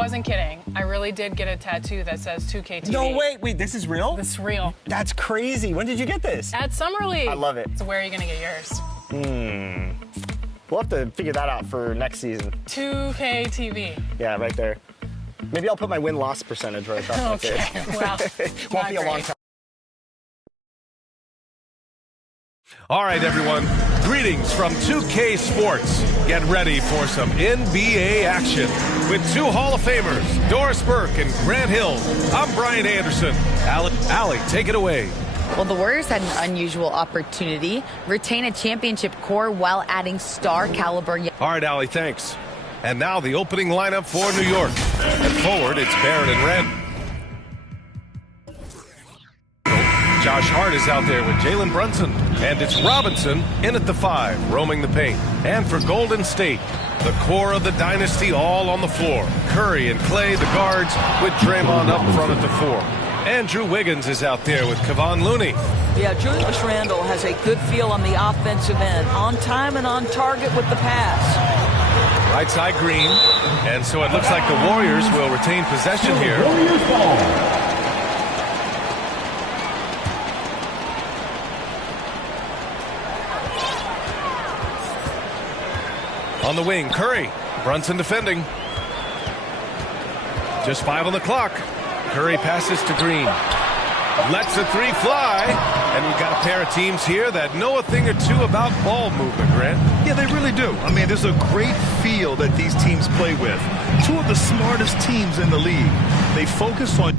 wasn't kidding. I really did get a tattoo that says 2K TV. No, wait, this is real? This is real. That's crazy. When did you get this? At Summer League. I love it. So where are you going to get yours? We'll have to figure that out for next season. 2K TV. Yeah, right there. Maybe I'll put my win-loss percentage right across Okay, well, Won't be a long time. All right, everyone. Greetings from 2K Sports. Get ready for some NBA action with two Hall of Famers, Doris Burke and Grant Hill. I'm Brian Anderson. Allie, take it away. Well, the Warriors had an unusual opportunity, retain a championship core while adding star caliber. All right, Allie, thanks. And now the opening lineup for New York. At forward, it's Barrett and Randall. Josh Hart is out there with Jalen Brunson. And it's Robinson in at the 5, roaming the paint. And for Golden State, the core of the dynasty all on the floor. Curry and Clay, the guards, with Draymond up front at the 4. Andrew Wiggins is out there with Kevon Looney. Yeah, Julius Randle has a good feel on the offensive end. On time and on target with the pass. Right side Green. And so it looks like the Warriors will retain possession here. On the wing, Curry. Brunson defending. Just 5 on the clock. Curry passes to Green. Lets the 3 fly. And we've got a pair of teams here that know a thing or two about ball movement, Grant. Yeah, they really do. I mean, there's a great feel that these teams play with. Two of the smartest teams in the league. They focus on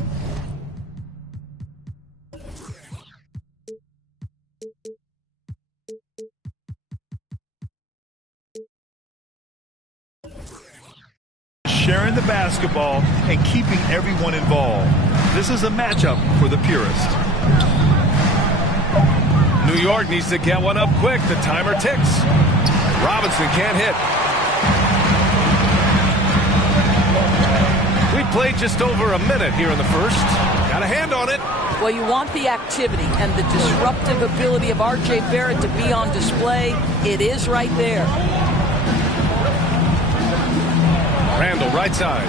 sharing the basketball and keeping everyone involved. This is a matchup for the purist. New York needs to get one up quick. The timer ticks. Robinson can't hit. We played just over a minute here in the first. Got a hand on it. Well, you want the activity and the disruptive ability of R.J. Barrett to be on display. It is right there. Randall, right side.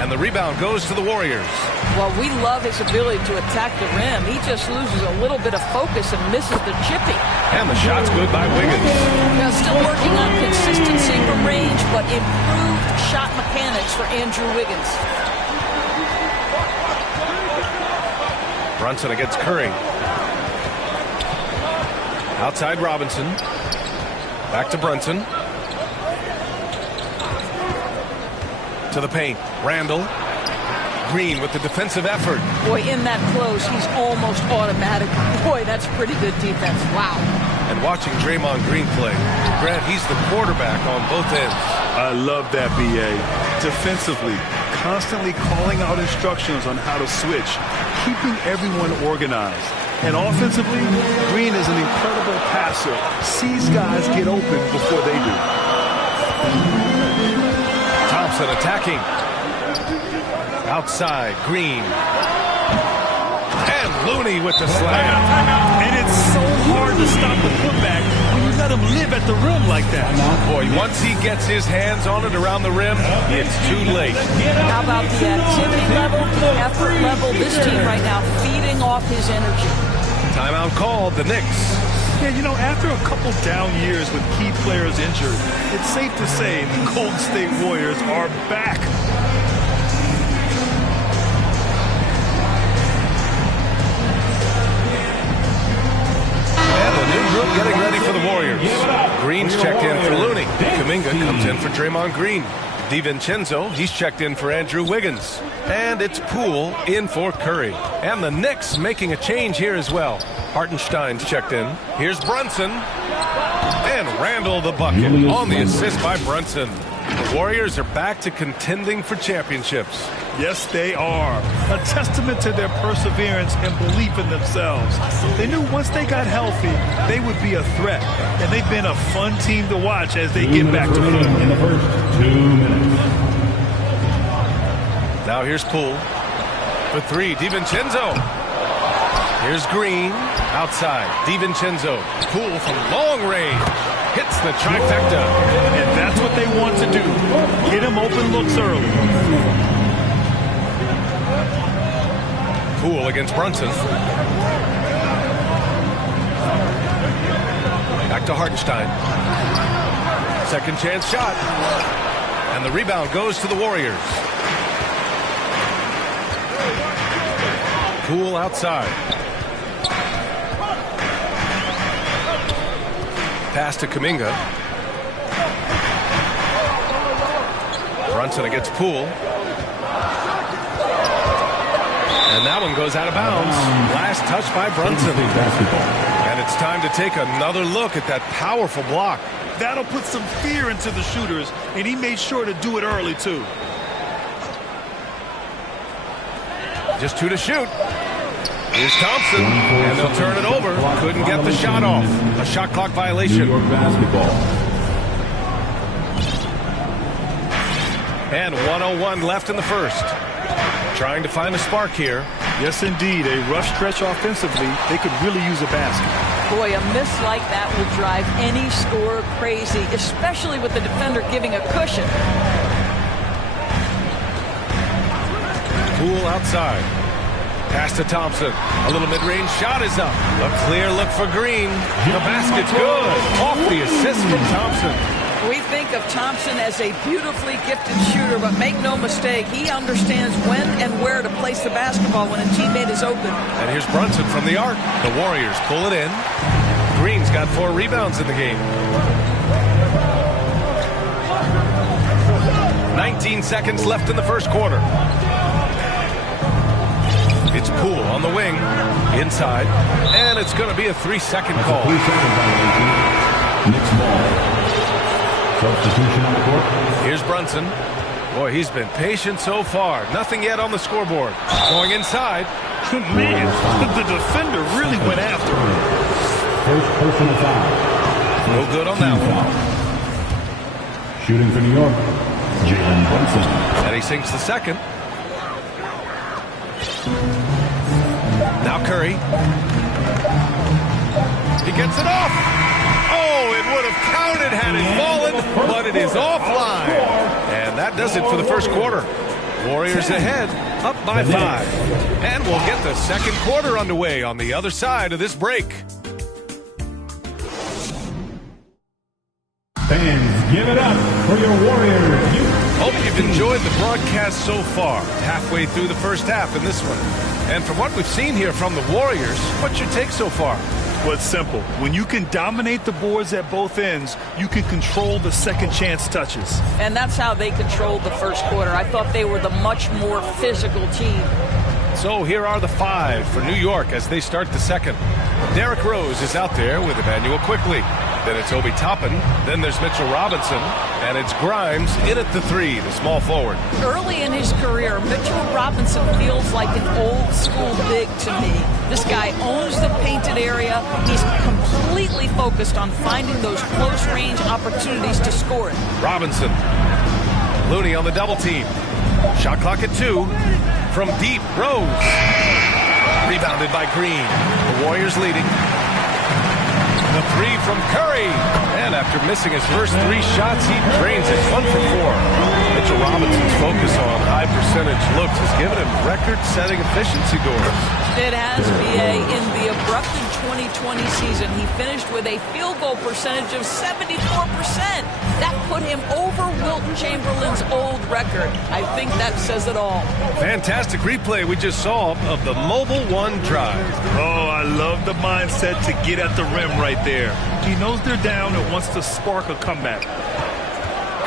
And the rebound goes to the Warriors. Well, we love his ability to attack the rim. He just loses a little bit of focus and misses the chippy. And the shot's good by Wiggins. Now, still working on consistency from range, but improved shot mechanics for Andrew Wiggins. Brunson against Curry. Outside Robinson. Back to Brunson. To the paint. Randall. Green with the defensive effort. Boy, in that close, he's almost automatic. Boy, that's pretty good defense. Wow. And watching Draymond Green play, Grant, he's the quarterback on both ends. I love that, B.A. Defensively, constantly calling out instructions on how to switch, keeping everyone organized. And offensively, Green is an incredible passer. Sees guys get open before they do. Thompson attacking. Outside, Green. And Looney with the slam. And it's so hard to stop the putback when you let him live at the rim like that. Boy, once he gets his hands on it around the rim, it's too late. How about the activity level, the effort level? This team right now feeding off his energy. Timeout called, the Knicks. Yeah, you know, after a couple down years with key players injured, it's safe to say the Golden State Warriors are back. And the new group getting ready for the Warriors. Green's checked in for Looney. Kuminga comes in for Draymond Green. DiVincenzo, he's checked in for Andrew Wiggins. And it's Poole in for Curry. And the Knicks making a change here as well. Hartenstein's checked in. Here's Brunson. And Randall the bucket on the assist by Brunson. The Warriors are back to contending for championships. Yes, they are. A testament to their perseverance and belief in themselves. They knew once they got healthy, they would be a threat. And they've been a fun team to watch as they get back to football. In the first 2 minutes. Now here's Poole. For 3, DiVincenzo. Here's Green. Outside, DiVincenzo. Poole from long range. Hits the trifecta. And that's what they want to do. Get him open looks early. Poole against Brunson. Back to Hartenstein. Second chance shot. And the rebound goes to the Warriors. Poole outside. Pass to Kuminga. Brunson against Poole. And that one goes out of bounds. Last touch by Brunson. And it's time to take another look at that powerful block. That'll put some fear into the shooters, and he made sure to do it early, too. Just 2 to shoot. Here's Thompson, and they'll turn it over. Couldn't get the shot off. A shot clock violation. New York basketball. And 1:01 left in the first. Trying to find a spark here. Yes, indeed. A rough stretch offensively. They could really use a basket. Boy, a miss like that will drive any scorer crazy, especially with the defender giving a cushion. Poole outside. Pass to Thompson. A little mid-range shot is up. A clear look for Green. The basket's good. Off the assist from Thompson. We think of Thompson as a beautifully gifted shooter, but make no mistake, he understands when and where to place the basketball when a teammate is open. And here's Brunson from the arc. The Warriors pull it in. Green's got 4 rebounds in the game. 19 seconds left in the first quarter. It's Poole on the wing, inside, and it's going to be a 3-second call. 3-second violation. Knicks ball. Substitution on the court. Here's Brunson. Boy, he's been patient so far. Nothing yet on the scoreboard. Going inside. Man, the defender really went after him. First personal foul. No good on that one. Shooting for New York, Jalen Brunson. And he sinks the second. Now Curry. He gets it off. Oh, it would have counted had it fallen, but it is offline. And that does it for the first quarter. Warriors ahead, up by 5. And we'll get the second quarter underway on the other side of this break. Fans, give it up for your Warriors. Hope you've enjoyed the broadcast so far. Halfway through the first half in this one. And from what we've seen here from the Warriors, what's your take so far? Well, it's simple. When you can dominate the boards at both ends, you can control the second chance touches. And that's how they controlled the first quarter. I thought they were the much more physical team. So here are the 5 for New York as they start the second. Derrick Rose is out there with Emmanuel Quickley. Then it's Obi Toppin. Then there's Mitchell Robinson. And it's Grimes in at the 3, the small forward. Early in his career, Mitchell Robinson feels like an old school big to me. This guy owns the painted area. He's completely focused on finding those close range opportunities to score it. Robinson. Looney on the double team. Shot clock at 2. From deep, Rose. Rebounded by Green. The Warriors leading. The 3 from Curry. And after missing his first 3 shots, he drains it 1 for 4. Mitchell Robinson's focus on high percentage looks has given him record-setting efficiency goals. It has, B.A. In the abrupted 2020 season, he finished with a field goal percentage of 74%. That put him over Wilt Chamberlain's old record. I think that says it all. Fantastic replay we just saw of the Mobile One drive. Oh, I love the mindset to get at the rim right there. He knows they're down and wants to spark a comeback.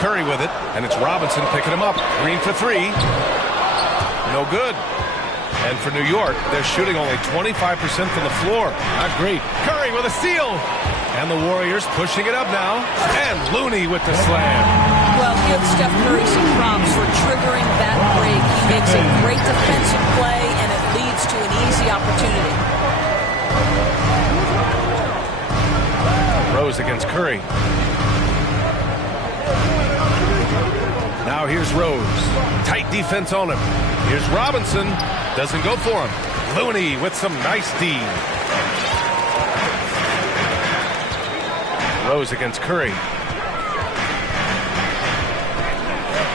Curry with it, and it's Robinson picking him up. Green for 3. No good. And for New York, they're shooting only 25% from the floor. Not great. Curry with a steal. And the Warriors pushing it up now. And Looney with the slam. Well, give Steph Curry some props for triggering that break. He makes a great defensive play, and it leads to an easy opportunity. Rose against Curry. Now here's Rose. Tight defense on him. Here's Robinson. Doesn't go for him. Looney with some nice D. Rose against Curry.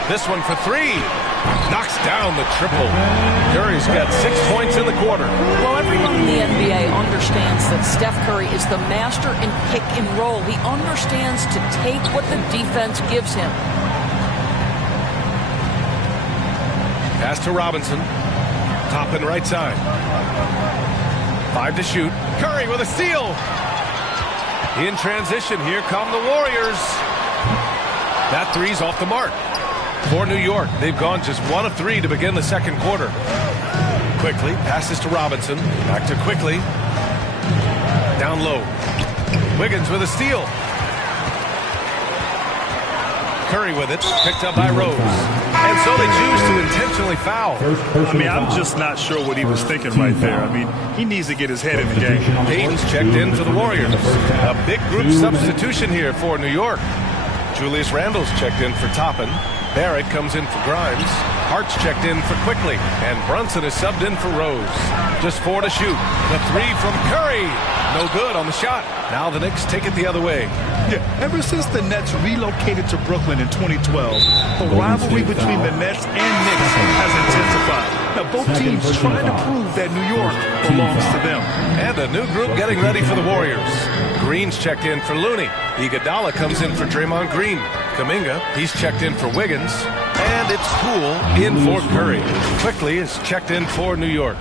This one for three. Knocks down the triple. Curry's got 6 points in the quarter. Well, everyone in the NBA understands that Steph Curry is the master in pick and roll. He understands to take what the defense gives him. Pass to Robinson. Top and right side. 5 to shoot. Curry with a steal. In transition, here come the Warriors. That three's off the mark. For New York, they've gone just 1 of 3 to begin the second quarter. Quickly, passes to Robinson. Back to Quickly. Down low. Wiggins with a steal. Curry with it. Picked up by Rose. And so they choose to intentionally foul. I mean, I'm just not sure what he was thinking right there. I mean, he needs to get his head in the game. Payton's checked in for the Warriors. A big group substitution here for New York. Julius Randle's checked in for Toppin. Barrett comes in for Grimes. Hart's checked in for Quickly. And Brunson is subbed in for Rose. Just 4 to shoot. The three from Curry. No good on the shot. Now the Knicks take it the other way. Yeah, ever since the Nets relocated to Brooklyn in 2012, the rivalry between the Nets and Knicks has intensified. Now both teams trying to prove that New York belongs to them. And a new group getting ready for the Warriors. Green's checked in for Looney. Iguodala comes in for Draymond Green. Kuminga, he's checked in for Wiggins. And it's Poole in for Curry. Quickly is checked in for New York.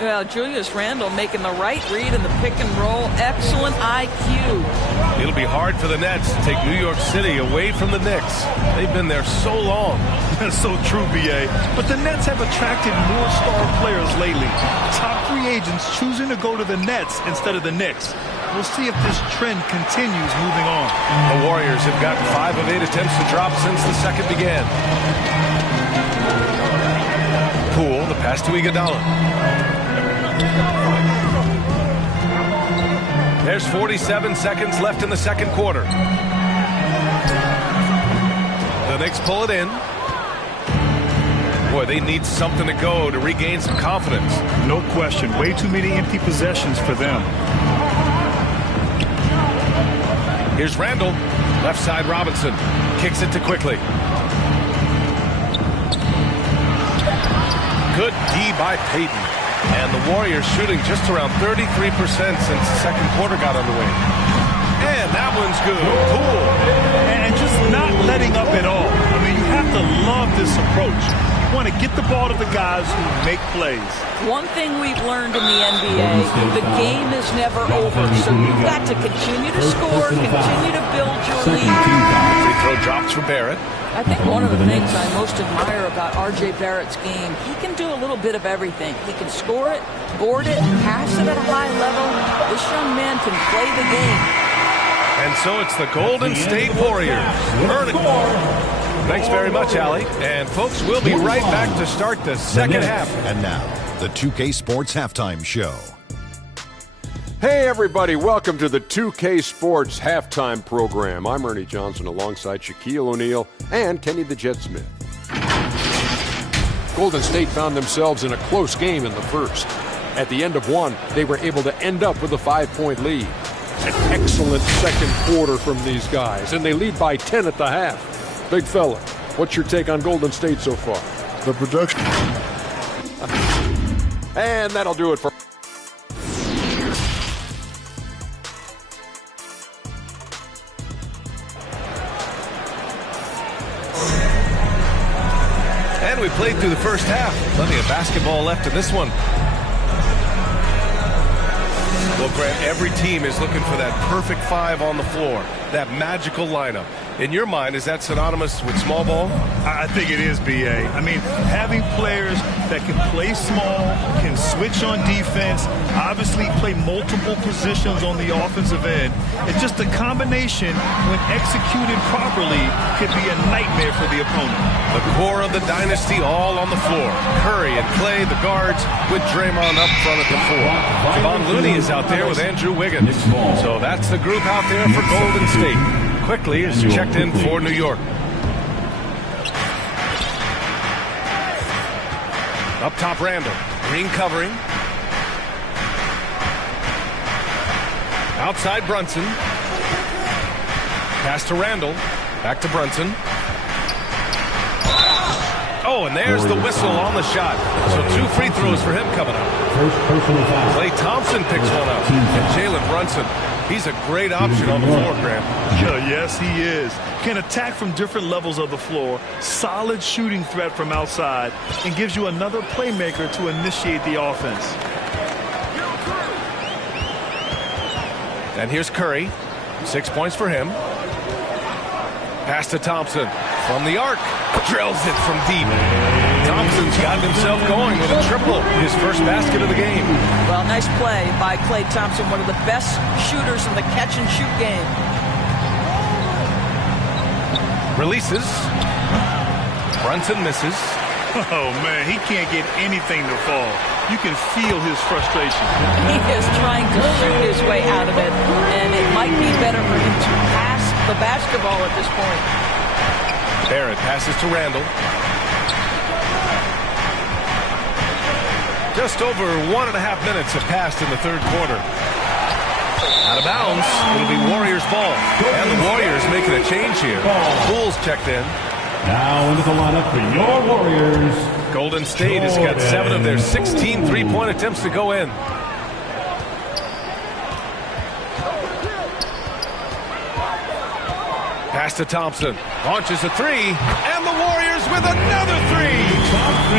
Well, Julius Randle making the right read in the pick and roll. Excellent IQ. It'll be hard for the Nets to take New York City away from the Knicks. They've been there so long. That's so true, B.A. But the Nets have attracted more star players lately. Top free agents choosing to go to the Nets instead of the Knicks. We'll see if this trend continues moving on. The Warriors have gotten 5 of 8 attempts to drop since the second began. Poole, the pass to Iguodala. There's 47 seconds left in the second quarter. The Knicks pull it in. Boy, they need something to go to regain some confidence. No question. Way too many empty possessions for them. Here's Randle. Left side Robinson. Kicks it to Quickly. Good D by Payton. And the Warriors shooting just around 33% since the second quarter got underway. And that one's good. Poole. And just not letting up at all. I mean, you have to love this approach. You want to get the ball to the guys who make plays. One thing we've learned in the NBA, the game is never over. So you've got to continue to score, continue to build your lead. Free throw drops for Barrett. I think one of the things I most admire about R.J. Barrett's game, he can do a little bit of everything. He can score it, board it, pass it at a high level. This young man can play the game. And so it's the Golden State Warriors. Thanks very much, Allie. And folks, we'll be right back to start the second half. And now, the 2K Sports Halftime Show. Hey everybody, welcome to the 2K Sports Halftime Program. I'm Ernie Johnson alongside Shaquille O'Neal and Kenny the Jet Smith. Golden State found themselves in a close game in the first. At the end of one, they were able to end up with a 5-point lead. An excellent second quarter from these guys, and they lead by 10 at the half. Big fella, what's your take on Golden State so far? The production. And that'll do it for... And we played through the first half. Plenty of basketball left in this one. Well, Grant, every team is looking for that perfect 5 on the floor, that magical lineup. In your mind, is that synonymous with small ball? I think it is, B.A. I mean, having players that can play small, can switch on defense, obviously play multiple positions on the offensive end. It's just a combination, when executed properly, could be a nightmare for the opponent. The core of the dynasty all on the floor. Curry and Clay, the guards, with Draymond up front at the 4. Von Looney is out there with Andrew Wiggins. So that's the group out there for Golden State. Quickly is checked in for New York. Up top, Randle. Green covering. Outside, Brunson. Pass to Randle. Back to Brunson. Oh, and there's the whistle on the shot. So 2 free throws for him coming up. First personal foul. Klay Thompson picks one up. And Jalen Brunson, he's a great option on the floor, Graham. Yes, he is. Can attack from different levels of the floor. Solid shooting threat from outside. And gives you another playmaker to initiate the offense. And here's Curry. 6 points for him. Pass to Thompson. From the arc. Drills it from deep. Thompson's gotten himself going with a triple. His first basket of the game. Well, nice play by Klay Thompson, one of the best shooters in the catch-and-shoot game. Releases. Brunson misses. Oh, man, he can't get anything to fall. You can feel his frustration. He is trying to shoot his way out of it, and it might be better for him to pass the basketball at this point. Barrett passes to Randall. Just over 1.5 minutes have passed in the third quarter. Out of bounds. It'll be Warriors ball. And the Warriors making a change here. Poole's checked in. Now into the lineup for your Warriors. Golden State has got 7 of their 16 three-point attempts to go in. Pass to Thompson. Launches a 3. And the Warriors with another 3.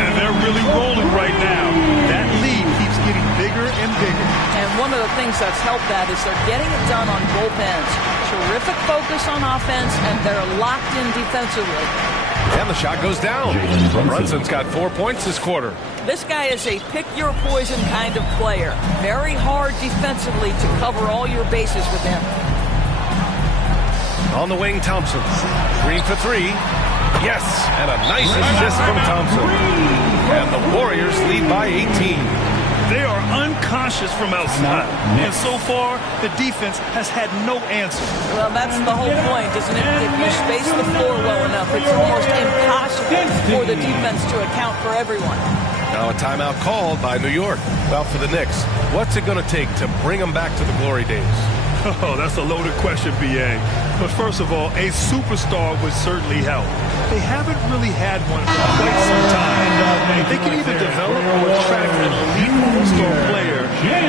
And they're really rolling right now. That lead keeps getting bigger and bigger. And one of the things that's helped that is they're getting it done on both ends. Terrific focus on offense, and they're locked in defensively. And the shot goes down. Brunson's got 4 points this quarter. This guy is a pick-your-poison kind of player. Very hard defensively to cover all your bases with him. On the wing, Thompson. Green for 3. Yes, and a nice assist from Thompson. And the Warriors lead by 18. They are unconscious from outside. And so far, the defense has had no answer. Well, that's the whole point, isn't it? If you space the floor well enough, it's almost impossible for the defense to account for everyone. Now a timeout called by New York. Well, for the Knicks, what's it going to take to bring them back to the glory days? Oh, that's a loaded question, B.A. But first of all, a superstar would certainly help. They haven't really had one for quite some time. If they can either develop or attract an elite all-star player,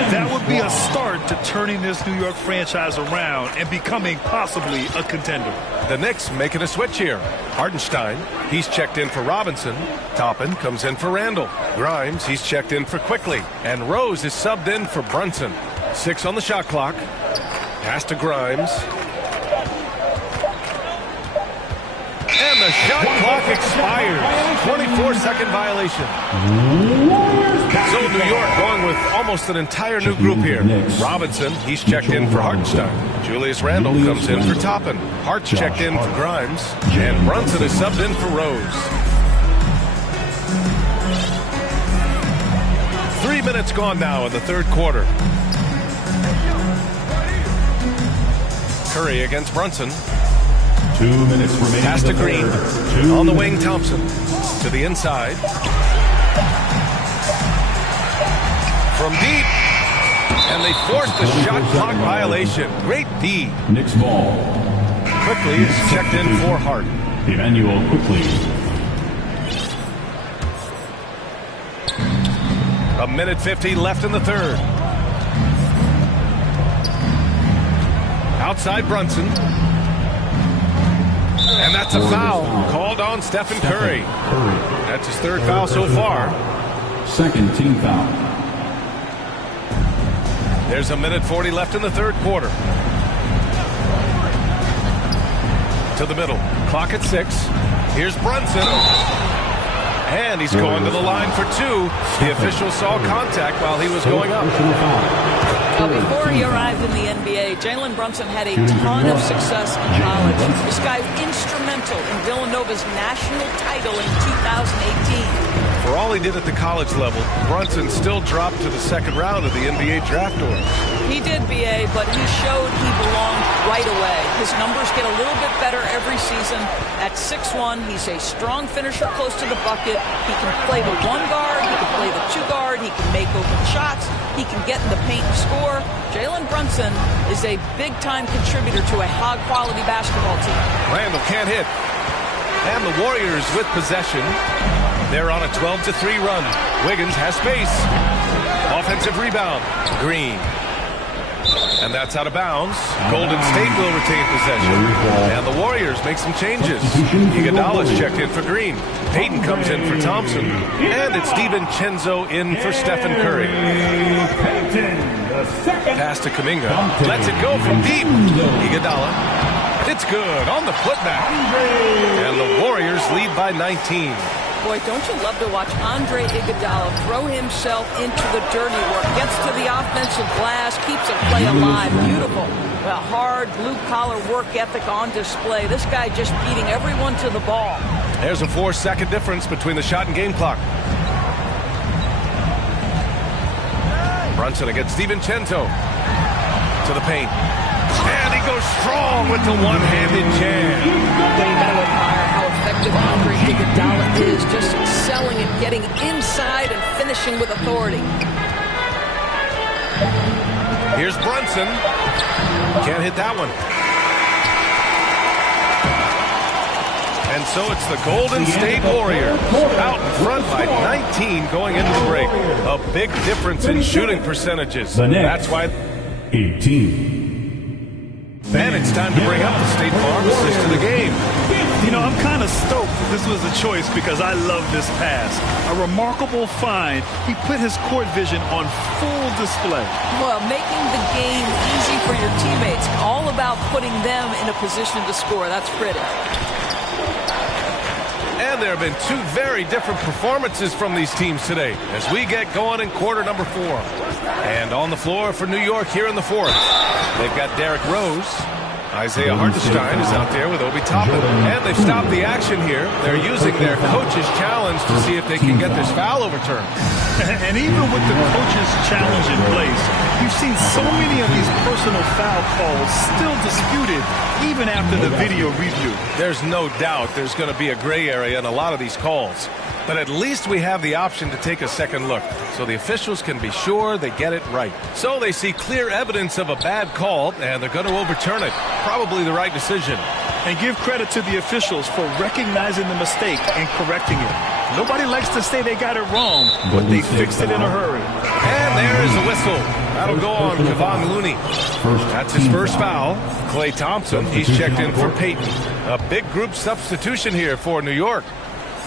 that would be a start to turning this New York franchise around and becoming possibly a contender. The Knicks making a switch here. Hartenstein, he's checked in for Robinson. Toppin comes in for Randall. Grimes, he's checked in for Quickly. And Rose is subbed in for Brunson. 6 on the shot clock. Pass to Grimes. And the shot clock expires. 24-second violation. So New York going with almost an entire new group here. Robinson, he's checked in for Hartenstein. Julius Randle comes in for Toppin. Hart's checked in for Grimes. And Brunson is subbed in for Rose. 3 minutes gone now in the third quarter. Curry against Brunson. 2 minutes remaining. Pass to Green. On the wing, Thompson. To the inside. From deep. And they forced the shot clock violation. Great D. Knicks ball. Quickly is checked in for Hart. Emmanuel Quickly. A minute 50 left in the third. Outside Brunson. And that's a foul called on Stephen Curry. That's his third foul so far. Second team foul. There's a minute 40 left in the third quarter. To the middle. Clock at 6. Here's Brunson. And he's going to the line for 2. The official saw contact while he was going up. Now, before he arrived in the NBA, Jalen Brunson had a ton of success in college. This guy instrumental in Villanova's national title in 2018. For all he did at the college level, Brunson still dropped to the second round of the NBA draft order. He did, B.A., but he showed he belonged right away. His numbers get a little bit better every season. At 6'1", he's a strong finisher close to the bucket. He can play the 1 guard, he can play the 2 guard, he can make open shots, he can get in the paint and score. Jalen Brunson is a big-time contributor to a high-quality basketball team. Randall can't hit. And the Warriors with possession. They're on a 12-3 run. Wiggins has space. Offensive rebound. Green. And that's out of bounds. Golden State will retain possession. And the Warriors make some changes. Iguodala's checked in for Green. Payton comes in for Thompson. And it's DiVincenzo in for Stephen Curry. Pass to Kuminga. Lets it go from deep. Iguodala. It's good on the putback. And the Warriors lead by 19. Boy, don't you love to watch Andre Iguodala throw himself into the dirty work, gets to the offensive glass, keeps a play alive. Beautiful. A hard blue-collar work ethic on display. This guy just beating everyone to the ball. There's a 4-second difference between the shot and game clock. Brunson against DiVincenzo. To the paint. And he goes strong with the one-handed jam. Well, you got to admire how effective Andre Iguodala is, just excelling and getting inside and finishing with authority. Here's Brunson. Can't hit that one. And so it's the Golden State Warriors out in front by 19 going into the break. A big difference in shooting percentages. That's why 18. And it's time to bring up the State Farm assist to the game. You know, I'm kind of stoked that this was a choice because I love this pass. A remarkable find. He put his court vision on full display. Well, making the game easy for your teammates. All about putting them in a position to score. That's pretty. And there have been two very different performances from these teams today as we get going in quarter number 4. And on the floor for New York here in the 4th, they've got Derrick Rose. Isaiah Hartenstein is out there with Obi Toppin. And they've stopped the action here. They're using their coach's challenge to see if they can get this foul overturned. And even with the coach's challenge in place, you've seen so many of these personal foul calls still disputed even after the video review. There's no doubt there's going to be a gray area in a lot of these calls. But at least we have the option to take a second look, so the officials can be sure they get it right. So they see clear evidence of a bad call, and they're going to overturn it. Probably the right decision. And give credit to the officials for recognizing the mistake and correcting it. Nobody likes to say they got it wrong, but they fixed it in a hurry. And there is a whistle. That'll go on Kevon Looney. That's his first foul. Klay Thompson, he's checked in for Payton. A big group substitution here for New York.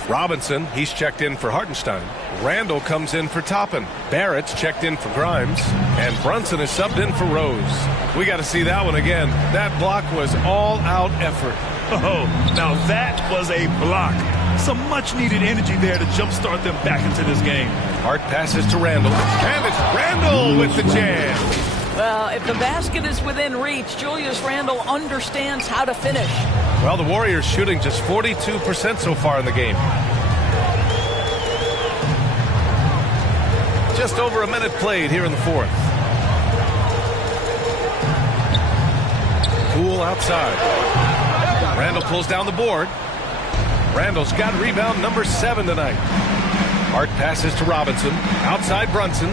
Robinson, he's checked in for Hartenstein. Randall comes in for Toppin. Barrett's checked in for Grimes. And Brunson is subbed in for Rose. We got to see that one again. That block was all-out effort. Oh, now that was a block. Some much-needed energy there to jumpstart them back into this game. Hart passes to Randall. And it's Randall with the jam. Well, if the basket is within reach, Julius Randle understands how to finish. Well, the Warriors shooting just 42% so far in the game. Just over a minute played here in the 4th. Poole outside. Randall pulls down the board. Randall's got rebound number 7 tonight. Hart passes to Robinson. Outside Brunson.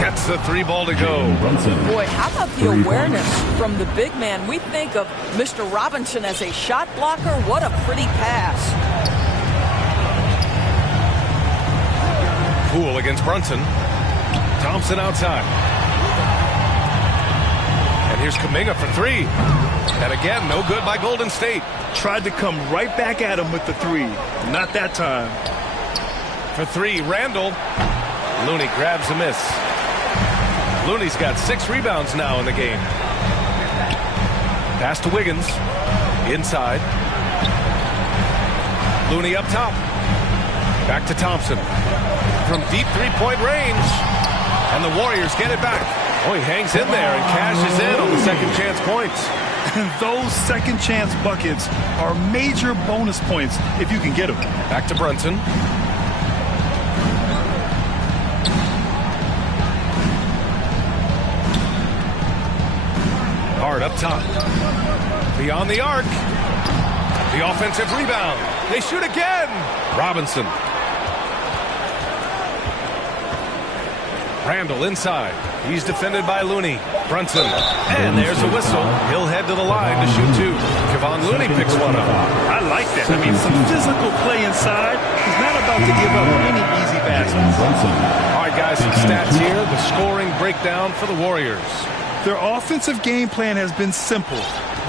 Gets the 3 ball to go. Boy, how about the awareness from the big man? We think of Mr. Robinson as a shot blocker. What a pretty pass. Poole against Brunson. Thompson outside. And here's Kuminga for 3. And again, no good by Golden State. Tried to come right back at him with the 3. Not that time. For 3, Randall. Looney grabs a miss. Looney's got 6 rebounds now in the game. Pass to Wiggins. Inside. Looney up top. Back to Thompson. From deep three-point range. And the Warriors get it back. Oh, he hangs in there and cashes in on the second chance points. And those second chance buckets are major bonus points if you can get them. Back to Brunson. Hart up top. Beyond the arc. The offensive rebound. They shoot again. Robinson. Randall inside. He's defended by Looney. Brunson. And there's a whistle. He'll head to the line to shoot two. Kevon Looney picks one up. I like that. I mean, some physical play inside. He's not about to give up any easy baskets. All right, guys, some stats here. The scoring breakdown for the Warriors. Their offensive game plan has been simple.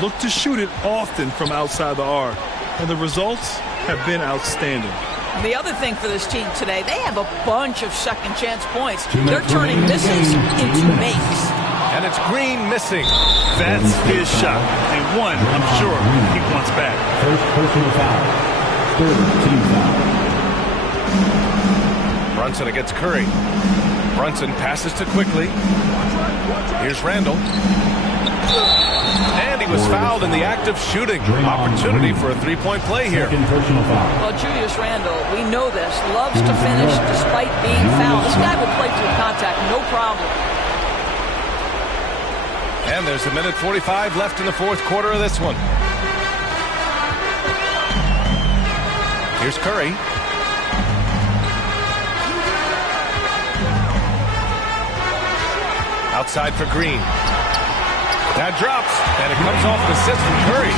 Look to shoot it often from outside the arc. And the results have been outstanding. The other thing for this team today, they have a bunch of second chance points. They're turning misses into makes. And it's Green missing. That's his shot. And one, I'm sure, he wants back. First personal foul. Third team foul. Brunson against Curry. Brunson passes to Quickly. Here's Randall. And he was fouled in the act of shooting. Opportunity for a three-point play here. Well, Julius Randle, we know this, loves to finish despite being fouled. This guy will play through contact, no problem. And there's a minute 45 left in the fourth quarter of this one. Here's Curry. Outside for Green. That drops, and it comes off an assist from Curry.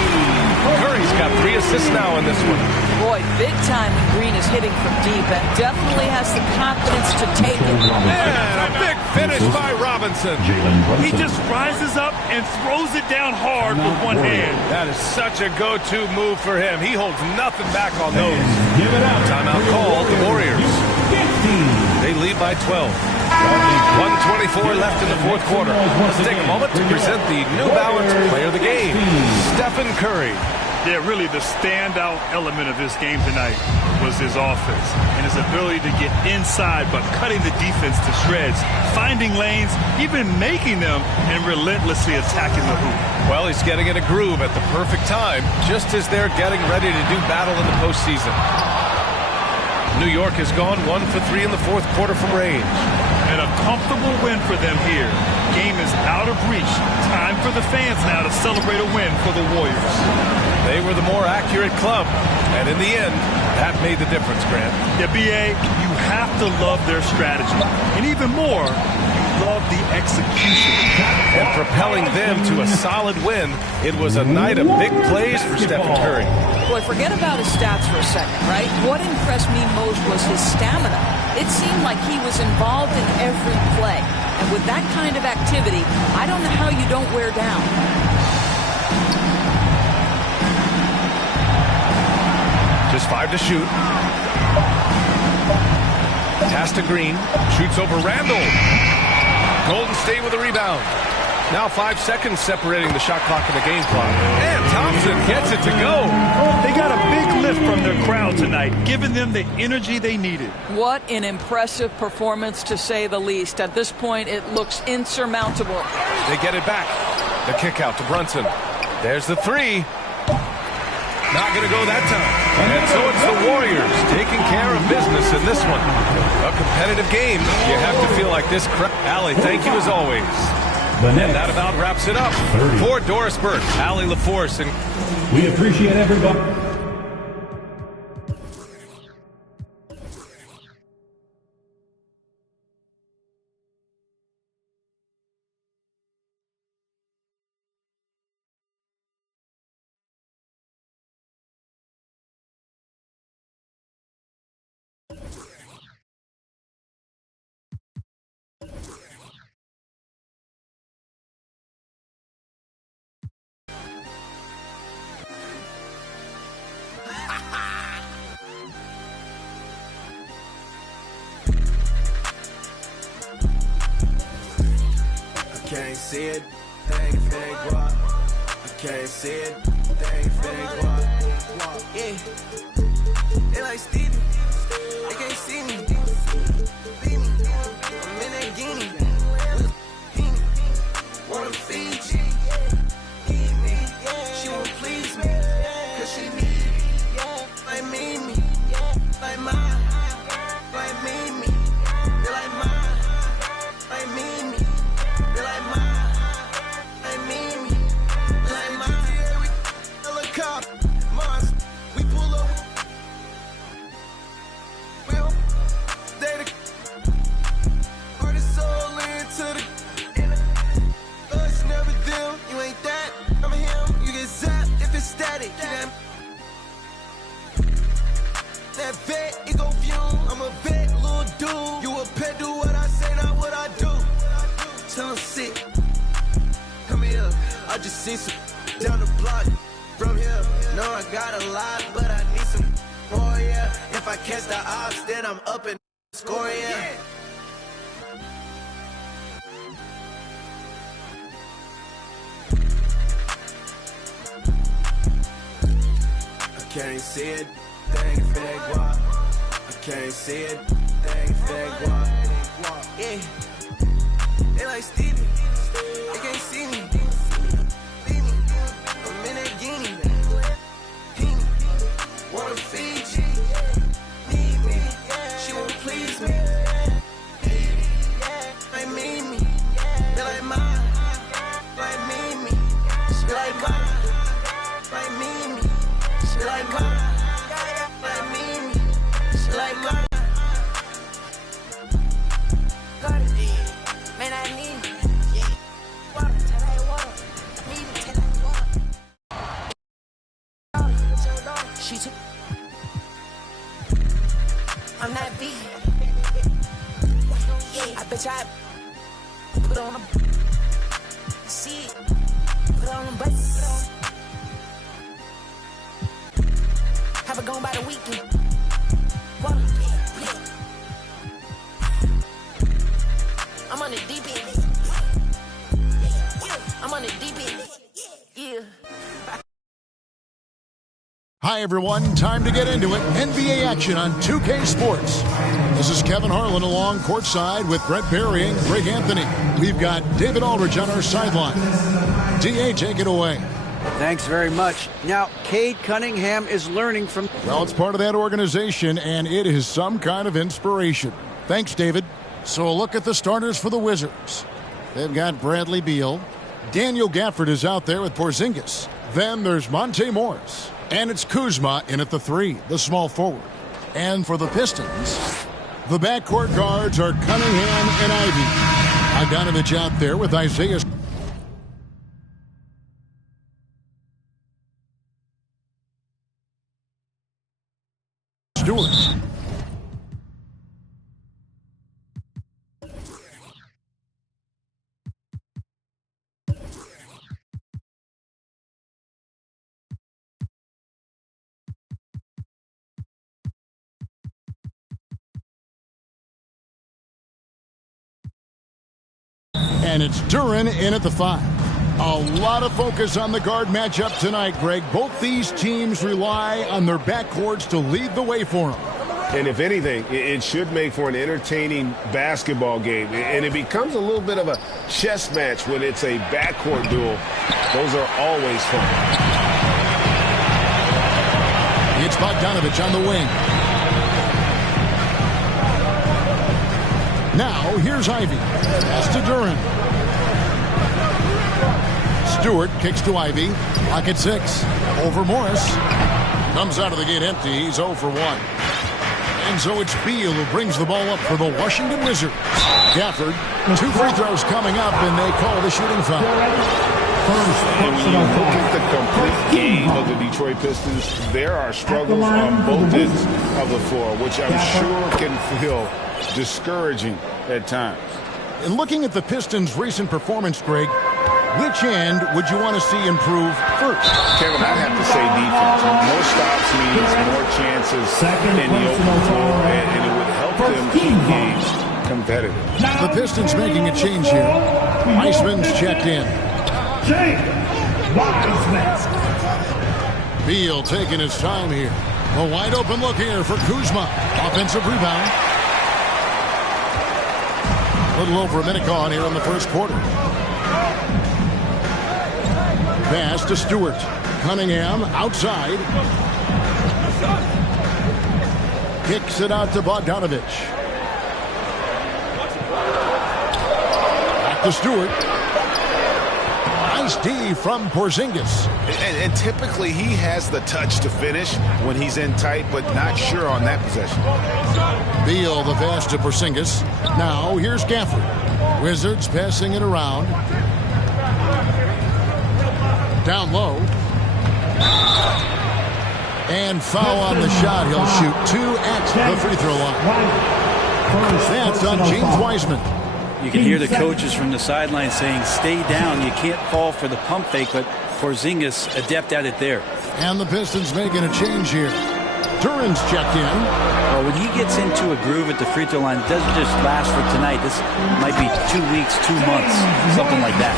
Curry's got 3 assists now in this one. Boy, big time when Green is hitting from deep and definitely has the confidence to take it. And a big finish by Robinson. He just rises up and throws it down hard with one hand. That is such a go-to move for him. He holds nothing back on those. Timeout called, the Warriors. They lead by 12. 1:24 left in the fourth quarter. Let's take a moment to present the New Balance Player of the Game, Stephen Curry. Yeah, really the standout element of this game tonight was his offense and his ability to get inside but cutting the defense to shreds, finding lanes, even making them, and relentlessly attacking the hoop. Well, he's getting in a groove at the perfect time, just as they're getting ready to do battle in the postseason. New York has gone 1 for 3 in the fourth quarter from range. And a comfortable win for them here. Game is out of reach. Time for the fans now to celebrate a win for the Warriors. They were the more accurate club. And in the end, that made the difference, Grant. Yeah, B.A., you have to love their strategy. And even more, you love the execution. And propelling them to a solid win, it was a night of big plays for Stephen Curry. Boy, forget about his stats for a second, right? What impressed me most was his stamina. It seemed like he was involved in every play. And with that kind of activity, I don't know how you don't wear down. Just 5 to shoot. Pass to Green. Shoots over Randall. Golden State with a rebound. Now 5 seconds separating the shot clock and the game clock. And Thompson gets it to go. They got a big lift from their crowd tonight, giving them the energy they needed. What an impressive performance, to say the least. At this point, it looks insurmountable. They get it back. The kick out to Brunson. There's the 3. Not going to go that time. And so it's the Warriors taking care of business in this one. A competitive game. You have to feel like this. Allie, thank you as always. And that about wraps it up. For Doris Burke, Allie LaForce, and we appreciate everybody. Can't see it, they ain't finna guap. I can't see it, they ain't finna guap. Yeah, they like Stevie, they can't see me. I'm in that guinea, wanna feed you. She won't please me, cause she need me. Like me, like mine, like me. They like mine, like me. We pull up. They the I just seen some down the block from here. No, I got a lot, but I need some more, yeah. If I catch the ops, then I'm up and score, yeah. I can't see it, thing if it ain't guap. I can't see it, thing if it ain't guap. Yeah, they like Stevie, they can't see me. I'm in that guinea, wanna feed you, need me, she won't please me. They mean me, they like mine, like mean me, she like mine, like mean me. She like mine, like me, she like mine. Got it, man, I need it. Yeah. Water, till I water. Need it till I water. She took. I'm not big. Yeah, I bet I put on a. See it, put on a bus. Have it gone by the weekend. I'm on the deep end. I'm on the deep end. Yeah. Hi, everyone. Time to get into it. NBA action on 2K Sports. This is Kevin Harlan along courtside with Brett Berry and Greg Anthony. We've got David Aldridge on our sideline. DA, take it away. Thanks very much. Now, Cade Cunningham is learning from... Well, it's part of that organization, and it is some kind of inspiration. Thanks, David. So a look at the starters for the Wizards. They've got Bradley Beal. Daniel Gafford is out there with Porzingis. Then there's Monte Morris. And it's Kuzma in at the 3, the small forward. And for the Pistons, the backcourt guards are Cunningham and Ivy. Bogdanovich out there with Isaiah Stewart. And it's Duren in at the 5. A lot of focus on the guard matchup tonight, Greg. Both these teams rely on their backcourts to lead the way for them. And if anything, it should make for an entertaining basketball game. And it becomes a little bit of a chess match when it's a backcourt duel. Those are always fun. It's Bogdanovich on the wing. Now, here's Ivy. Pass to Duren. Stewart kicks to Ivy. Lock at 6. Over Morris. Comes out of the gate empty. He's 0 for 1. And so it's Beal who brings the ball up for the Washington Wizards. Gafford, 2 free throws coming up, and they call the shooting foul. And when you look at the complete game of the Detroit Pistons, there are struggles on both ends of the floor, which I'm sure can feel discouraging at times. And looking at the Pistons' recent performance, Greg, which end would you want to see improve first? Kevin, I'd have to say defense. More stops means more chances in the open floor, and it would help them keep games competitive. The Pistons making a change here. Weissman's checked in. Beal taking his time here. A wide open look here for Kuzma. Offensive rebound. A little over a minute gone here in the first quarter. Pass to Stewart. Cunningham outside. Kicks it out to Bogdanovich. Back to Stewart. Nice D from Porzingis. And typically he has the touch to finish when he's in tight, but not sure on that possession. Beal the pass to Porzingis. Now here's Gafford. Wizards passing it around. Down low. And foul on the shot. He'll shoot 2 at the free throw line. That's on James Wiseman. You can hear the coaches from the sideline saying, stay down. You can't fall for the pump fake, but Porzingis adept at it there. And the Pistons making a change here. Duran's checked in. Well, when he gets into a groove at the free throw line, it doesn't just last for tonight. This might be 2 weeks, 2 months, something like that.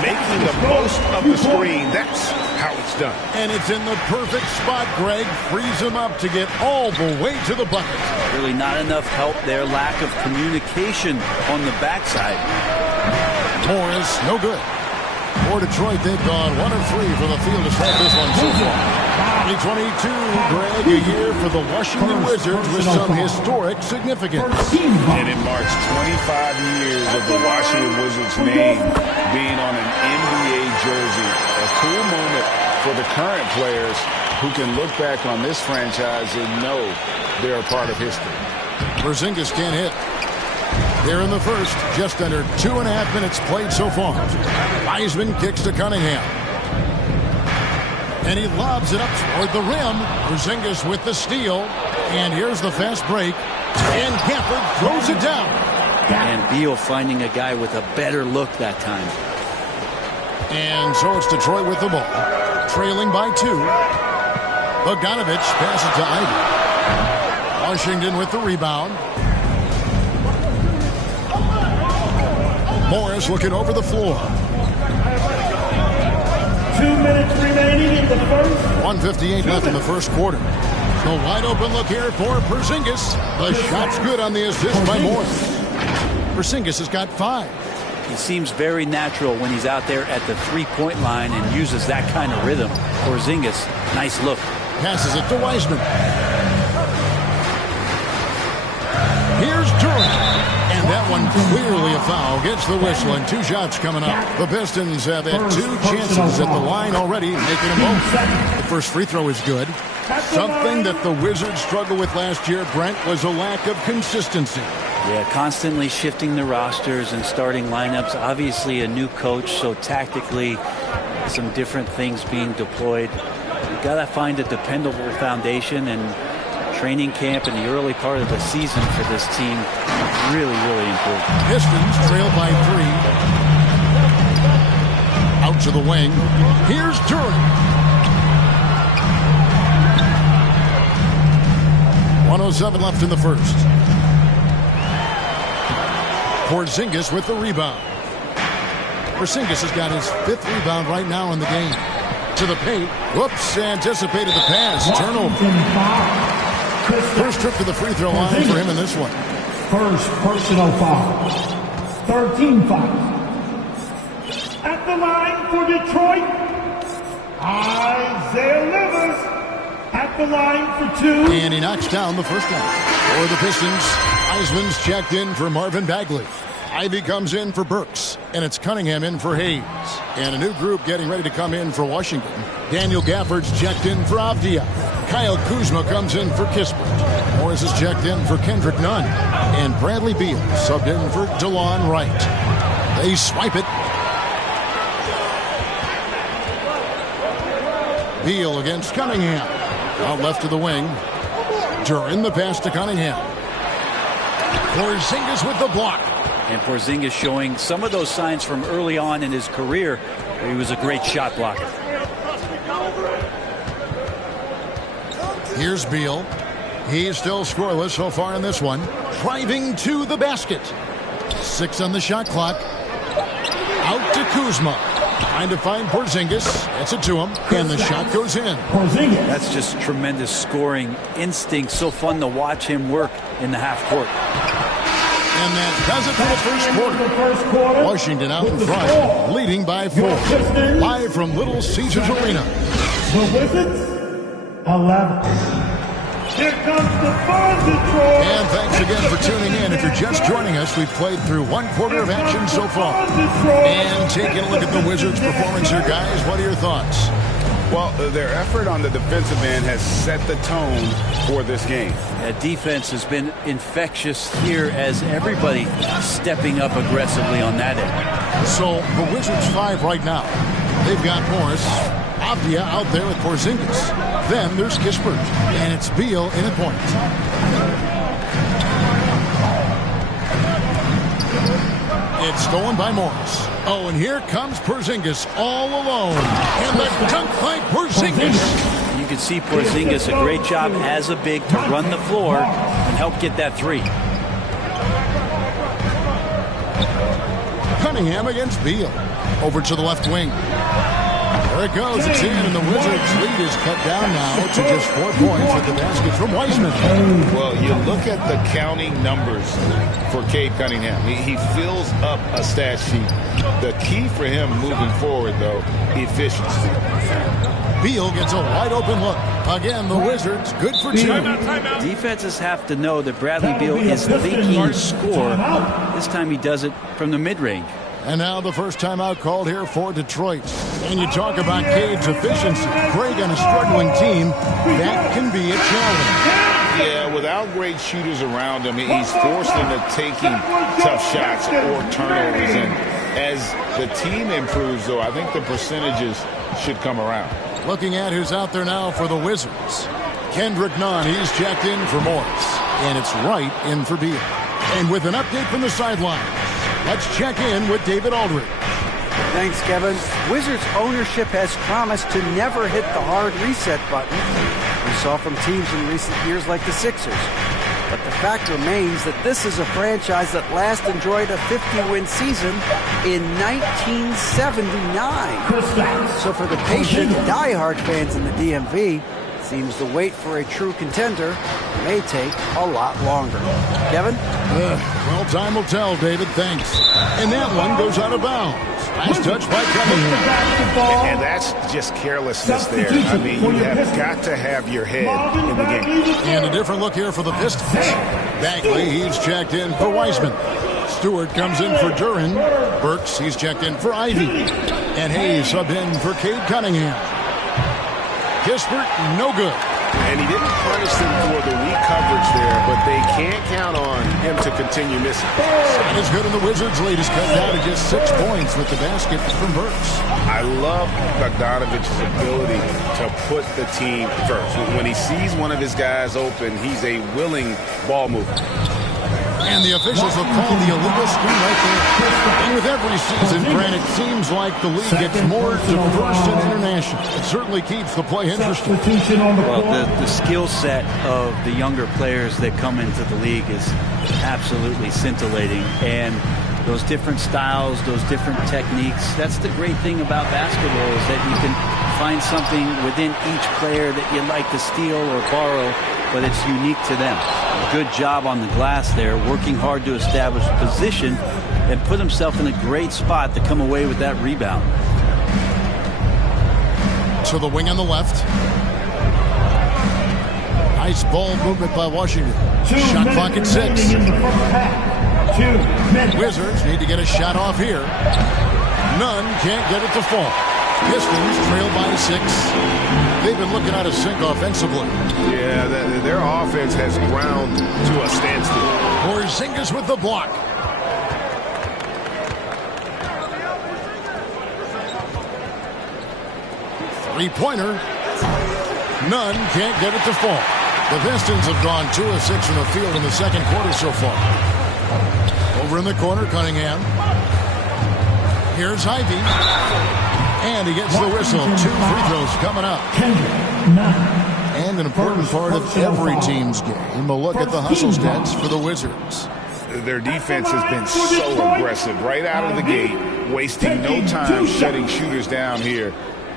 Making the most of the screen. That's how it's done. And it's in the perfect spot, Greg. Frees him up to get all the way to the bucket. Really not enough help there. Lack of communication on the backside. Morris, no good. For Detroit, they've gone 1 of 3 for the field to start this one so far. 2022, Greg, a year for the Washington Wizards with some historic significance. And it marks 25 years of the Washington Wizards name being on an NBA jersey. A cool moment for the current players who can look back on this franchise and know they're a part of history. Porzingis can't hit. Here in the first, just under 2.5 minutes played so far. Wiseman kicks to Cunningham. And he lobs it up toward the rim. Porzingis with the steal. And here's the fast break. And Gafford throws it down. And Beal finding a guy with a better look that time. And so it's Detroit with the ball. Trailing by 2. Bogdanovich passes to Ivey. Washington with the rebound. Morris looking over the floor. 2 minutes remaining in the first. 1:58 left in the first quarter. The wide open look here for Porzingis. The shot's good on the assist by Morris. Porzingis has got 5. He seems very natural when he's out there at the three-point line and uses that kind of rhythm. Porzingis, nice look. Passes it to Wiseman. Here's Durant. And that one clearly a foul. Gets the whistle and 2 shots coming up. The Pistons have had 2 chances at the line already, making them both. The first free throw is good. Something that the Wizards struggled with last year, Brent, was a lack of consistency. Yeah, constantly shifting the rosters and starting lineups. Obviously a new coach, so tactically some different things being deployed. You got to find a dependable foundation, and training camp in the early part of the season for this team really, really important. Pistons trail by 3. Out to the wing. Here's Durant. 1:07 left in the first. Porzingis with the rebound. Porzingis has got his 5th rebound right now in the game. To the paint. Whoops, anticipated the pass. Turnover. First trip to the free throw line for him in this one. First personal foul. 13 fouls. At the line for Detroit, Isaiah Livers. At the line for 2. And he knocks down the first one. For the Pistons, Wiseman's checked in for Marvin Bagley. Ivy comes in for Burks. And it's Cunningham in for Hayes. And a new group getting ready to come in for Washington. Daniel Gafford's checked in for Avdia. Kyle Kuzma comes in for Kispert. Morris is checked in for Kendrick Nunn. And Bradley Beal subbed in for DeLon Wright. They swipe it. Beal against Cunningham. Out left to the wing. Duran the pass to Cunningham. Porzingis with the block. And Porzingis showing some of those signs from early on in his career where he was a great shot blocker. Here's Beal. He's still scoreless so far in this one. Driving to the basket. 6 on the shot clock. Out to Kuzma. Trying to find Porzingis. Gets it to him. And the shot goes in. That's just tremendous scoring instinct. So fun to watch him work in the half court. And that does it for the first quarter. Washington out in front, leading by 4. Live from Little Caesars Arena. The Wizards, 11. Here comes the fun, Detroit. And thanks again for tuning in. If you're just joining us, we've played through 1 quarter of action so far. And taking a look at the Wizards' performance here, guys. What are your thoughts? Well, their effort on the defensive end has set the tone for this game. That defense has been infectious here as everybody stepping up aggressively on that end. So the Wizards 5 right now. They've got Morris, Avdia out there with Porzingis. Then there's Kispert, and it's Beal in at point. It's stolen by Morris. Oh, and here comes Porzingis all alone. And the dunk by Porzingis. You can see Porzingis, a great job as a big to run the floor and help get that three. Cunningham against Beal. Over to the left wing. There it goes. It's in, and the Wizards' lead is cut down now to just 4 points with the basket from Wiseman. Well, you look at the counting numbers for Cade Cunningham. He fills up a stat sheet. The key for him moving forward, though, efficiency. Beal gets a wide open look. Again, the Wizards good for 2. Defenses have to know that Bradley Beal is thinking score. This time he does it from the mid-range. And now the first timeout called here for Detroit. And you talk about Cade's efficiency. Craig on a struggling team, that can be a challenge. Yeah, without great shooters around him, he's forced into taking tough shots or turnovers. And as the team improves, though, I think the percentages should come around. Looking at who's out there now for the Wizards. Kendrick Nunn, he's checked in for Morris. And it's Wright in for Beal. And with an update from the sideline, let's check in with David Aldridge. Thanks, Kevin. Wizards ownership has promised to never hit the hard reset button we saw from teams in recent years like the Sixers. But the fact remains that this is a franchise that last enjoyed a 50-win season in 1979. So for the patient, diehard fans in the DMV, it seems the wait for a true contender may take a lot longer. Kevin? Well, time will tell, David. Thanks. And that one goes out of bounds. Nice touch by Cunningham. And that's just carelessness there. I mean, you have got to have your head in the game. And a different look here for the Pistons. Bagley, he's checked in for Wiseman. Stewart comes in for Duren. Burks, he's checked in for Ivy. And Hayes subbed in for Cade Cunningham. Kispert, no good. And he didn't punish them for the weak coverage there, but they can't count on him to continue missing. That is good, and the Wizards' lead is cut down to just 6 points with the basket from Burks. I love Bogdanovich's ability to put the team first. When he sees one of his guys open, he's a willing ball mover. And the officials have called the illegal screen right there. And with every season, Grant, it seems like the league gets more diverse and international. It certainly keeps the play interesting. Well, the skill set of the younger players that come into the league is absolutely scintillating. And those different styles, those different techniques, that's the great thing about basketball is that you can find something within each player that you like to steal or borrow, but it's unique to them. Good job on the glass there, working hard to establish position and put himself in a great spot to come away with that rebound. To the wing on the left. Nice ball movement by Washington. Shot clock at 6. Wizards need to get a shot off here. Nunn can't get it to fall. Pistons trail by 6. They've been looking out of sync offensively. Yeah, their offense has ground to a standstill. Porzingis with the block. Three-pointer. Nunn can't get it to fall. The Pistons have gone 2 of 6 from the field in the second quarter so far. Over in the corner, Cunningham. Here's Ivy. And he gets the whistle. 2 free throws coming up. And an important part of every team's game, a look at the hustle stats for the Wizards. Their defense has been so aggressive right out of the gate, wasting no time shutting shooters down here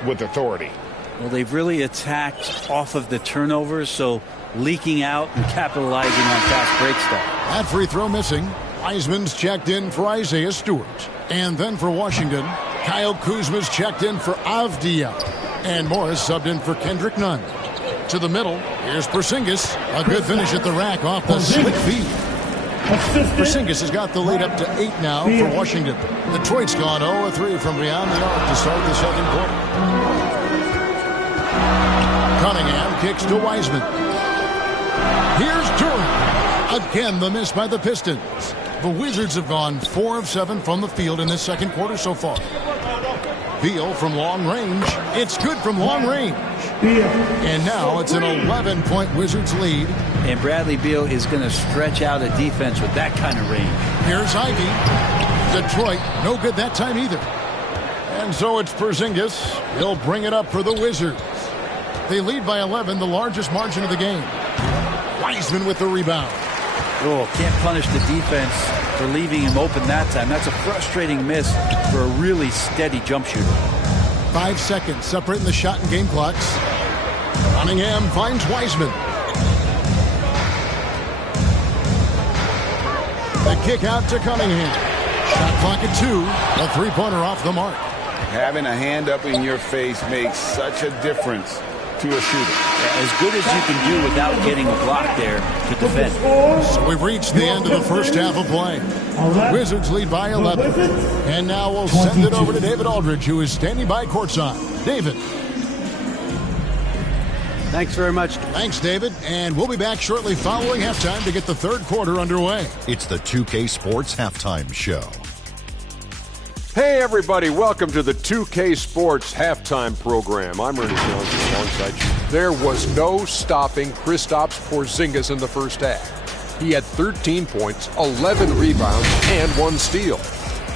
with authority. Well, they've really attacked off of the turnovers, so leaking out and capitalizing on fast break stuff. That free throw missing. Wiseman's checked in for Isaiah Stewart. And then for Washington, Kyle Kuzma's checked in for Avdia. And Morris subbed in for Kendrick Nunn. To the middle, here's Porzingis. A good finish at the rack off the slick feed. Porzingis has got the lead up to 8 now for Washington. Detroit's gone 0-3 from beyond the arc to start the second quarter. Cunningham kicks to Wiseman. Here's Duren. Again, the miss by the Pistons. The Wizards have gone 4 of 7 from the field in this second quarter so far. Beal from long range. It's good from long range. And now it's an 11-point Wizards lead. And Bradley Beal is going to stretch out a defense with that kind of range. Here's Ivy. Detroit, no good that time either. And so it's Porzingis. He'll bring it up for the Wizards. They lead by 11, the largest margin of the game. Wiseman with the rebound. Oh, can't punish the defense for leaving him open that time. That's a frustrating miss for a really steady jump shooter. 5 seconds separating the shot and game clocks. Cunningham finds Wiseman. The kick out to Cunningham. Shot clock at 2. A three-pointer off the mark. Having a hand up in your face makes such a difference to a shooter. As good as you can do without getting a block there to defend. So we've reached the end of the first half of play. Wizards lead by 11. And now we'll send it over to David Aldridge, who is standing by courtside. David. Thanks very much. Thanks, David. And we'll be back shortly following halftime to get the third quarter underway. It's the 2K Sports Halftime Show. Hey, everybody. Welcome to the 2K Sports Halftime Program. I'm Ernie Johnson alongside you. There was no stopping Kristaps Porzingis in the first half. He had 13 points, 11 rebounds, and 1 steal.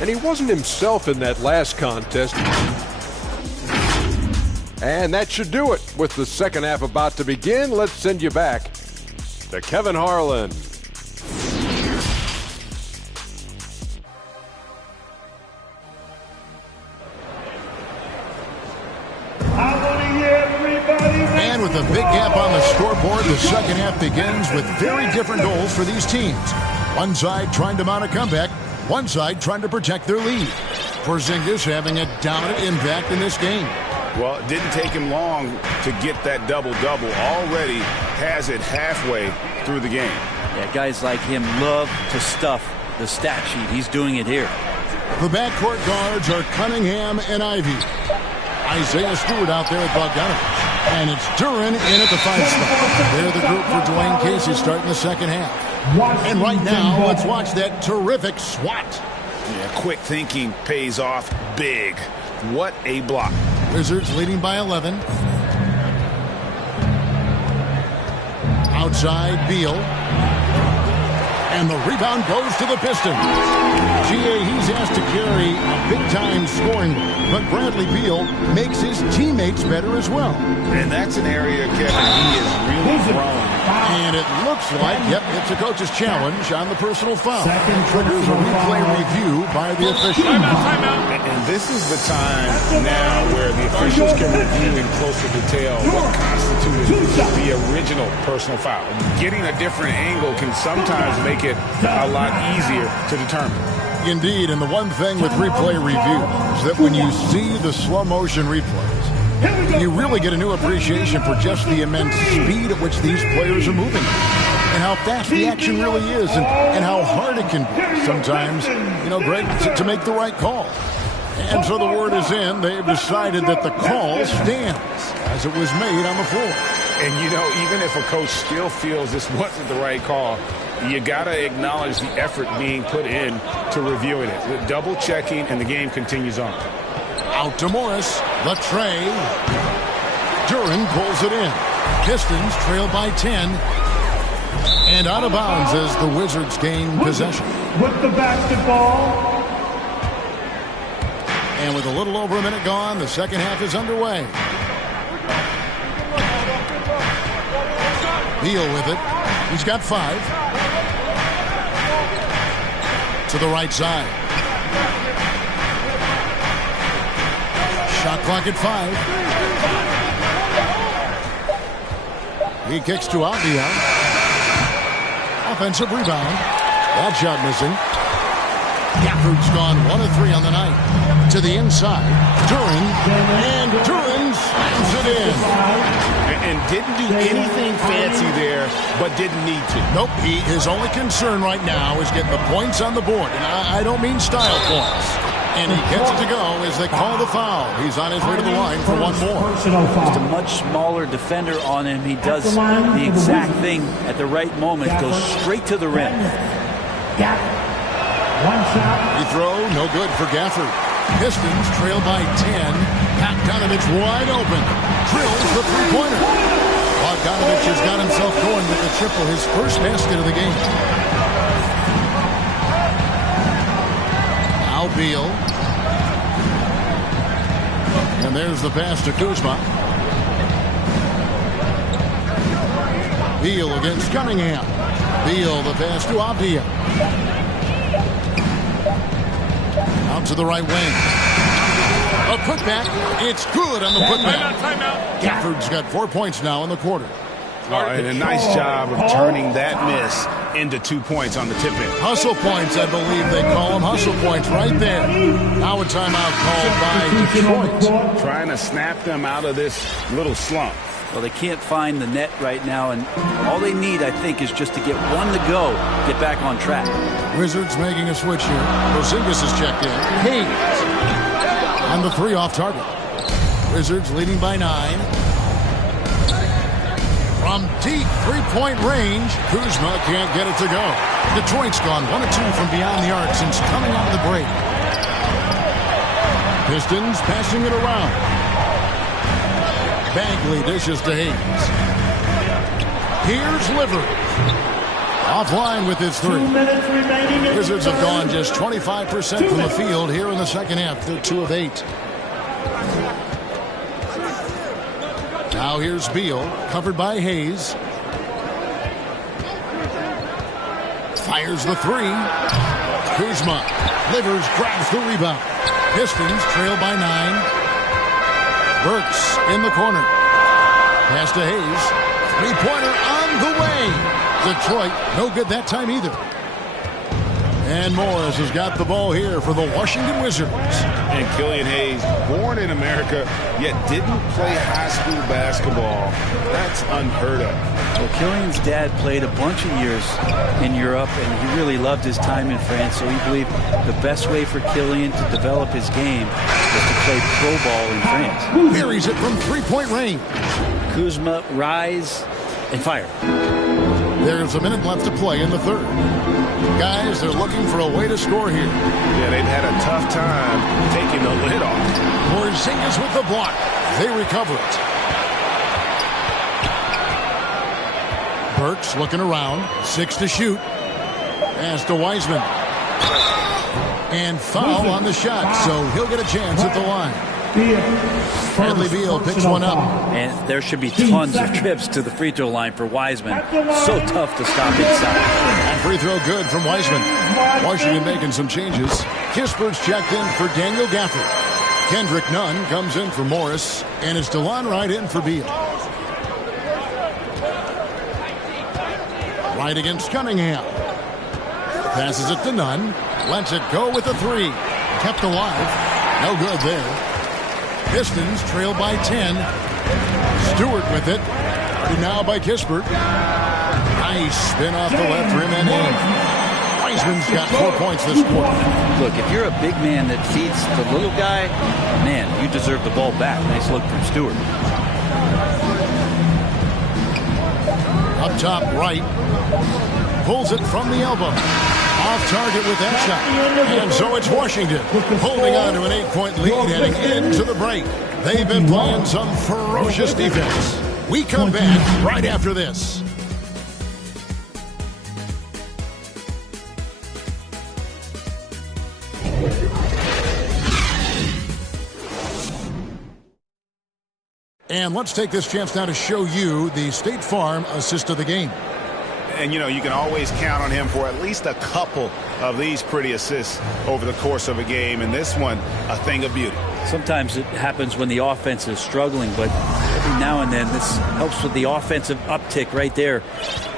And he wasn't himself in that last contest. And that should do it. With the second half about to begin, let's send you back to Kevin Harlan. And with a big gap on the scoreboard, the second half begins with very different goals for these teams. One side trying to mount a comeback, one side trying to protect their lead. Porzingis having a dominant impact in this game. Well, it didn't take him long to get that double-double. Already has it halfway through the game. Yeah, guys like him love to stuff the stat sheet. He's doing it here. The backcourt guards are Cunningham and Ivy. Isaiah Stewart out there with Bogdanovich. And it's Duren in at the 5 spot. They're the group for Dwayne Casey starting the second half. And right now, let's watch that terrific swat. Yeah, quick thinking pays off big. What a block. Wizards leading by 11. Outside, Beal. And the rebound goes to the Pistons. He's asked to carry a big-time scoring role, but Bradley Beal makes his teammates better as well. And that's an area, Kevin, he is really grown. And it looks like, it's a coach's challenge on the personal foul. Triggers a replay review by the official. Timeout. And this is the time now where the officials can review in closer detail what constituted the original personal foul. Getting a different angle can sometimes make it a lot easier to determine. Indeed, and the one thing with replay review is that when you see the slow motion replays, you really get a new appreciation for just the immense speed at which these players are moving and how fast the action really is and how hard it can be sometimes, Greg, to make the right call. And so the word is in. They've decided that the call stands as it was made on the floor. And, even if a coach still feels this wasn't the right call, you got to acknowledge the effort being put in to reviewing it. With double checking, and the game continues on. Out to Morris. The tray. Duren pulls it in. Pistons trail by 10. And out of bounds as the Wizards gain possession. With the basketball. And with a little over a minute gone, the second half is underway. Beal with it. He's got 5. To the right side. Shot clock at 5. He kicks to Avdia. Offensive rebound. That shot missing. Gafford's gone 1 of 3 on the night. To the inside. Duren. And Duren slams it in. And didn't do anything fancy there, but didn't need to. Nope. His only concern right now is getting the points on the board. And I don't mean style points. And he gets it to go as they call the foul. He's on his way to the line for one more. Just a much smaller defender on him. He does the exact thing at the right moment. Goes straight to the rim. Free throw, no good for Gafford. Pistons trail by 10. Bogdanovich wide open. Drills the three-pointer. Bogdanovich has got himself going with the triple, his first basket of the game. Beal. And there's the pass to Kuzma. Beal against Cunningham. Beal, the pass to Avdia. Out to the right wing. A putback. It's good on the putback. Timeout. Gafford's got 4 points now in the quarter. And a nice job of turning that miss into 2 points on the tip-in. Hustle points, I believe they call them. Hustle points right there. Now a timeout called by Detroit. Trying to snap them out of this little slump. Well, they can't find the net right now, and all they need, I think, is just to get one to go, get back on track. Wizards making a switch here. Porzingis is checked in. Hayes on the 3 off target. Wizards leading by 9. From deep three-point range, Kuzma can't get it to go. Detroit's gone 1 of 2 from beyond the arc since coming out of the break. Pistons passing it around. Bagley dishes to Hayes. Here's Livers. Offline with his 3. 2 minutes remaining. Wizards have gone just 25% from the field here in the second half. They're 2 of 8. Now here's Beal, covered by Hayes. Fires the 3. Kuzma. Livers grabs the rebound. Pistons trail by 9. Burks in the corner. Pass to Hayes. 3-pointer on the way. Detroit, no good that time either. And Morris has got the ball here for the Washington Wizards. And Killian Hayes, born in America, yet didn't play high school basketball. That's unheard of. Well, Killian's dad played a bunch of years in Europe, and he really loved his time in France, so he believed the best way for Killian to develop his game was to play pro ball in France. Buries it from 3-point range. Kuzma, rise, and fire. There's a minute left to play in the third. Guys, they're looking for a way to score here. Yeah, they've had a tough time taking the lid off. Porzingis with the block. They recover it. Burks looking around. 6 to shoot. Pass to Wiseman. And foul on the shot, so he'll get a chance at the line. Bradley Beal picks one up. And there should be tons of trips to the free throw line for Wiseman. So tough to stop inside. And free throw good from Wiseman. Washington making some changes. Kispert's checked in for Daniel Gafford. Kendrick Nunn comes in for Morris. And it's DeLon Wright in for Beal. Wright against Cunningham. Passes it to Nunn. Lets it go with a 3. Kept alive. No good there. Pistons trail by 10. Stewart with it. And now by Kispert. Nice spin off the left rim and in. Wiseman's got 4 points this quarter. Look, if you're a big man that feeds the little guy, man, you deserve the ball back. Nice look from Stewart. Up top right. Pulls it from the elbow. Off target with that shot. And so it's Washington holding on to an 8-point lead heading into the break. They've been playing some ferocious defense. We come back right after this. And let's take this chance now to show you the State Farm assist of the game. And, you know, you can always count on him for at least a couple of these pretty assists over the course of a game. And this one, a thing of beauty. Sometimes it happens when the offense is struggling, but every now and then this helps with the offensive uptick right there.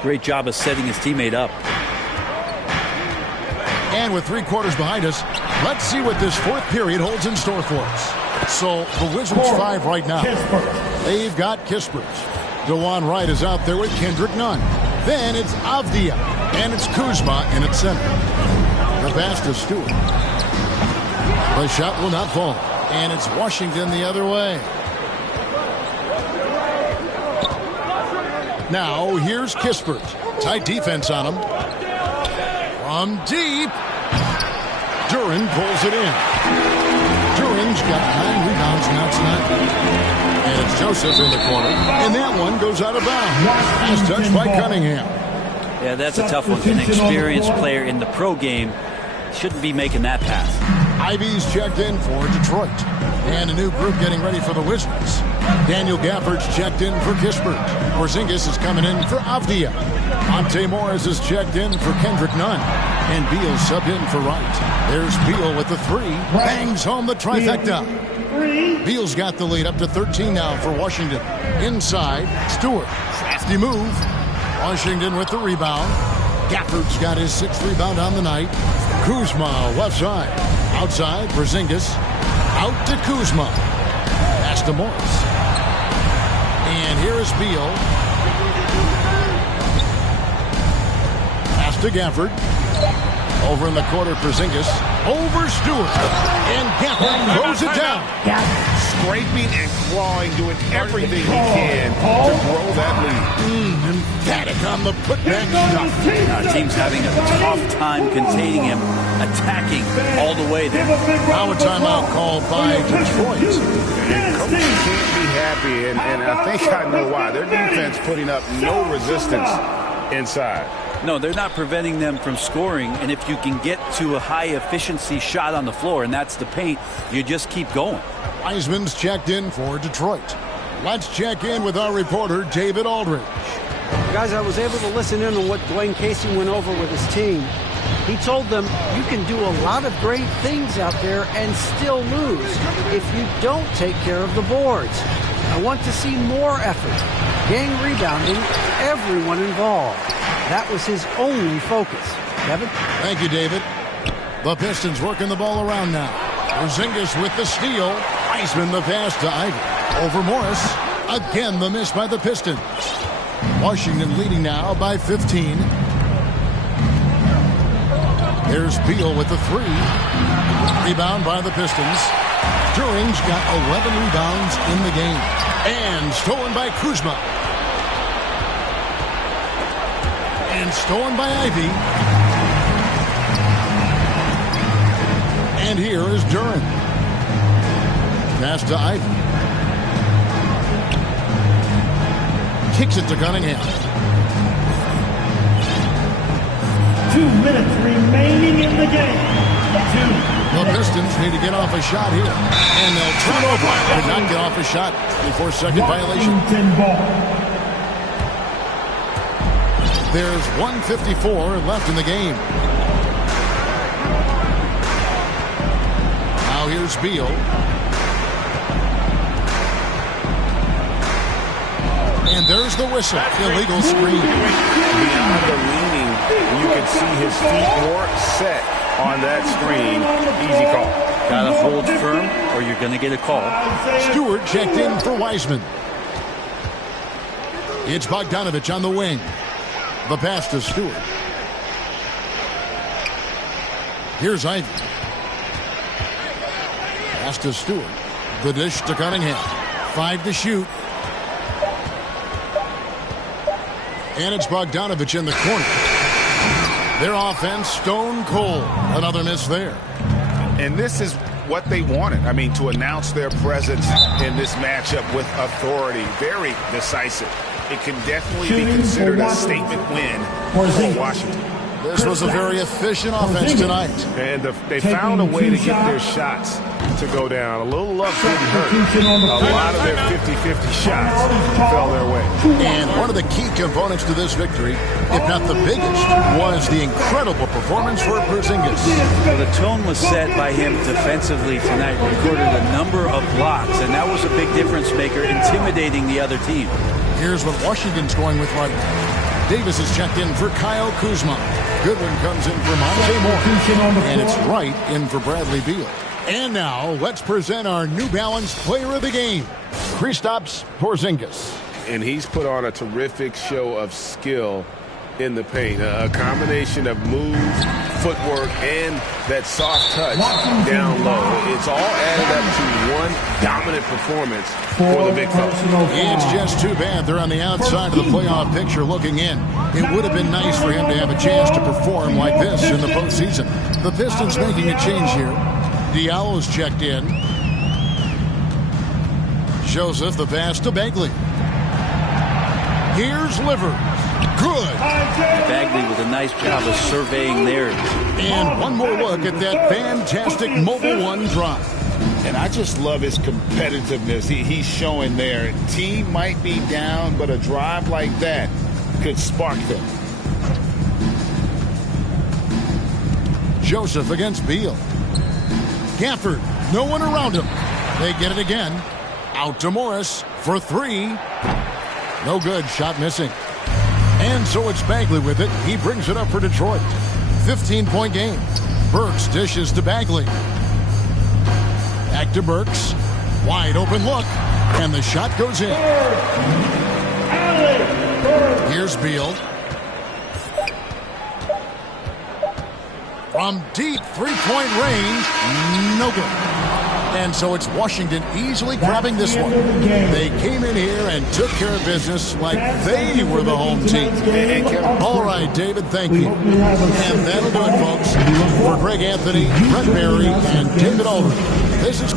Great job of setting his teammate up. And with 3 quarters behind us, let's see what this fourth period holds in store for us. So the Wizards 5 right now. They've got Kispert. DeLon Wright is out there with Kendrick Nunn. Then it's Avdia, and it's Kuzma in its center. The pass to Stewart. The shot will not fall, and it's Washington the other way. Now here's Kispert. Tight defense on him. From deep. Duren pulls it in. Duren's got 9 rebounds now tonight. And it's Joseph in the corner. And that one goes out of bounds. Last touch by Cunningham. Yeah, that's a tough one. An experienced player in the pro game shouldn't be making that pass. Ivy's checked in for Detroit. And a new group getting ready for the Wizards. Daniel Gafford's checked in for Kispert. Porzingis is coming in for Avdia. Monte Morris is checked in for Kendrick Nunn. And Beal subbed in for Wright. There's Beal with the three. Bangs home the trifecta. Beal's got the lead up to 13 now for Washington. Inside, Stewart. Crafty move. Washington with the rebound. Gafford's got his 6th rebound on the night. Kuzma left side. Outside, Porzingis. Out to Kuzma. Pass to Morris. And here is Beal. Pass to Gafford. Over in the corner, Porzingis. Over Stewart. And Gafford throws it down. Scraping and clawing, doing everything he can to grow that lead. Emphatic on the putback shot. Team's having a tough time containing him, attacking all the way there. Now a timeout called by Detroit. And coach can't be happy, and I think I know why. Their defense putting up no resistance inside. No, they're not preventing them from scoring, and if you can get to a high-efficiency shot on the floor, and that's the paint, you just keep going. Wiseman's checked in for Detroit. Let's check in with our reporter, David Aldridge. Guys, I was able to listen in on what Dwayne Casey went over with his team. He told them you can do a lot of great things out there and still lose if you don't take care of the boards. I want to see more effort, gang rebounding, everyone involved. That was his only focus. Kevin? Thank you, David. The Pistons working the ball around now. Porzingis with the steal. Wiseman the pass to Ivy. Over Morris. Again the miss by the Pistons. Washington leading now by 15. There's Beal with the three. Rebound by the Pistons. During's got 11 rebounds in the game. And stolen by Kuzma. And stolen by Ivy. And here is Duren. Pass to Ivy. Kicks it to Cunningham. 2 minutes remaining in the game. The Pistons need to get off a shot here. And they'll turn over. Could not get off a shot. 24-second violation. There's 1:54 left in the game. Now here's Beal. And there's the whistle. Illegal screen. Beyond the leaning, you can see his feet more set on that screen. Easy call. Gotta hold firm or you're gonna get a call. Stewart checked in for Wiseman. It's Bogdanovich on the wing. The pass to Stewart. Here's Ivy. Pass to Stewart. The dish to Cunningham. 5 to shoot. And it's Bogdanovich in the corner. Their offense stone cold. Another miss there. And this is what they wanted. I mean, to announce their presence in this matchup with authority. Very decisive. It can definitely be considered a statement win for Washington. This was a very efficient offense tonight. And they found a way to get their shots to go down. A little luck didn't hurt. A lot of their 50-50 shots fell their way. And one of the key components to this victory, if not the biggest, was the incredible performance for Porzingis. Well, the tone was set by him defensively tonight. Recorded a number of blocks, and that was a big difference maker, intimidating the other team. Here's what Washington's going with right now. Davis is checked in for Kyle Kuzma. Goodwin comes in for Monte Morris. And it's Wright in for Bradley Beal. And now, let's present our New Balance Player of the Game, Kristaps Porzingis. And he's put on a terrific show of skill in the paint. A combination of moves, footwork, and that soft touch down low. It's all added up to one dominant performance for the big fella. It's just too bad they're on the outside of the playoff picture looking in. It would have been nice for him to have a chance to perform like this in the postseason. The Pistons making a change here. Diallo's checked in. Joseph the pass to Bagley. Here's Livers. Good. Bagley with a nice job of surveying there. And one more look at that fantastic Mobile One drive. And I just love his competitiveness he's showing there. Team might be down, but a drive like that could spark them. Joseph against Beal. Gafford, no one around him. They get it again. Out to Morris for three. No good, shot missing. And so it's Bagley with it. He brings it up for Detroit. 15-point game. Burks dishes to Bagley. Back to Burks. Wide open look. And the shot goes in. Here's Beal. From deep three-point range, no good. And so it's Washington easily grabbing this one. They came in here and took care of business like they were the home team. All right, David, thank you. And that'll do it, folks. For Greg Anthony, Brett Berry, and David Aldridge, this is...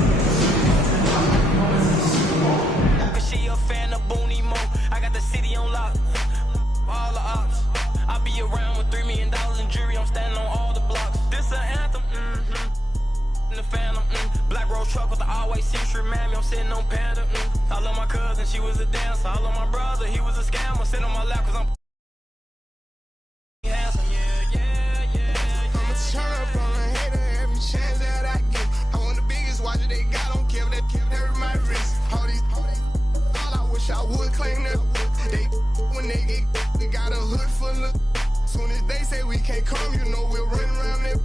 Truck with the all-white century, mammy, I'm sitting on Panda. I love my cousin, she was a dancer. I love my brother, he was a scammer. Sit on my lap cause I'm handsome, I'ma turn up on a hater every chance that I get. I want the biggest watch that they got, don't care, that carry my wrist. All I wish I would claim that. They, when they get, they got a hood full of. Soon as they say we can't come, you know we'll run around that.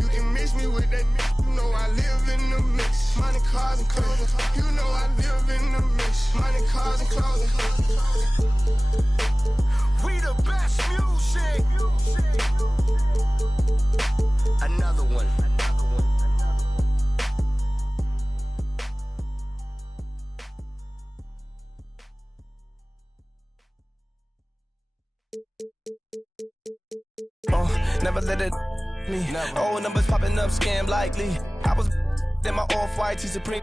You can mix me with that, you know I live in the mix. Money, cars, and clothing, you know I live in the mix. Money, cars, and clothing. We the best music. Another one. Never let it me. Old numbers popping up, scam likely. I was in my off-white T-Supreme.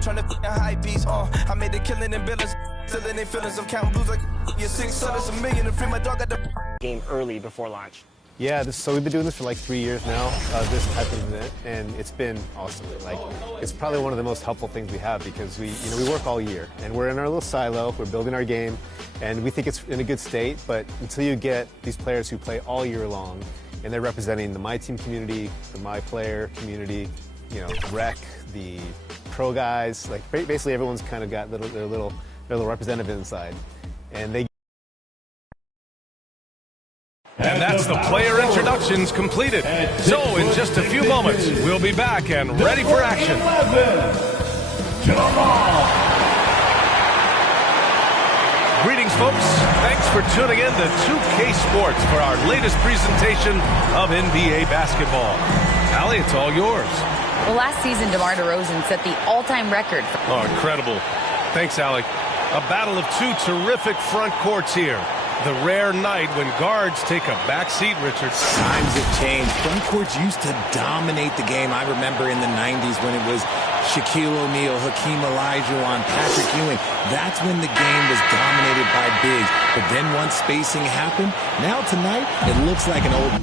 Trying to f***ing high beats, I made the killing in billers. Still in their feelings, I'm counting blues like you're 6 sellers, a million to free my dog at the game early before launch. Yeah, so we've been doing this for like 3 years now, this type of event, and it's been awesome. Like, it's probably one of the most helpful things we have because we work all year, and we're in our little silo, we're building our game, and we think it's in a good state, but until you get these players who play all year long, and they're representing the My Team community, the My Player community, rec, the pro guys, like basically everyone's kind of got their little representative inside, and they. And that's the player introductions completed. So in just a few moments, we'll be back and ready for action. Greetings, folks. Thanks for tuning in to 2K Sports for our latest presentation of NBA basketball. Allie, it's all yours. Well, last season, DeMar DeRozan set the all-time record. Oh, incredible. Thanks, Allie. A battle of two terrific front courts here. The rare night when guards take a back seat, Richard. Times have changed. Front courts used to dominate the game. I remember in the 90s when it was Shaquille O'Neal, Hakeem Olajuwon, Patrick Ewing. That's when the game was dominated by bigs. But then once spacing happened, now tonight, it looks like an old...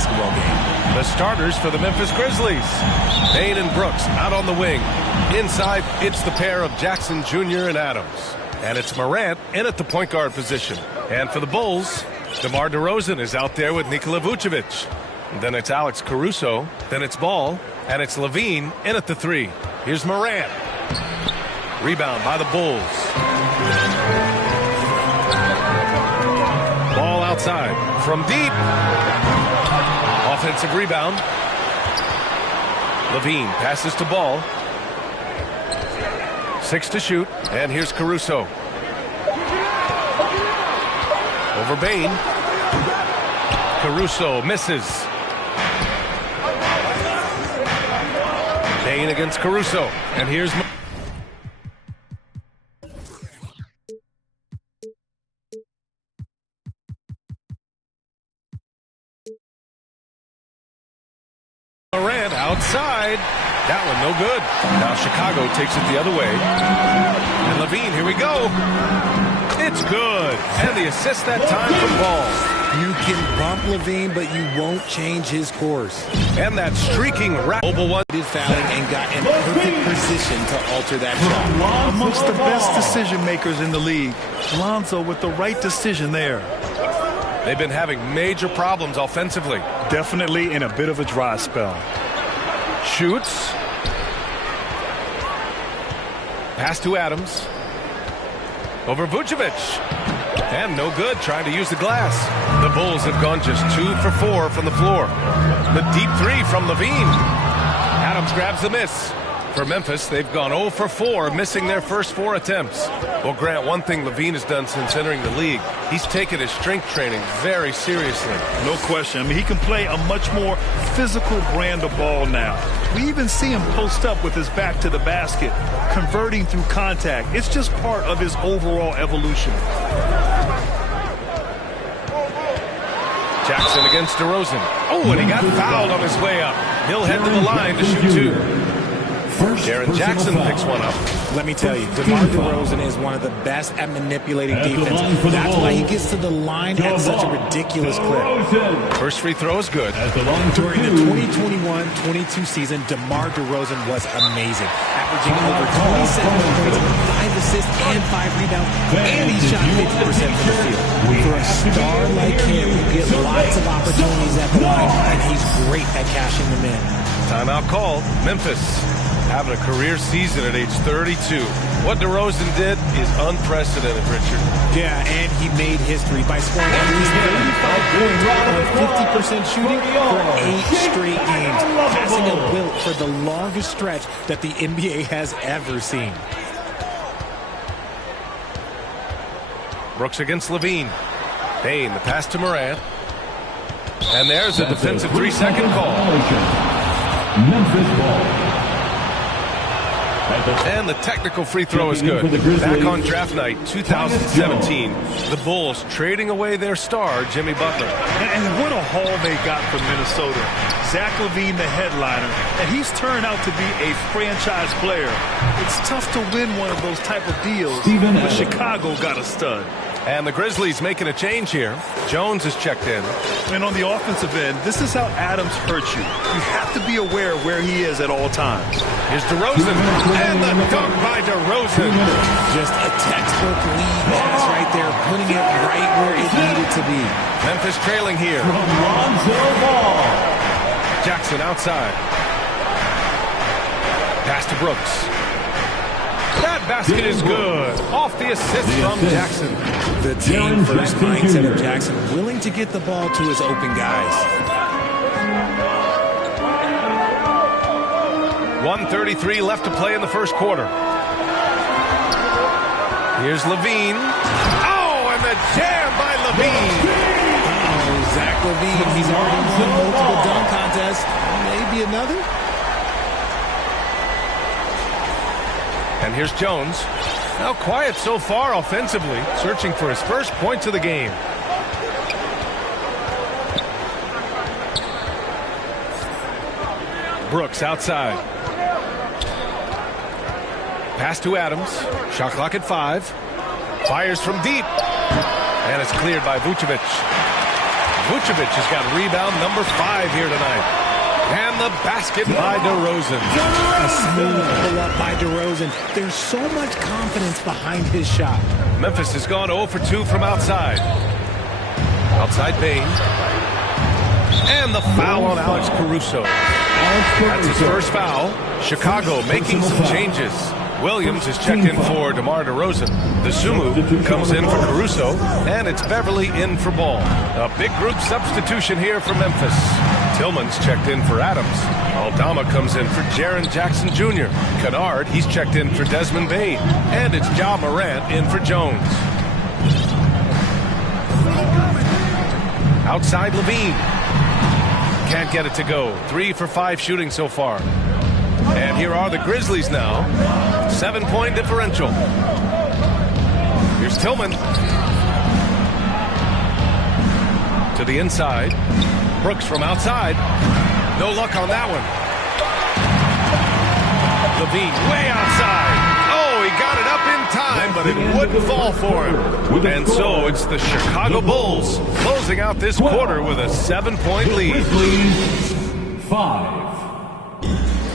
basketball game. The starters for the Memphis Grizzlies. Bane and Brooks out on the wing. Inside, it's the pair of Jackson Jr. and Adams. And it's Morant in at the point guard position. And for the Bulls, DeMar DeRozan is out there with Nikola Vucevic. Then it's Alex Caruso. Then it's Ball. And it's LaVine in at the 3. Here's Morant. Rebound by the Bulls. Ball outside from deep. Offensive rebound. LaVine passes to Ball. 6 to shoot. And here's Caruso. Over Bane. Caruso misses. Bane against Caruso. And here's Morant outside. That one no good. Now Chicago takes it the other way. And LaVine, here we go. It's good. And the assist that time from Ball. You can bump LaVine, but you won't change his course. And that streaking mobile one. Did fouling and got in perfect position to alter that shot. Amongst the best decision makers in the league. Lonzo with the right decision there. They've been having major problems offensively. Definitely in a bit of a dry spell. Shoots. Pass to Adams. Over Vucevic. And no good, trying to use the glass. The Bulls have gone just 2 for 4 from the floor. The deep 3 from LaVine. Adams grabs the miss. For Memphis, they've gone 0 for 4, missing their first 4 attempts. Well, Grant, one thing LaVine has done since entering the league, he's taken his strength training very seriously. No question. I mean, he can play a much more physical brand of ball now. We even see him post up with his back to the basket, converting through contact. It's just part of his overall evolution. Jackson against DeRozan. Oh, and he got fouled on his way up. He'll head to the line to shoot 2. Jaren Jackson picks one up. Let me tell you, DeMar DeRozan is one of the best at manipulating defense. That's why he gets to the line at such a ridiculous clip. First free throw is good. During the 2021-22 season, DeMar DeRozan was amazing, averaging over 27 points, 5 assists, and 5 rebounds, and he shot 50% from the field. For a star like him, you get lots of opportunities at the line, and he's great at cashing them in. Timeout called. Memphis having a career season at age 32. What DeRozan did is unprecedented, Richard. Yeah, and he made history by scoring at least 35 points on 50% shooting for 8 straight games, passing a wilt for the longest stretch that the NBA has ever seen. Brooks against LaVine. Bane, the pass to Morant. And there's a defensive 3-second call. Memphis ball. And the technical free throw is good. Back on draft night 2017, the Bulls trading away their star, Jimmy Butler. And what a haul they got from Minnesota. Zach LaVine, the headliner, and he's turned out to be a franchise player. It's tough to win one of those type of deals, but Chicago got a stud. And the Grizzlies making a change here. Jones is checked in. And on the offensive end, this is how Adams hurts you. You have to be aware where he is at all times. Here's DeRozan. And the dunk by DeRozan. Just a textbook lead pass right there, putting it right where it needed to be. Memphis trailing here. From Lonzo Ball. Jackson outside. Pass to Brooks. That basket is good. Off the assist from Jackson. The team first mindset of Jackson, willing to get the ball to his open guys. 1:33 left to play in the first quarter. Here's LaVine. Oh, and the jam by LaVine. Oh, Zach LaVine, he's already won multiple dunk contests. Maybe another? And here's Jones. Now quiet so far offensively, searching for his first points of the game. Brooks outside. Pass to Adams. Shot clock at 5. Fires from deep. And it's cleared by Vucevic. Vucevic has got rebound number 5 here tonight. And the basket by DeRozan. A smooth pull-up by DeRozan. There's so much confidence behind his shot. Memphis has gone 0 for 2 from outside. Outside Bane. And the foul on Alex Caruso. That's his first foul. Chicago making some changes. Williams is checked in for DeMar DeRozan. Dosunmu comes in for Caruso. And it's Beverly in for Ball. A big group substitution here for Memphis. Tillman's checked in for Adams. Aldama comes in for Jaren Jackson Jr. Kennard, he's checked in for Desmond Bane. And it's Ja Morant in for Jones. Outside Levine. Can't get it to go. 3 for 5 shooting so far. And here are the Grizzlies now. 7-point differential. Here's Tillman. To the inside. Brooks from outside. No luck on that one. Levine way outside. Oh, he got it up in time, but it wouldn't fall for him. And so it's the Chicago Bulls closing out this quarter with a 7-point lead. 5.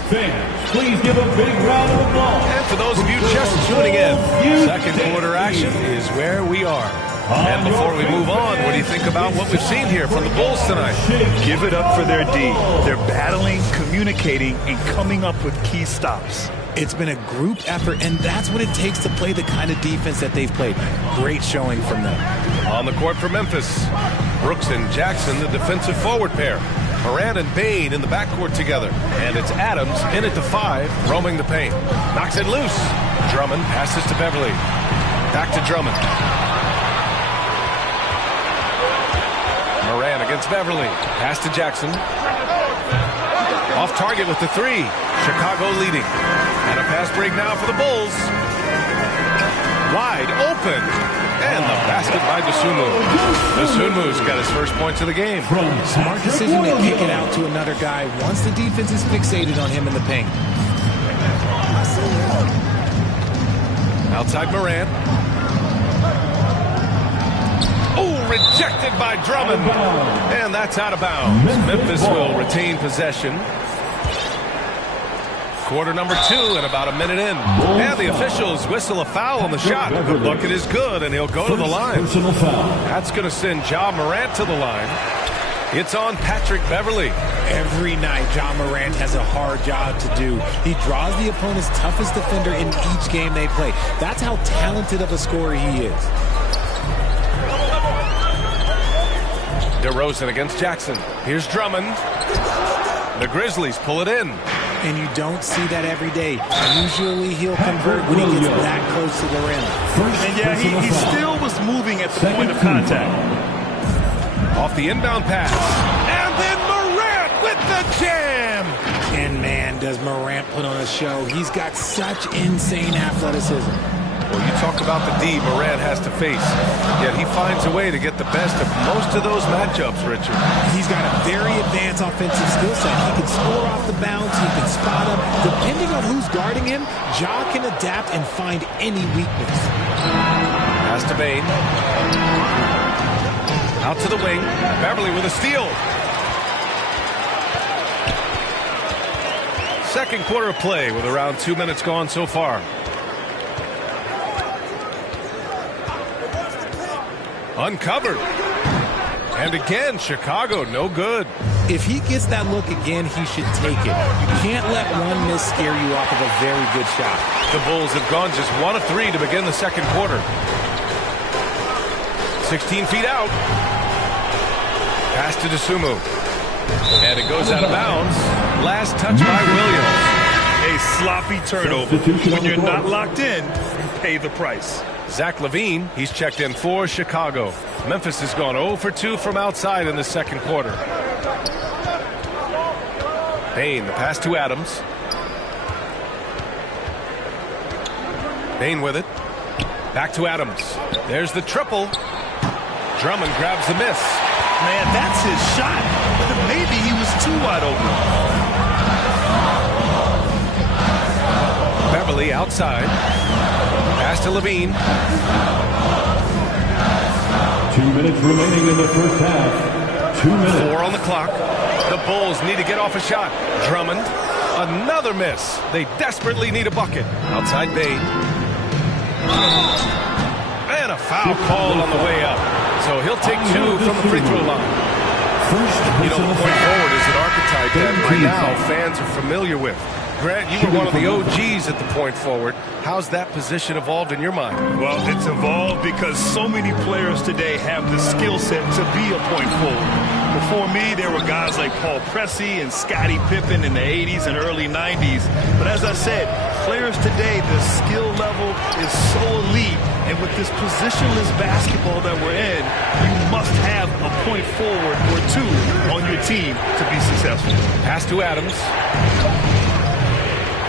Fans, please give a big round of applause. And for those of you just tuning in, second quarter action is where we are. And before we move on, what do you think about what we've seen here from the Bulls tonight? Give it up for their D. They're battling, communicating, and coming up with key stops. It's been a group effort, and that's what it takes to play the kind of defense that they've played. Great showing from them. On the court for Memphis, Brooks and Jackson, the defensive forward pair. Morant and Bane in the backcourt together. And it's Adams in at the 5, roaming the paint. Knocks it loose. Drummond passes to Beverly. Back to Drummond. Morant against Beverly. Pass to Jackson. Off target with the 3. Chicago leading. And a pass break now for the Bulls. Wide open. And the basket by Dosunmu. Dosunmu's got his first points of the game. Smart decision to kick it out to another guy once the defense is fixated on him in the paint. Outside Morant. Oh, rejected by Drummond. And that's out of bounds. Memphis will retain possession. Quarter number 2 and about a minute in. And the officials whistle a foul on the shot. The bucket is good, and he'll go to the line. That's going to send Ja Morant to the line. It's on Patrick Beverly. Every night, Ja Morant has a hard job to do. He draws the opponent's toughest defender in each game they play. That's how talented of a scorer he is. DeRozan against Jackson. Here's Drummond. The Grizzlies pull it in. And you don't see that every day. Usually he'll convert when he gets that close to the rim. And yeah, he still was moving at the point of contact. Off the inbound pass. And then Morant with the jam. And man, does Morant put on a show. He's got such insane athleticism. Well, you talk about the D Morant has to face, yet he finds a way to get the best of most of those matchups, Richard. He's got a very advanced offensive skill set. He can score off the bounce. He can spot up. Depending on who's guarding him, Ja can adapt and find any weakness. Pass to Bane. Out to the wing. Beverly with a steal. Second quarter of play with around 2 minutes gone so far. Uncovered. And again, Chicago, no good. If he gets that look again, he should take it. You can't let one miss scare you off of a very good shot. The Bulls have gone just 1 of 3 to begin the second quarter. 16 feet out. Pass to Dosunmu. And it goes out of bounds. Last touch by Williams. A sloppy turnover. When you're not locked in, you pay the price. Zach LaVine, he's checked in for Chicago. Memphis has gone 0 for 2 from outside in the second quarter. Bane, the pass to Adams. Bane with it. Back to Adams. There's the triple. Drummond grabs the miss. Man, that's his shot. Maybe he was too wide open. Beverly outside. Pass to Levine. 2 minutes remaining in the first half. 2 minutes. 4 on the clock. The Bulls need to get off a shot. Drummond, another miss. They desperately need a bucket. Outside Bade. And a foul called on the way up. So he'll take 2 from the free throw line. You know, the point forward is an archetype that by now fans are familiar with. Grant, you were one of the OGs at the point forward. How's that position evolved in your mind? Well, it's evolved because so many players today have the skill set to be a point forward. Before me, there were guys like Paul Pressey and Scottie Pippen in the 80s and early 90s. But as I said, players today, the skill level is so elite. And with this positionless basketball that we're in, you must have a point forward or 2 on your team to be successful. Pass to Adams.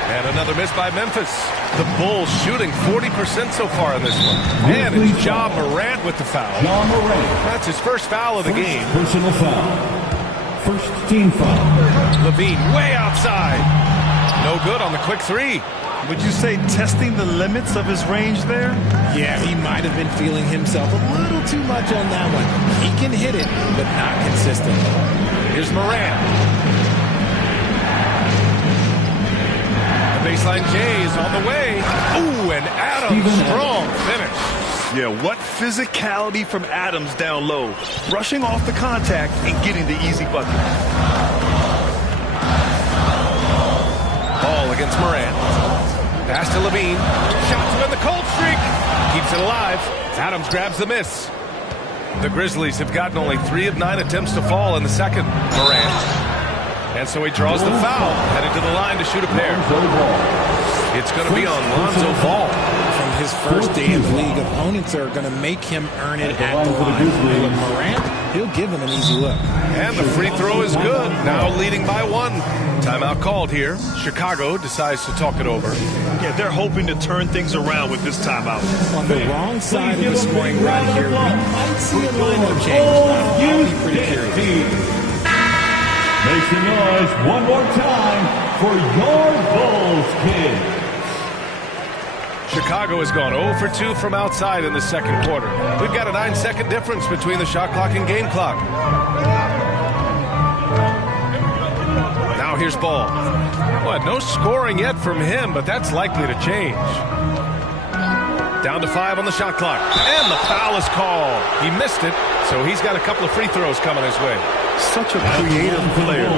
And another miss by Memphis. The Bulls shooting 40% so far in this one. And it's Ja Morant with the foul. Ja Morant. That's his first foul of the game. Personal foul. First team foul. Levine way outside. No good on the quick 3. Would you say testing the limits of his range there? Yeah, he might have been feeling himself a little too much on that one. He can hit it, but not consistent. Here's Morant. The baseline J is on the way. Ooh, and Adams, strong finish. Yeah, what physicality from Adams down low. Brushing off the contact and getting the easy bucket. Ball against Morant. Pass to Levine. Shot to win the cold streak. Keeps it alive. Adams grabs the miss. The Grizzlies have gotten only 3 of 9 attempts to fall in the second. Morant. And so he draws the foul. Headed to the line to shoot a pair. It's going to be on Lonzo Ball. From his first day in the league, opponents are going to make him earn it at the line. With Morant, he'll give him an easy look. And the free throw is good. Now leading by 1. Timeout called here. Chicago decides to talk it over. Yeah, they're hoping to turn things around with this timeout. On the wrong side of the scoring run here, we might see a lineup change. I'll be pretty curious. Make some noise one more time for your Bulls, kids. Chicago has gone 0 for 2 from outside in the second quarter. We've got a 9-second difference between the shot clock and game clock. Now here's Ball. What? No scoring yet from him, but that's likely to change. Down to 5 on the shot clock. And the foul is called. He missed it, so he's got a couple of free throws coming his way. Such a creative player.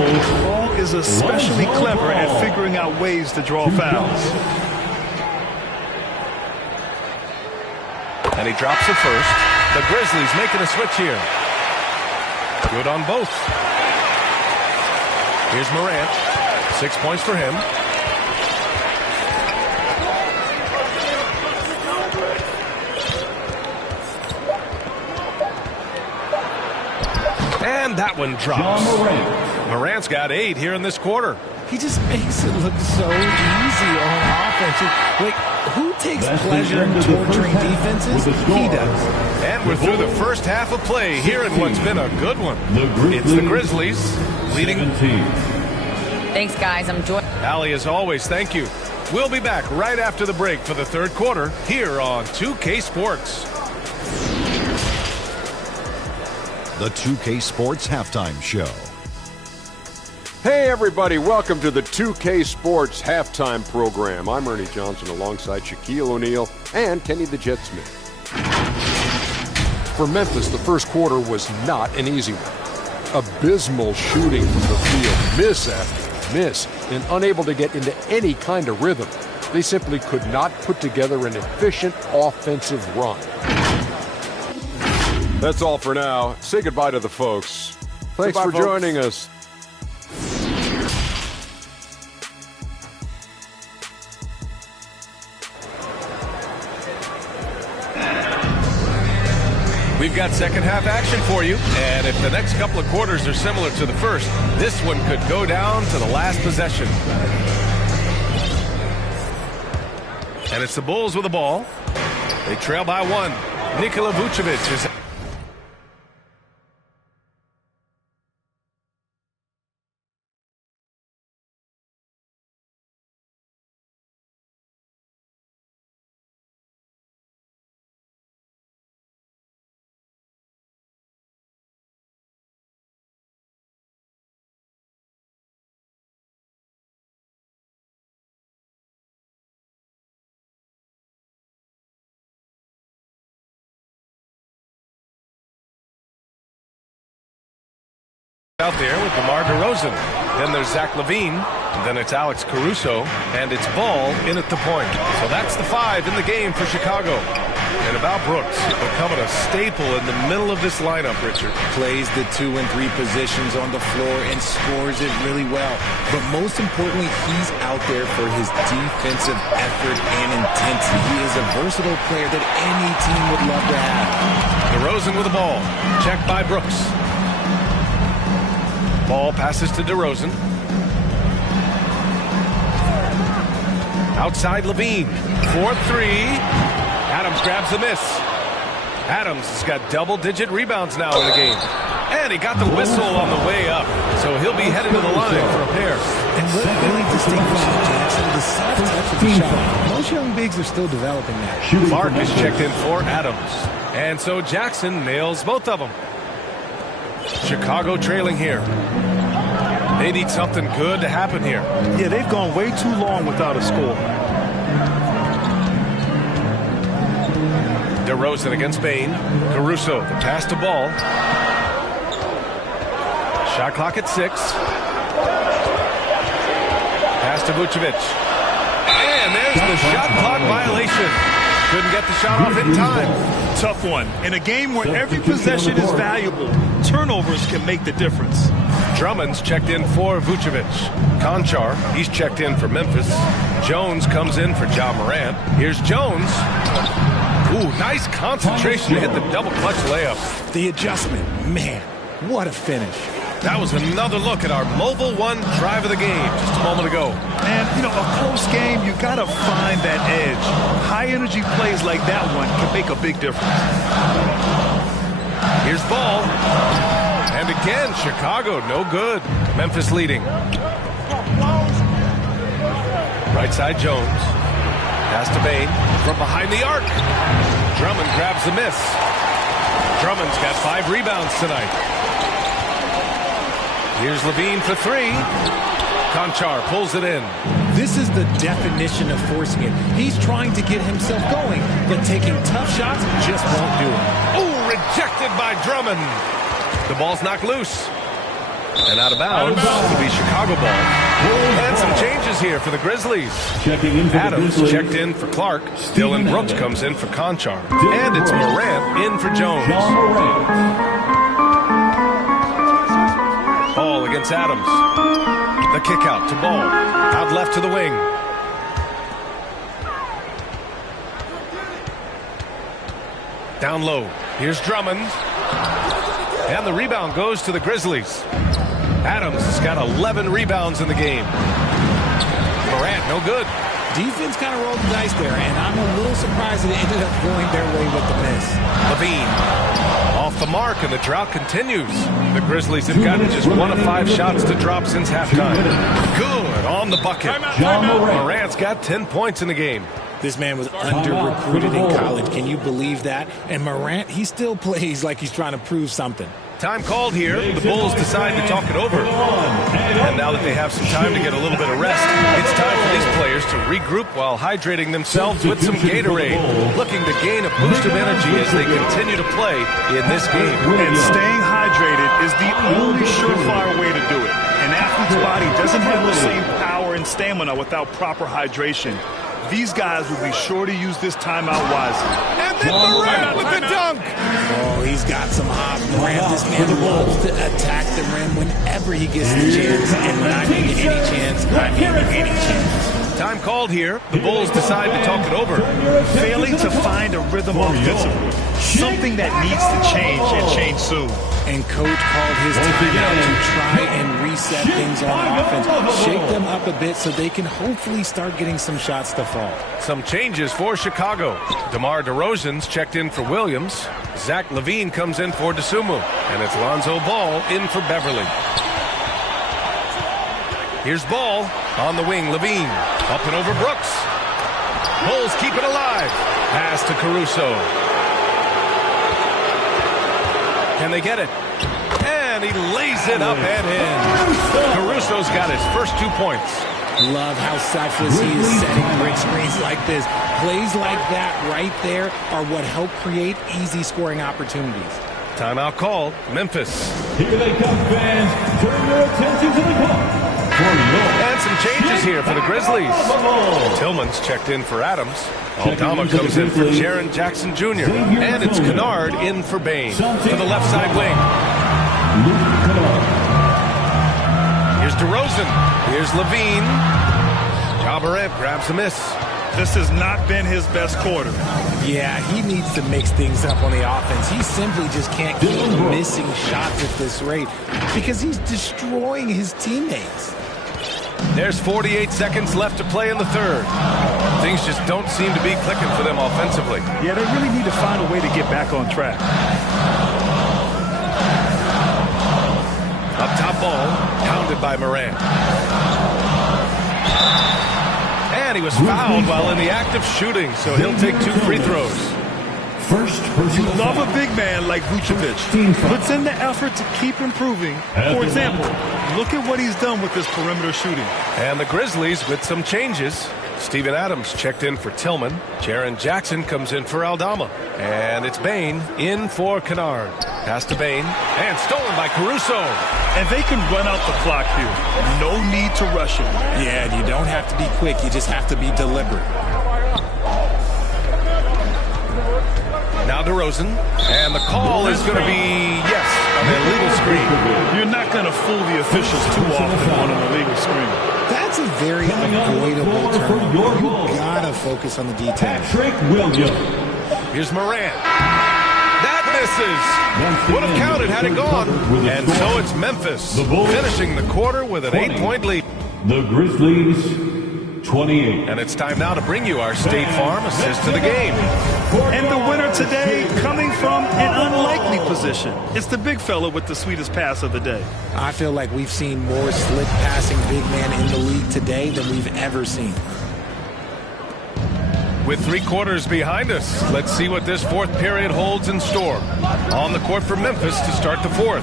Ball is especially clever at figuring out ways to draw fouls. And he drops it first. The Grizzlies making a switch here. Good on both. Here's Morant. 6 points for him. And that one drops. Morant's got 8 here in this quarter. He just makes it look so easy on offense. Wait, who takes pleasure in torturing defenses? He does. And we're through the first half of play here in what's been a good one. It's the Grizzlies leading. Thanks, guys. I'm enjoying. Allie, as always, thank you. We'll be back right after the break for the third quarter here on 2K Sports. The 2K Sports Halftime Show. Hey everybody, welcome to the 2K Sports Halftime Program. I'm Ernie Johnson alongside Shaquille O'Neal and Kenny the Jet Smith. For Memphis, the first quarter was not an easy one. Abysmal shooting from the field, miss after miss, and unable to get into any kind of rhythm. They simply could not put together an efficient offensive run. That's all for now. Say goodbye to the folks. Thanks for joining us. We've got second half action for you, and if the next couple of quarters are similar to the first, this one could go down to the last possession. And it's the Bulls with the ball. They trail by 1. Nikola Vucevic is Out there with DeMar DeRozan. Then there's Zach LaVine. Then it's Alex Caruso. And it's Ball in at the point. So that's the 5 in the game for Chicago. And about Brooks, becoming a staple in the middle of this lineup, Richard. Plays the 2 and 3 positions on the floor and scores it really well. But most importantly, he's out there for his defensive effort and intensity. He is a versatile player that any team would love to have. DeRozan with the ball. Checked by Brooks. Ball passes to DeRozan. Outside LaVine. 4-3. Adams grabs the miss. Adams has got double-digit rebounds now in the game. And he got the whistle on the way up. So he'll be headed to the line for a pair. And what really distinguishes Jackson, the soft touch of the shot. Most young bigs are still developing that. Mark is checked in for Adams. And so Jackson nails both of them. Chicago trailing here. They need something good to happen here. Yeah, they've gone way too long without a score. DeRozan against Bane. Caruso, the pass to Ball. Shot clock at 6. Pass to Vucevic. And there's the shot clock violation. Couldn't get the shot off in time. Tough one. In a game where every possession is valuable, turnovers can make the difference. Drummond's checked in for Vucevic. Conchar, he's checked in for Memphis. Jones comes in for Ja Morant. Here's Jones. Ooh, nice concentration to hit the double clutch layup. The adjustment, man, what a finish. That was another look at our Mobile One drive of the game just a moment ago. And, you know, a close game, you got to find that edge. High-energy plays like that one can make a big difference. Here's Ball. And again, Chicago, no good. Memphis leading. Right side, Jones. Pass to Bane from behind the arc. Drummond grabs the miss. Drummond's got 5 rebounds tonight. Here's LaVine for 3. Conchar pulls it in. This is the definition of forcing it. He's trying to get himself going, but taking tough shots just won't do it. Oh, rejected by Drummond. The ball's knocked loose. And out of bounds. It'll be Chicago ball. And some changes here for the Grizzlies. Adams checked in for Clark. Dylan Brooks comes in for Conchar. And it's Morant in for Jones. Ball against Adams. The kick out to Ball. Out left to the wing. Down low. Here's Drummond. And the rebound goes to the Grizzlies. Adams has got 11 rebounds in the game. Morant, no good. Defense kind of rolled the dice there, and I'm a little surprised that it ended up going their way with the miss. LaVine off the mark, and the drought continues. The Grizzlies have gotten just 1 of 5 shots to drop since halftime. Good on the bucket. Morant's got 10 points in the game. This man was under-recruited in college. Can you believe that? And Morant, he still plays like he's trying to prove something. Time called here. The Bulls decide to talk it over. And now that they have some time to get a little bit of rest, it's time for these players to regroup while hydrating themselves with some Gatorade, looking to gain a boost of energy as they continue to play in this game. And staying hydrated is the only surefire way to do it. An athlete's body doesn't have the same power and stamina without proper hydration. These guys will be sure to use this timeout wisely. And then Morant with the dunk. Oh, he's got some hop. Morant, this man loves to attack the rim whenever he gets the chance. And when I mean any chance, I mean any chance. Time called here. The Bulls decide to talk it over. Failing to find a rhythm offensively. Something that needs to change and change soon. And coach called his timeout to try and reset things on offense. Shake them up a bit so they can hopefully start getting some shots to fall. Some changes for Chicago. DeMar DeRozan's checked in for Williams. Zach LaVine comes in for DeSumo. And it's Lonzo Ball in for Beverly. Here's Ball on the wing. LaVine up and over Brooks. Bulls keep it alive. Pass to Caruso. Can they get it? And he lays it up and in. Caruso's got his first 2 points. Love how selfless he is setting brick screens like this. Plays like that right there are what help create easy scoring opportunities. Timeout called. Memphis. Here they come, fans. Turn your attention to the cup. And some changes here for the Grizzlies. Tillman's checked in for Adams. Aldama comes in for Jaren Jackson Jr. And it's Kennard in for Bane for the left side wing. Here's DeRozan. Here's Levine. Ja Morant grabs a miss. This has not been his best quarter. Yeah, he needs to mix things up on the offense. He simply just can't keep missing shots at this rate because he's destroying his teammates. There's 48 seconds left to play in the third. Things just don't seem to be clicking for them offensively. Yeah, they really need to find a way to get back on track. Up top ball, pounded by Morant. And he was fouled while in the act of shooting, so he'll take 2 free throws. You love a big man like Vucevic. Puts in the effort to keep improving. For example, look at what he's done with his perimeter shooting. And the Grizzlies with some changes. Steven Adams checked in for Tillman. Jaren Jackson comes in for Aldama. And it's Bane in for Kennard. Pass to Bane. And stolen by Caruso. And they can run out the clock here. No need to rush it. Yeah, you don't have to be quick. You just have to be deliberate. Now DeRozan. And the call is going to be, yes, an illegal screen. You're not going to fool the officials too often on an illegal screen. That's a very avoidable turn. You gotta focus on the details. Patrick Williams. Here's Morant. That misses. Would have counted had it gone. And so it's Memphis finishing the quarter with an 8-point lead. The Grizzlies 28. And it's time now to bring you our State Farm assist to the game. And the winner today coming from an unlikely position. It's the big fella with the sweetest pass of the day. I feel like we've seen more slick passing big men in the league today than we've ever seen. With 3 quarters behind us, let's see what this fourth period holds in store. On the court for Memphis to start the fourth.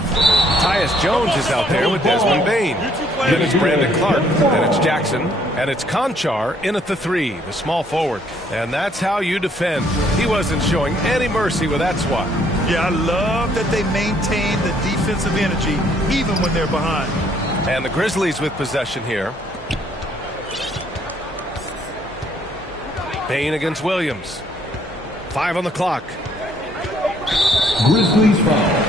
Tyus Jones is out there with Desmond Bane. Then it's Brandon Clark. Then it's Jackson. And it's Conchar in at the 3, the small forward. And that's how you defend. He wasn't showing any mercy with that swat. Yeah, I love that they maintain the defensive energy even when they're behind. And the Grizzlies with possession here. Bane against Williams. 5 on the clock. Grizzlies foul.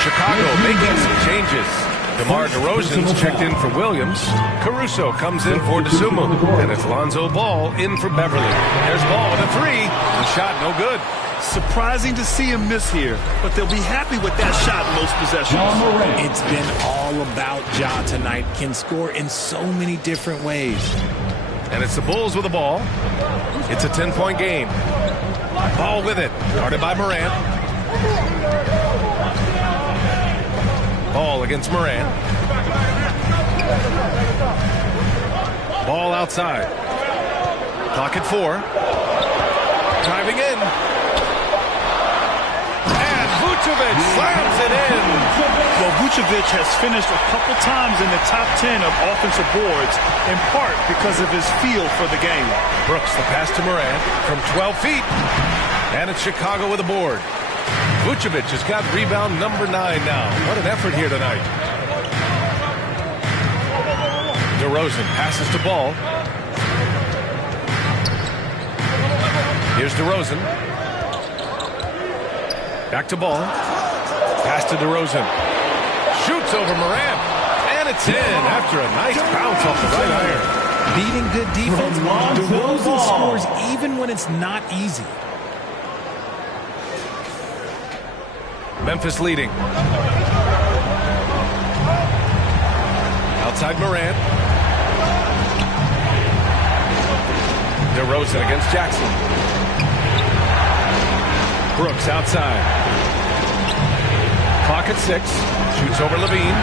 Chicago making some changes. DeMar DeRozan's checked in for Williams. Caruso comes in for DeSuma. And it's Lonzo Ball in for Beverly. There's Ball with a 3. The shot no good. Surprising to see him miss here, but they'll be happy with that shot most possessions. It's been all about Ja tonight. Can score in so many different ways. And it's the Bulls with the ball. It's a 10-point game. Ball with it. Guarded by Morant. Ball against Morant. Ball outside. Clock at 4. Driving in. And Vucevic slams it in. Well, Vucevic has finished a couple times in the top 10 of offensive boards, in part because of his feel for the game. Brooks, the pass to Morant from 12 feet. And it's Chicago with a board. Vucevic has got rebound number 9 now. What an effort here tonight. DeRozan passes to Ball. Here's DeRozan. Back to Ball. Pass to DeRozan. Shoots over Morant. And it's in after a nice bounce off the right iron. Beating good defense. DeRozan scores even when it's not easy. Memphis leading. Outside Morant. DeRozan against Jackson. Brooks outside. Clock at 6. Shoots over Levine.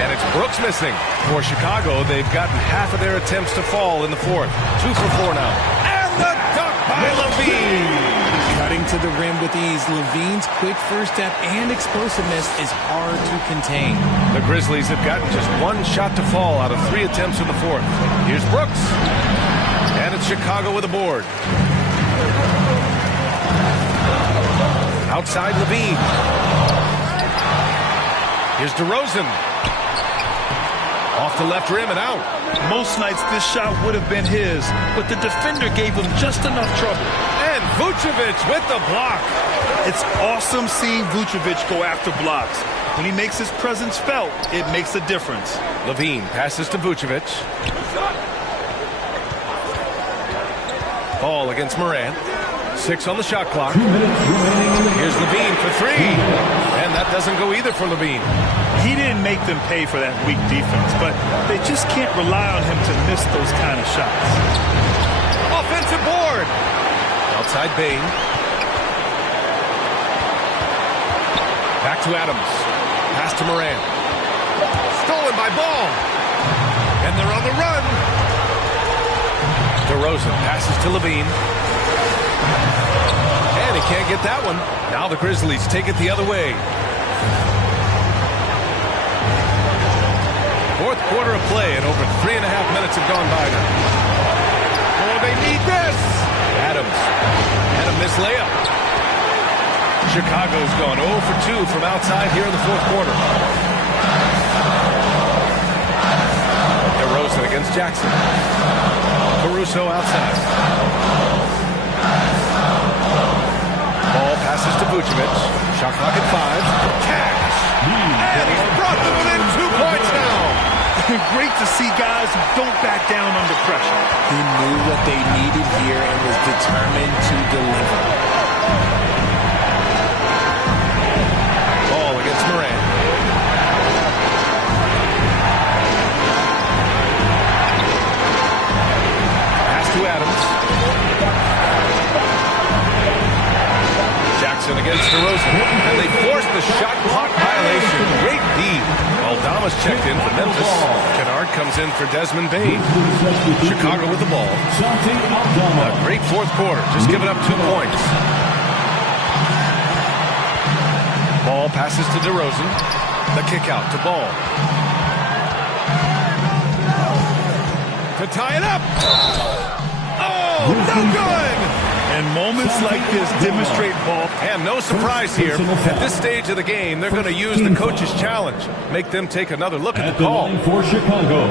And it's Brooks missing. For Chicago, they've gotten half of their attempts to fall in the fourth. 2 for 4 now. And the dunk by Levine. Cutting to the rim with ease. Levine's quick first step and explosiveness is hard to contain. The Grizzlies have gotten just 1 shot to fall out of 3 attempts in the fourth. Here's Brooks. And it's Chicago with a board. Outside Levine. Here's DeRozan. Off the left rim and out. Most nights this shot would have been his, but the defender gave him just enough trouble. And Vucevic with the block. It's awesome seeing Vucevic go after blocks. When he makes his presence felt, it makes a difference. LaVine passes to Vucevic. Ball against Morant. 6 on the shot clock. Here's LaVine for 3. And that doesn't go either for LaVine. He didn't make them pay for that weak defense, but they just can't rely on him to miss those kind of shots. Offensive board. Outside Bane. Back to Adams. Pass to Morant. Stolen by Ball. And they're on the run. DeRozan passes to LaVine. And he can't get that one. Now the Grizzlies take it the other way. Fourth quarter of play, and over 3.5 minutes have gone by now. Oh, they need this! Adams. And a missed layup. Chicago's gone 0 for 2 from outside here in the fourth quarter. DeRozan against Jackson. Caruso outside. Ball passes to Vucevic. Shot clock at 5. Cash! And he's brought them within 2 points now. Great to see guys who don't back down under pressure. He knew what they needed here and was determined to deliver. Ball against Morant. Pass to Adams. Jackson against DeRozan. And they forced the shot clock violation. Great D. Aldama's checked in for Memphis. Kennard comes in for Desmond Bane. Chicago with the ball. A great fourth quarter. Just giving up 2 points. Ball passes to DeRozan. The kick out to Ball. To tie it up. Oh, no good. And moments like this demonstrate Ball. And no surprise here. At this stage of the game, they're going to use the coach's challenge. Make them take another look at the call. For Chicago,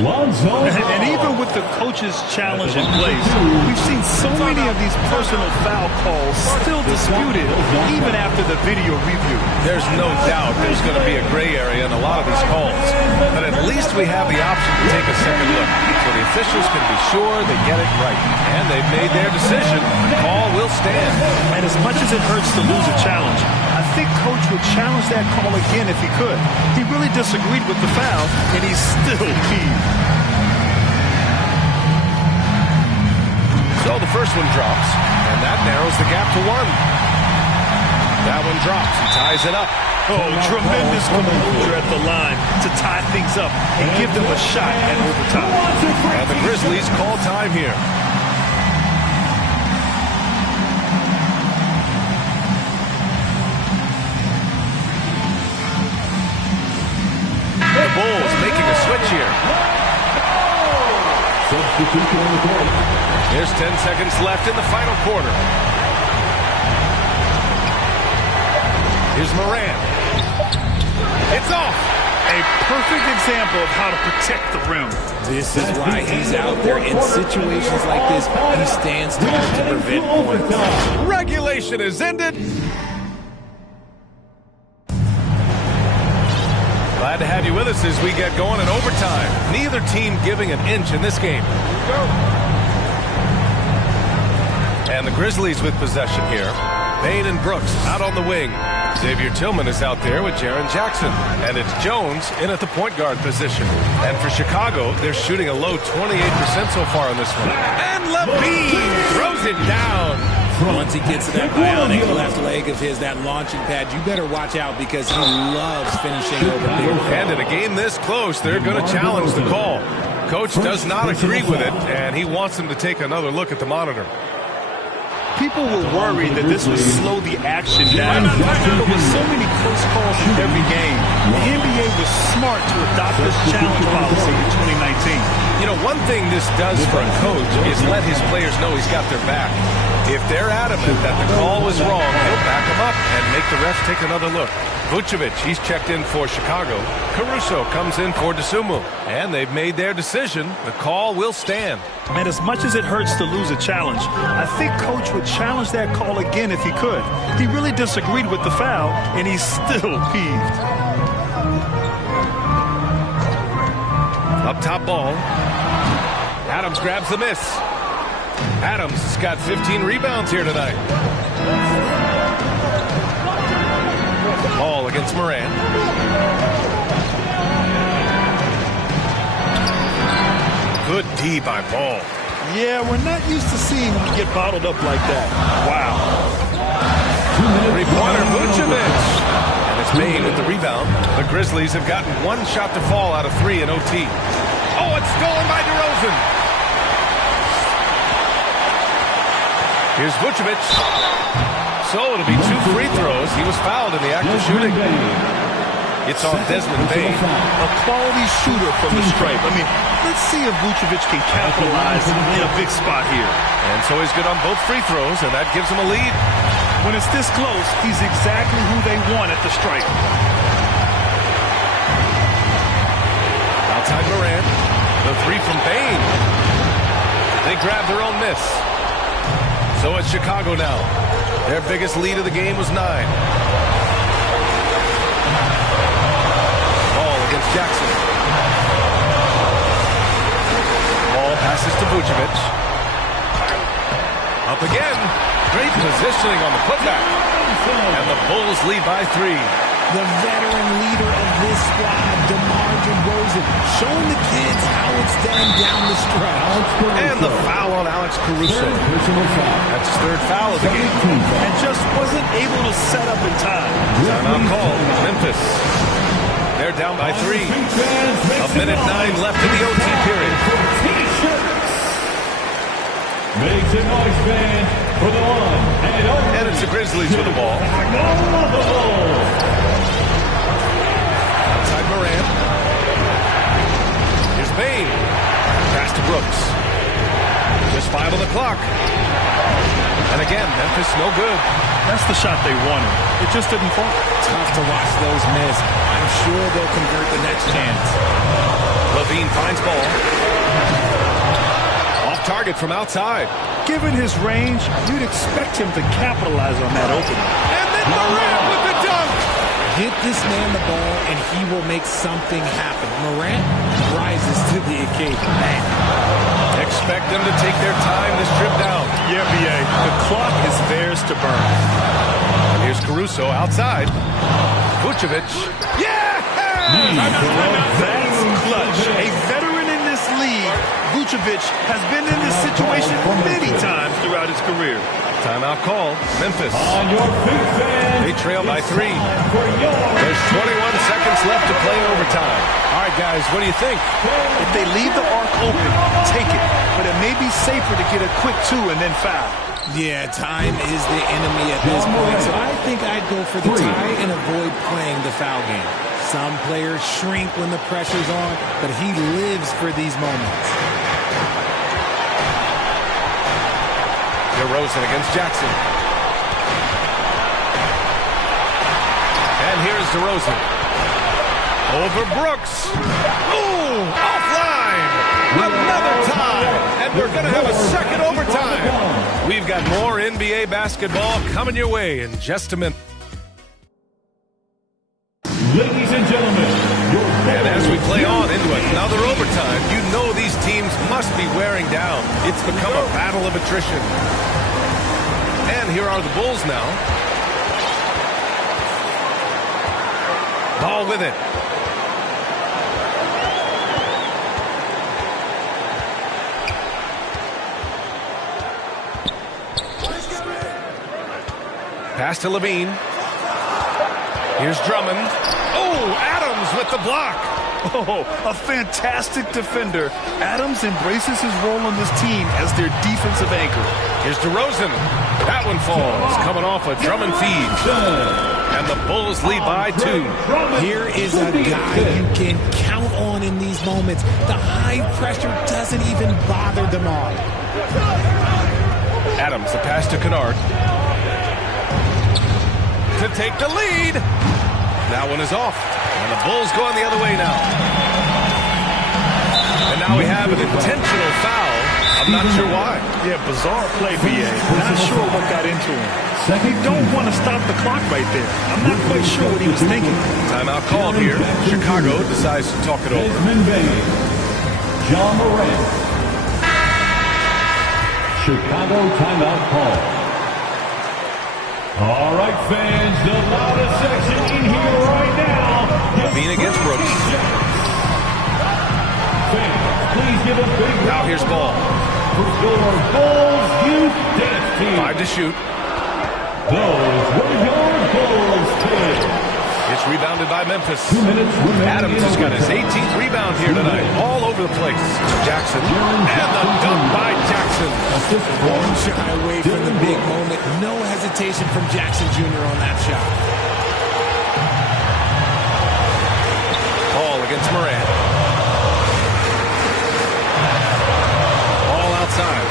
Lonzo. And even with the coach's challenge in place, we've seen so many of these personal foul calls still disputed, even after the video review. There's no doubt there's going to be a gray area in a lot of these calls. But at least we have the option to take a second look, so the officials can be sure they get it right. And they've made their decision. The call will stand. And as much as it hurts to lose a challenge, I think Coach would challenge that call again if he could. He really disagreed with the foul, and he's still peeved. So the first one drops, and that narrows the gap to 1. That one drops. He ties it up. Oh, tremendous composure at the line to tie things up and give them a shot at overtime. And the Grizzlies call time here. The Bulls making a switch here. There's 10 seconds left in the final quarter. Here's Morant. It's off. A perfect example of how to protect the rim. This is why he's out there. In situations like this, he stands tall to prevent points. Regulation is ended. Glad to have you with us as we get going in overtime. Neither team giving an inch in this game. And the Grizzlies with possession here. Bane and Brooks out on the wing. Xavier Tillman is out there with Jaren Jackson. And it's Jones in at the point guard position. And for Chicago, they're shooting a low 28% so far on this one. And LaVine throws it down. Once he gets to that bionic left leg of his, that launching pad, you better watch out because he loves finishing over big. And in a game this close, they're going to challenge the call. Coach does not agree with it, and he wants them to take another look at the monitor. People were worried that this would slow the action down, but with so many close calls in every game, the NBA was smart to adopt this challenge policy in 2019. You know, one thing this does for a coach is let his players know he's got their back. If they're adamant that the call was wrong, he'll back them up and make the refs take another look. Vucevic, he's checked in for Chicago. Caruso comes in for DeSumo. And they've made their decision. The call will stand. And as much as it hurts to lose a challenge, I think Coach would challenge that call again if he could. He really disagreed with the foul, and he's still peeved. Up top ball. Adams grabs the miss. Adams has got 15 rebounds here tonight. Ball against Morant. Good D by Ball. Yeah, we're not used to seeing him get bottled up like that. Wow. Three-pointer, Vucevic. And it's Bane with the rebound. The Grizzlies have gotten one shot to fall out of 3 in OT. Oh, it's stolen by DeRozan. Here's Vucevic. So it'll be 2 free throws. He was fouled in the act of shooting. It's on Desmond Bane. A quality shooter from the stripe. I mean, let's see if Vucevic can capitalize in a big spot here. And so he's good on both free throws, and that gives him a lead. When it's this close, he's exactly who they want at the stripe. Outside Morant. The 3 from Bane. They grab their own miss. So it's Chicago now. Their biggest lead of the game was 9. Ball against Jackson. Ball passes to Vucevic. Up again. Great positioning on the putback. And the Bulls lead by 3. The veteran leader of this squad, DeMar DeRozan, showing the kids how it's done down the stretch. And the foul on Alex Caruso. That's his 3rd foul of the game. And just wasn't able to set up in time. Timeout called. Memphis. They're down by 3. A minute 9 left in the OT period. Make some noise, fans, for the one and only. And it's the Grizzlies with the ball. Outside Morant. Here's Bane. Pass to Brooks. Just 5 on the clock. And again, Memphis no good. That's the shot they wanted. It just didn't fall. Tough to watch those miss. I'm sure they'll convert the next chance. Levine finds ball. Off target from outside. Given his range, you'd expect him to capitalize on that opening. And then Morant with the dunk. Get this man the ball, and he will make something happen. Morant rises to the occasion. Man. Expect them to take their time this trip down. Yeah, B.A. The clock is theirs to burn. And here's Caruso outside. Vucevic. Yeah! That's clutch. A veteran in this league, Vucevic has been in this situation many times throughout his career. Timeout called. Memphis. On your feet, fans. They trail by 3. There's 21 seconds left to play overtime. All right, guys, what do you think? If they leave the arc open, take it. But it may be safer to get a quick 2 and then foul. Yeah, time is the enemy at this point, so I think I'd go for the tie and avoid playing the foul game. Some players shrink when the pressure's on, but he lives for these moments. DeRozan against Jackson. And here's DeRozan. Over Brooks. Ooh, offline. Another tie. And we're going to have a second overtime. We've got more NBA basketball coming your way in just a minute. Ladies and gentlemen, and as we play on into another overtime, you know these teams must be wearing down. It's become a battle of attrition. And here are the Bulls now. Ball with it. Pass to Levine. Here's Drummond. Oh, Adams with the block. Oh, a fantastic defender. Adams embraces his role on this team as their defensive anchor. Here's DeRozan. That one falls, coming off a Drummond feed. And the Bulls lead by 2. Here is a guy you can count on in these moments. The high pressure doesn't even bother DeMar. Adams, the pass to Kennard. To take the lead. That one is off. And the Bulls going the other way now. And now we have an intentional foul. I'm not sure why. Yeah, bizarre play, B.A. Not sure what got into him. You don't want to stop the clock right there. I'm not quite sure what he was thinking. Timeout called here. Chicago decides to talk it over. John Morant. Chicago timeout call. All right, fans, the loudest section in here right now. Levine against Brooks. Fans, please give a big round. Now here's Ball. For your Bulls Youth Dance Team. 5 to shoot. Those were your Bulls kids. It's rebounded by Memphis. 2 minutes remaining. Adams has got his 18th rebound here tonight. All over the place. Jackson. And the dunk by Jackson. Won't shy away from the big moment. No hesitation from Jackson Jr. on that shot. Ball against Morant. All outside.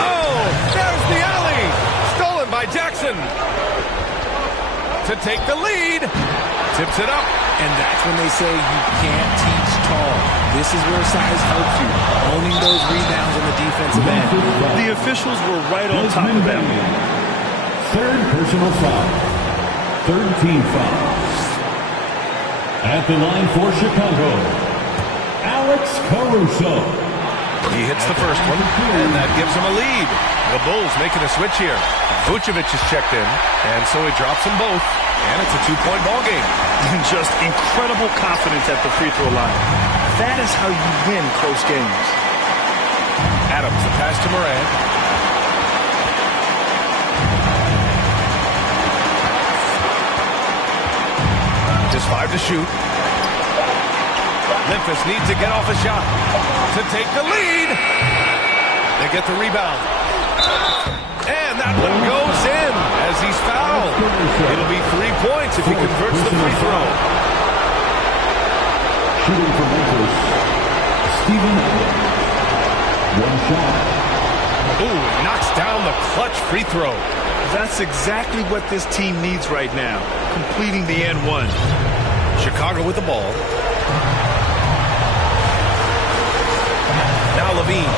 Oh, there's the alley. Stolen by Jackson. To take the lead. Tips it up. And that's when they say you can't teach tall. This is where size helps you. Owning those rebounds on the defensive end. The officials were right on top of them. Third personal foul. Third team foul. At the line for Chicago, Alex Caruso. He hits the first one, and that gives him a lead. The Bulls making a switch here. Vucevic is checked in, and so he drops them both, and it's a 2-point ball game. And just incredible confidence at the free throw line. That is how you win close games. Adams, the pass to Morant. Just 5 to shoot. Memphis needs to get off a shot to take the lead. They get the rebound. And that one goes in as he's fouled. It'll be 3 points if he converts the free throw. Shooting for Memphis, Steven Adams. One shot. Ooh, knocks down the clutch free throw. That's exactly what this team needs right now, completing the and one. Chicago with the ball. Now Levine.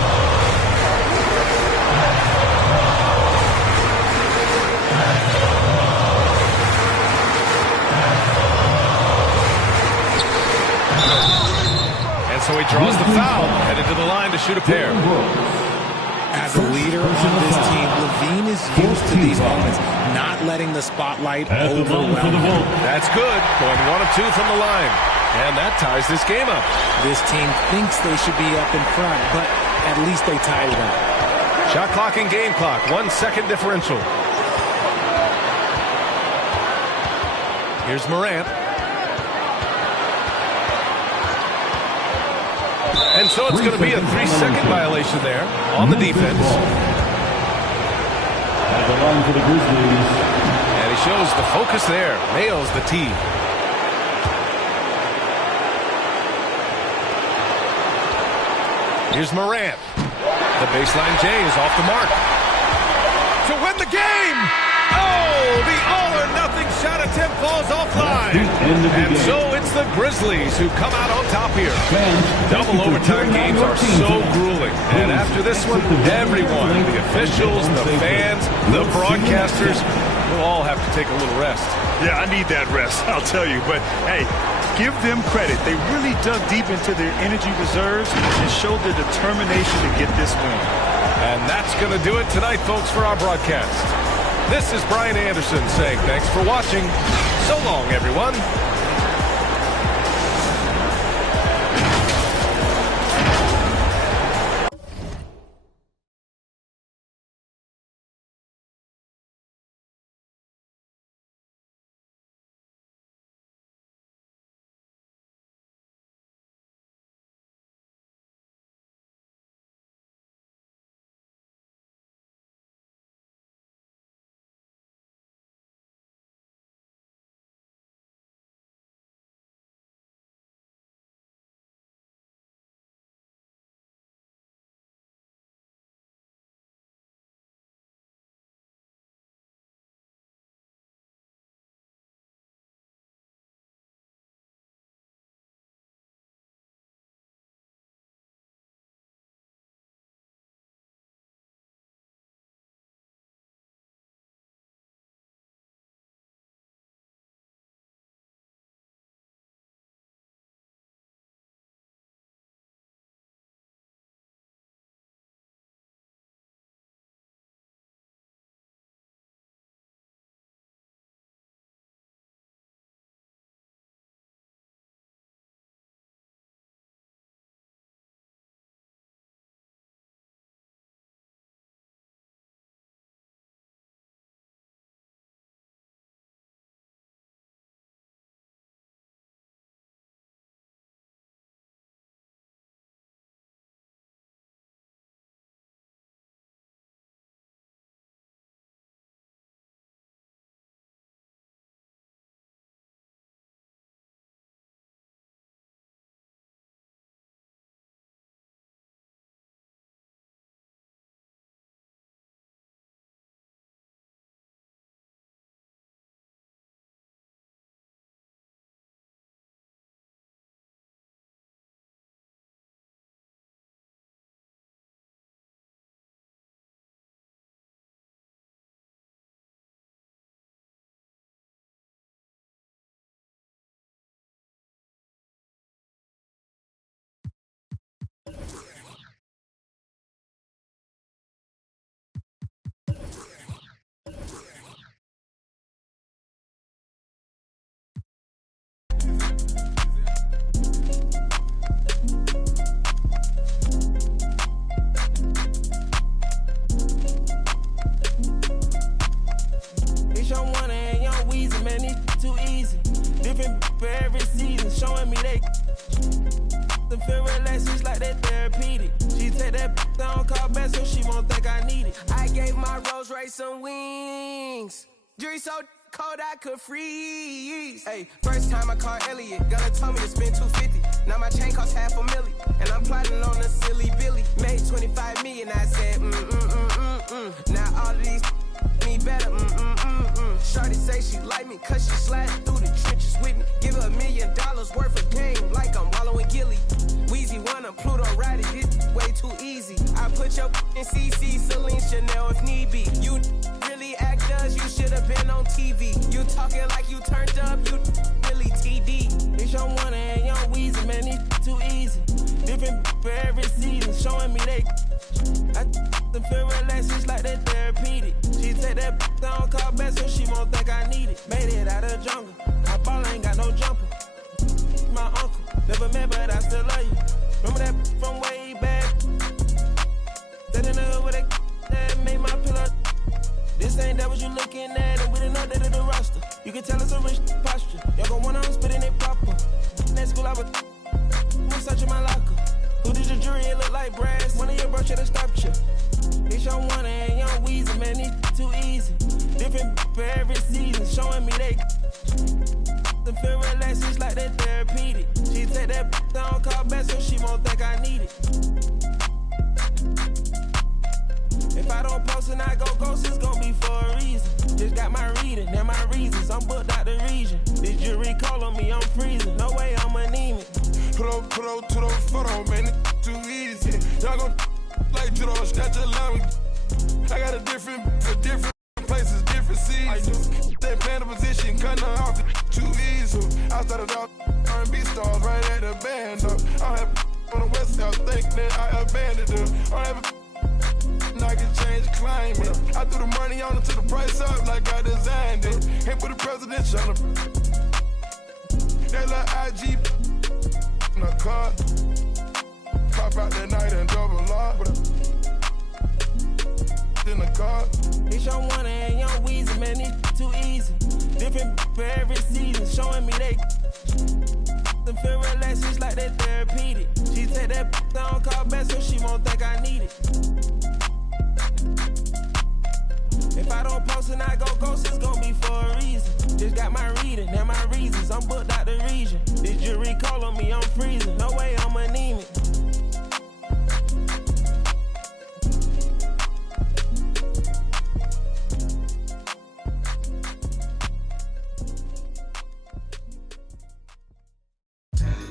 And so he draws the foul, headed to the line to shoot a pair. As a leader on this team, Levine is used to these moments, not letting the spotlight overwhelm him. That's good. Going 1 of 2 from the line. And that ties this game up. This team thinks they should be up in front, but at least they tied it up. Shot clock and game clock. 1 second differential. Here's Morant. And so it's going to be a 3-second violation there on the defense. At the line for the Grizzlies. And he shows the focus there. Nails the tee. Here's Morant. The baseline J is off the mark. To win the game! Oh, the all-or-nothing shot attempt falls offline. And so it's the Grizzlies who come out on top here. Double overtime games are so grueling. And after this one, everyone, the officials, the fans, the broadcasters, we'll all have to take a little rest. Yeah, I need that rest, I'll tell you. But, hey, give them credit. They really dug deep into their energy reserves and showed their determination to get this win. And that's going to do it tonight, folks, for our broadcast. This is Brian Anderson saying thanks for watching. So long, everyone. said that don't call back so she won't think I need it. I gave my Rolls Royce some wings. Jury so cold I could freeze. Hey, first time I called Elliot, gonna tell me to spend $250. Now my chain costs $500,000, and I'm plotting on a silly Billy. Made $25 million, I said Now all of these me better, Shorty say she like me, cause she sliding through the trenches with me. Give her $1 million worth of game, like I'm wallowing Gilly. Weezy wanna Pluto ride it, it's way too easy. I put your in CC, Celine, Chanel if need be. You really act us, you should've been on TV. You talking like you turned up, you really TD. It's your one and young Weezy, man, it's too easy. Different for every season, showing me they. I them feel relaxed, it's like they therapeutic. She take that don't call back so she won't think I need it. Made it out of jungle, my ball ain't got no jumper. My uncle, never met but I still love you. Remember that from way back? That in the hood where that made my pillow. This ain't that what you looking at, and we didn't update the roster. You can tell it's a rich posture. Y'all gon' want on spitting it proper. Next school I was searching my locker. Who did your jury? It look like brass. One of your bro should've stopped you. It's your one and young Weezy, man, it's too easy. Different for every season, showing me they. The feel relaxed, it's like they therapeutic. She take that don't call back so she won't think I need it. If I don't post and I go ghost, it's gon' be for a reason. Just got my reading and my reasons. I'm booked out the region. This jury call on me, I'm freezing. No way I'm anemic. Put up to the photo, man, it's too easy. Y'all gon' like to those snatch a line. I got a different places, different seasons. They playing the position, cutting her off too easy. I started out R&B stars right at the band up. I have on the West Coast, think that I abandoned them. I have I can change climate. I threw the money on it to the price up like I designed it. Ain't put the presidential on the. That little IG in the car. Pop out that night and double lock. In the car. It's your one and young Weezy, man, it's too easy. Different for every season, showing me they. The feel relaxed, it's like they therapeutic. She take that don't call back so she won't think I need it. If I don't post and I go ghost, it's gon' be for a reason. Just got my reading and my reasons. I'm booked out the region. This jury call on me, I'm freezing. No way I'm anemic.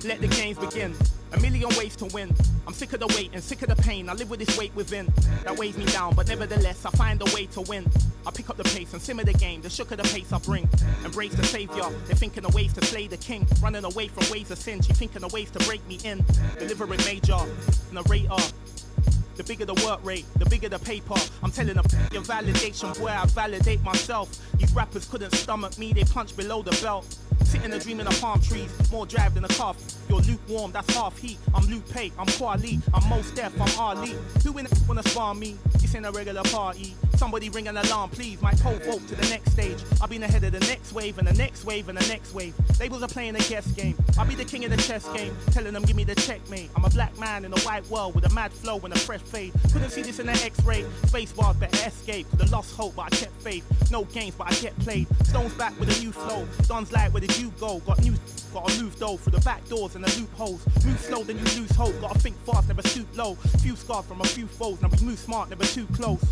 Let the games begin. A million ways to win. I'm sick of the wait and sick of the pain. I live with this weight within that weighs me down, but nevertheless I find a way to win. I pick up the pace and simmer the game. The shook of the pace I bring. Embrace the savior. They're thinking of ways to slay the king. Running away from ways of sin. She thinking of ways to break me in. Delivering major, narrator. The bigger the work rate, the bigger the paper. I'm telling them your validation, boy, I validate myself. These rappers couldn't stomach me, they punch below the belt. Sitting and dreaming of palm trees, more drive than a car. You're lukewarm, that's half heat. I'm Luke Pay, I'm Kweli, I'm Mos Def, I'm Ali. Who in the wanna spar me? This ain't a regular party. Somebody ring an alarm, please. My pole vote to the next stage. I've been ahead of the next wave and the next wave and the next wave. Labels are playing a guess game. I'll be the king of the chess game, telling them give me the checkmate. I'm a black man in a white world with a mad flow and a fresh fade. Couldn't see this in the X-ray. Space bars better escape. Could've lost hope, but I kept faith. No games, but I get played. Stones back with a new flow. Don's like, where did you go? Gotta move though through the back doors and the loopholes. Move slow, then you lose hope. Gotta think fast, never stoop low. Few scars from a few foes. Now we move smart, never too close.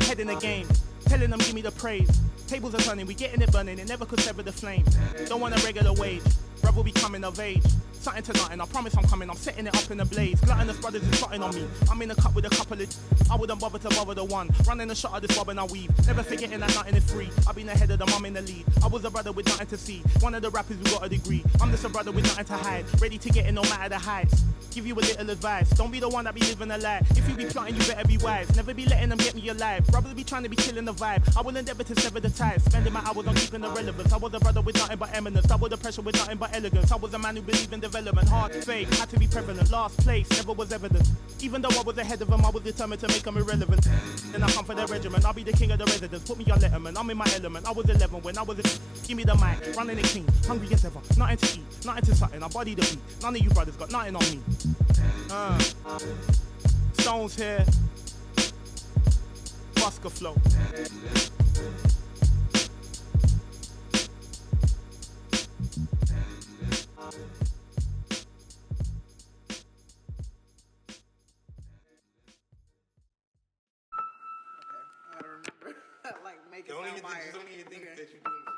Head in the game, telling them give me the praise. Tables are turning, we getting it burning. It never could sever the flame. Don't want a regular wage. Brother be coming of age. Something to nothing, I promise I'm coming. I'm setting it up in a blaze. Gluttonous brothers is plotting on me. I'm in a cup with a couple of. I wouldn't bother to bother the one. Running a shot of this bob and I weave. Never forgetting that nothing is free. I've been ahead of them, I'm in the lead. I was a brother with nothing to see. One of the rappers who got a degree. I'm just a brother with nothing to hide. Ready to get in no matter the heights. Give you a little advice. Don't be the one that be living a lie. If you be plotting, you better be wise. Never be letting them get me alive. Brothers be trying to be killing the vibe. I will endeavor to sever the ties. Spending my hours on keeping the relevance. I was a brother with nothing but eminence. Double the pressure with nothing but elegance. I was a man who believed in development. Hard faith, had to be prevalent. Last place, never was evident. Even though I was ahead of them, I was determined to make them irrelevant. Then I come for their regiment. I'll be the king of the residents. Put me on Letterman. I'm in my element. I was 11 when I was a. Give me the mic, running the king. Hungry as ever. Nothing to eat, nothing to something. I body the beat. None of you brothers got nothing on me. Stones here. Busker flow. Don't even think that you're doing this.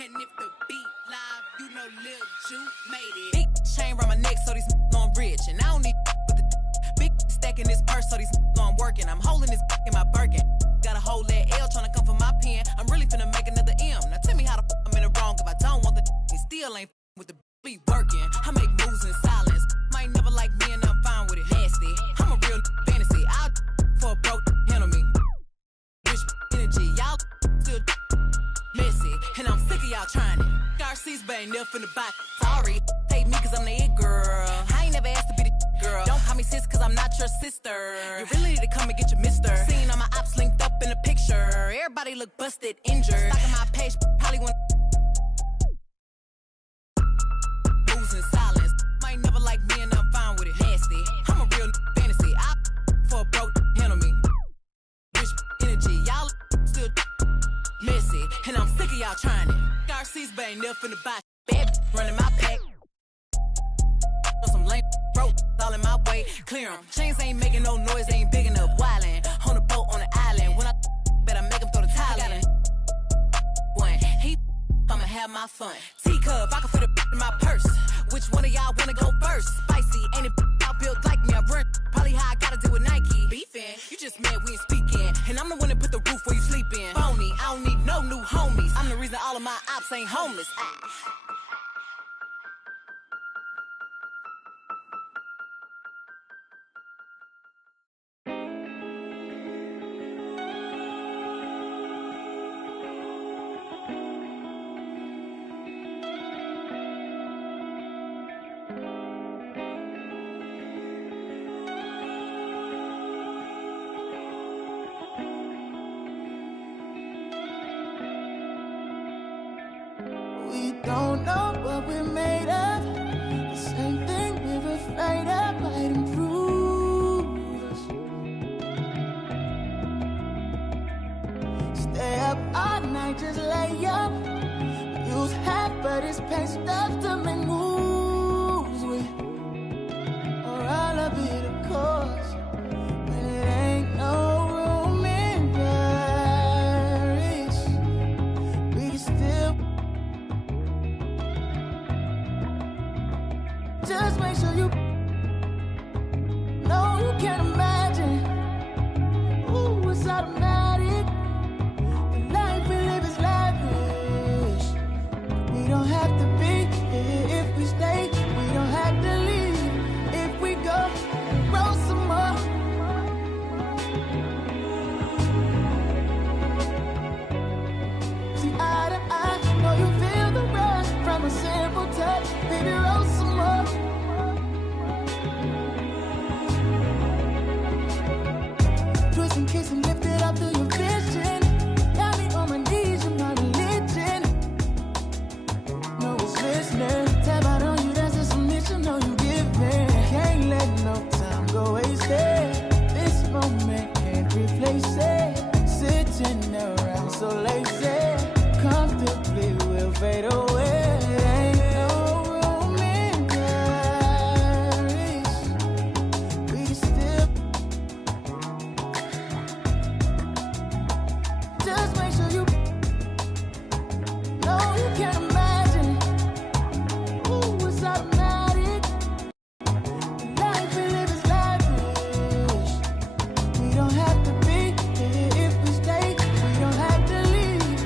And if the beat live, you know Lil Ju made it. Big chain around my neck, so these on rich. And I don't need with the big stack in this purse, so these on working. I'm holding this in my Birkin. Got a whole that L trying to come for my pen. I'm really finna make another M. Now tell me how the I'm in the wrong if I don't want the and still ain't with the be working. I make moves in silence. Might never like me and I'm fine with it. Nasty. I'm a real fantasy. I'll for a broke handle me. Rich energy. Y'all still messy. And I'm sick of y'all trying it. RC's but ain't never finna buy. Sorry. Take me cause I'm the it girl. I ain't never asked to be the girl. Don't call me sis cause I'm not your sister. You really need to come and get your mister. Seen all my ops linked up in a picture. Everybody look busted, injured. Stalking my page, probably want moves in silence. Might never like me and I'm fine with it. Nasty. I'm a real fantasy. I for a broke handle me. Rich energy. Y'all still messy. And I'm sick of y'all trying it. RC's but ain't never finna buy. Bad running my pack. Some lame broke all in my way. Clear 'em. Chains ain't making no noise, they ain't big enough. Wildin' on the boat on the island. When I better make 'em throw the tile in. One, I'ma have my fun. Teacup, I can fit a in my purse. Which one of y'all wanna go first? Spicy, ain't it out built like me? I run probably how I gotta deal with Nike. Beefin', you just mad we ain't speaking. And I'm the one that put the roof where you sleepin'. Phony, I don't need no new homies. I'm the reason all of my ops ain't homeless. We don't know what we're made of. The same thing we're afraid of might improve us. Stay up all night, just lay up. Use half, but it's pain stuff to make moves with. Or all of it, of course. But it ain't no room in Paris. We can still. Just make sure you know you can't imagine. Ooh, it's automatic. The life we live is lavish. We don't have to be here if we stay. We don't have to leave if we go. Roll some more. See eye to eye, know you feel the rush from a simple touch. Baby, roll some more. Twist and kiss and lift it up to your vision. Got me on my knees, you're my religion. No one's listening. Tap out on you, that's a submission. No, you giving. Can't let no time go wasted. This moment can't replace it. Sitting around so lazy. Comfortably we'll fade away. Ain't no room in Paris. We can still. Just make sure you know you can't imagine. Ooh, it's automatic. The life we live is lavish. We don't have to be here if we stay. We don't have to leave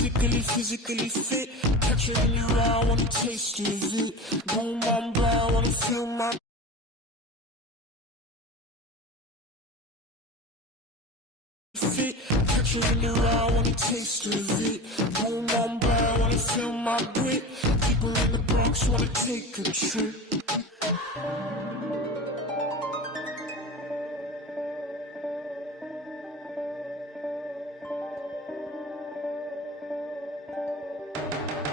physically fit. Catch it in your eye, wanna taste of it. Boom, I'm blind, wanna feel my fit. Catch it in your eye, wanna taste of it. Boom, I'm blind, wanna feel my grit. People in the Bronx wanna take a trip.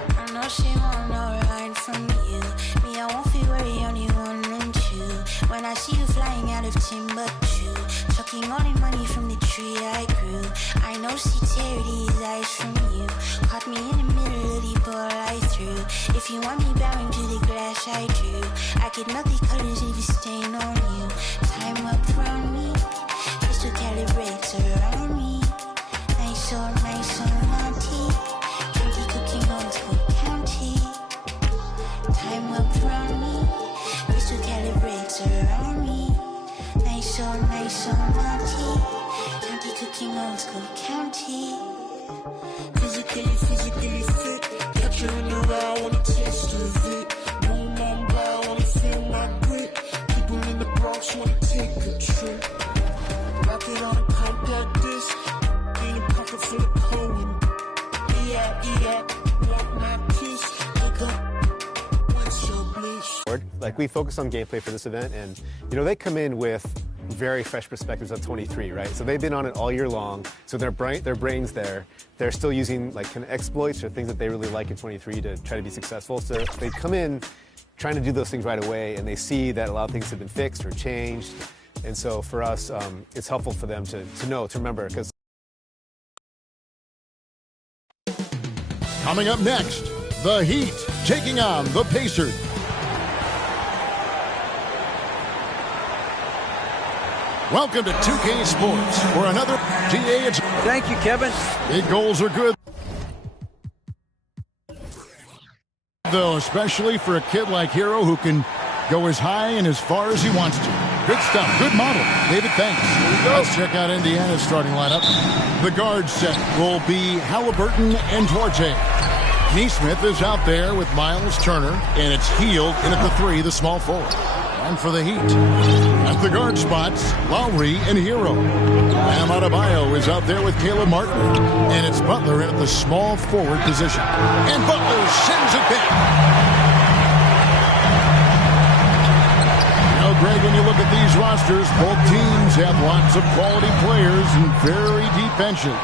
I know she want no ride from you. Me, I won't feel worry, only one and two. When I see you flying out of Timbuktu, chucking all the money from the tree I grew. I know she tear these eyes from you. Caught me in the middle of the ball I threw. If you want me bowing to the glass I do. I could melt the colors if you stain on you. Time up from me, crystal calibrates around me. Nice or naughty. Cooking old school county. Time up from me, crystal calibrates around me. Nice or naughty. County cooking old school county. Physically fit. Catch you in your eye, wanna taste of it. Boom, I'm blind, wanna feel my grit. People in the Bronx wanna take a trip. Rock it on a compact disc. In a pocket full of coin. Like, we focus on gameplay for this event, and they come in with very fresh perspectives of 23, right? So they've been on it all year long, so their brains there, they're still using like kind of exploits or things that they really like in 23 to try to be successful. So they come in trying to do those things right away, and they see that a lot of things have been fixed or changed, and so for us, it's helpful for them to remember, because coming up next, the Heat taking on the Pacers. Welcome to 2K Sports for another GA. Thank you, Kevin. Big goals are good, though, especially for a kid like Hero who can go as high and as far as he wants to. Good stuff. Good model. David, thanks. Let's check out Indiana's starting lineup. The guard set will be Halliburton and Duarte. Neesmith is out there with Miles Turner, and it's Hield in at the 3, the small forward. And for the Heat, at the guard spots, Lowry and Hero. Bam Adebayo is out there with Caleb Martin, and it's Butler in at the small forward position. And Butler sends it back. Now, Greg, when you look at these rosters, both teams have lots of quality players and very deep benches.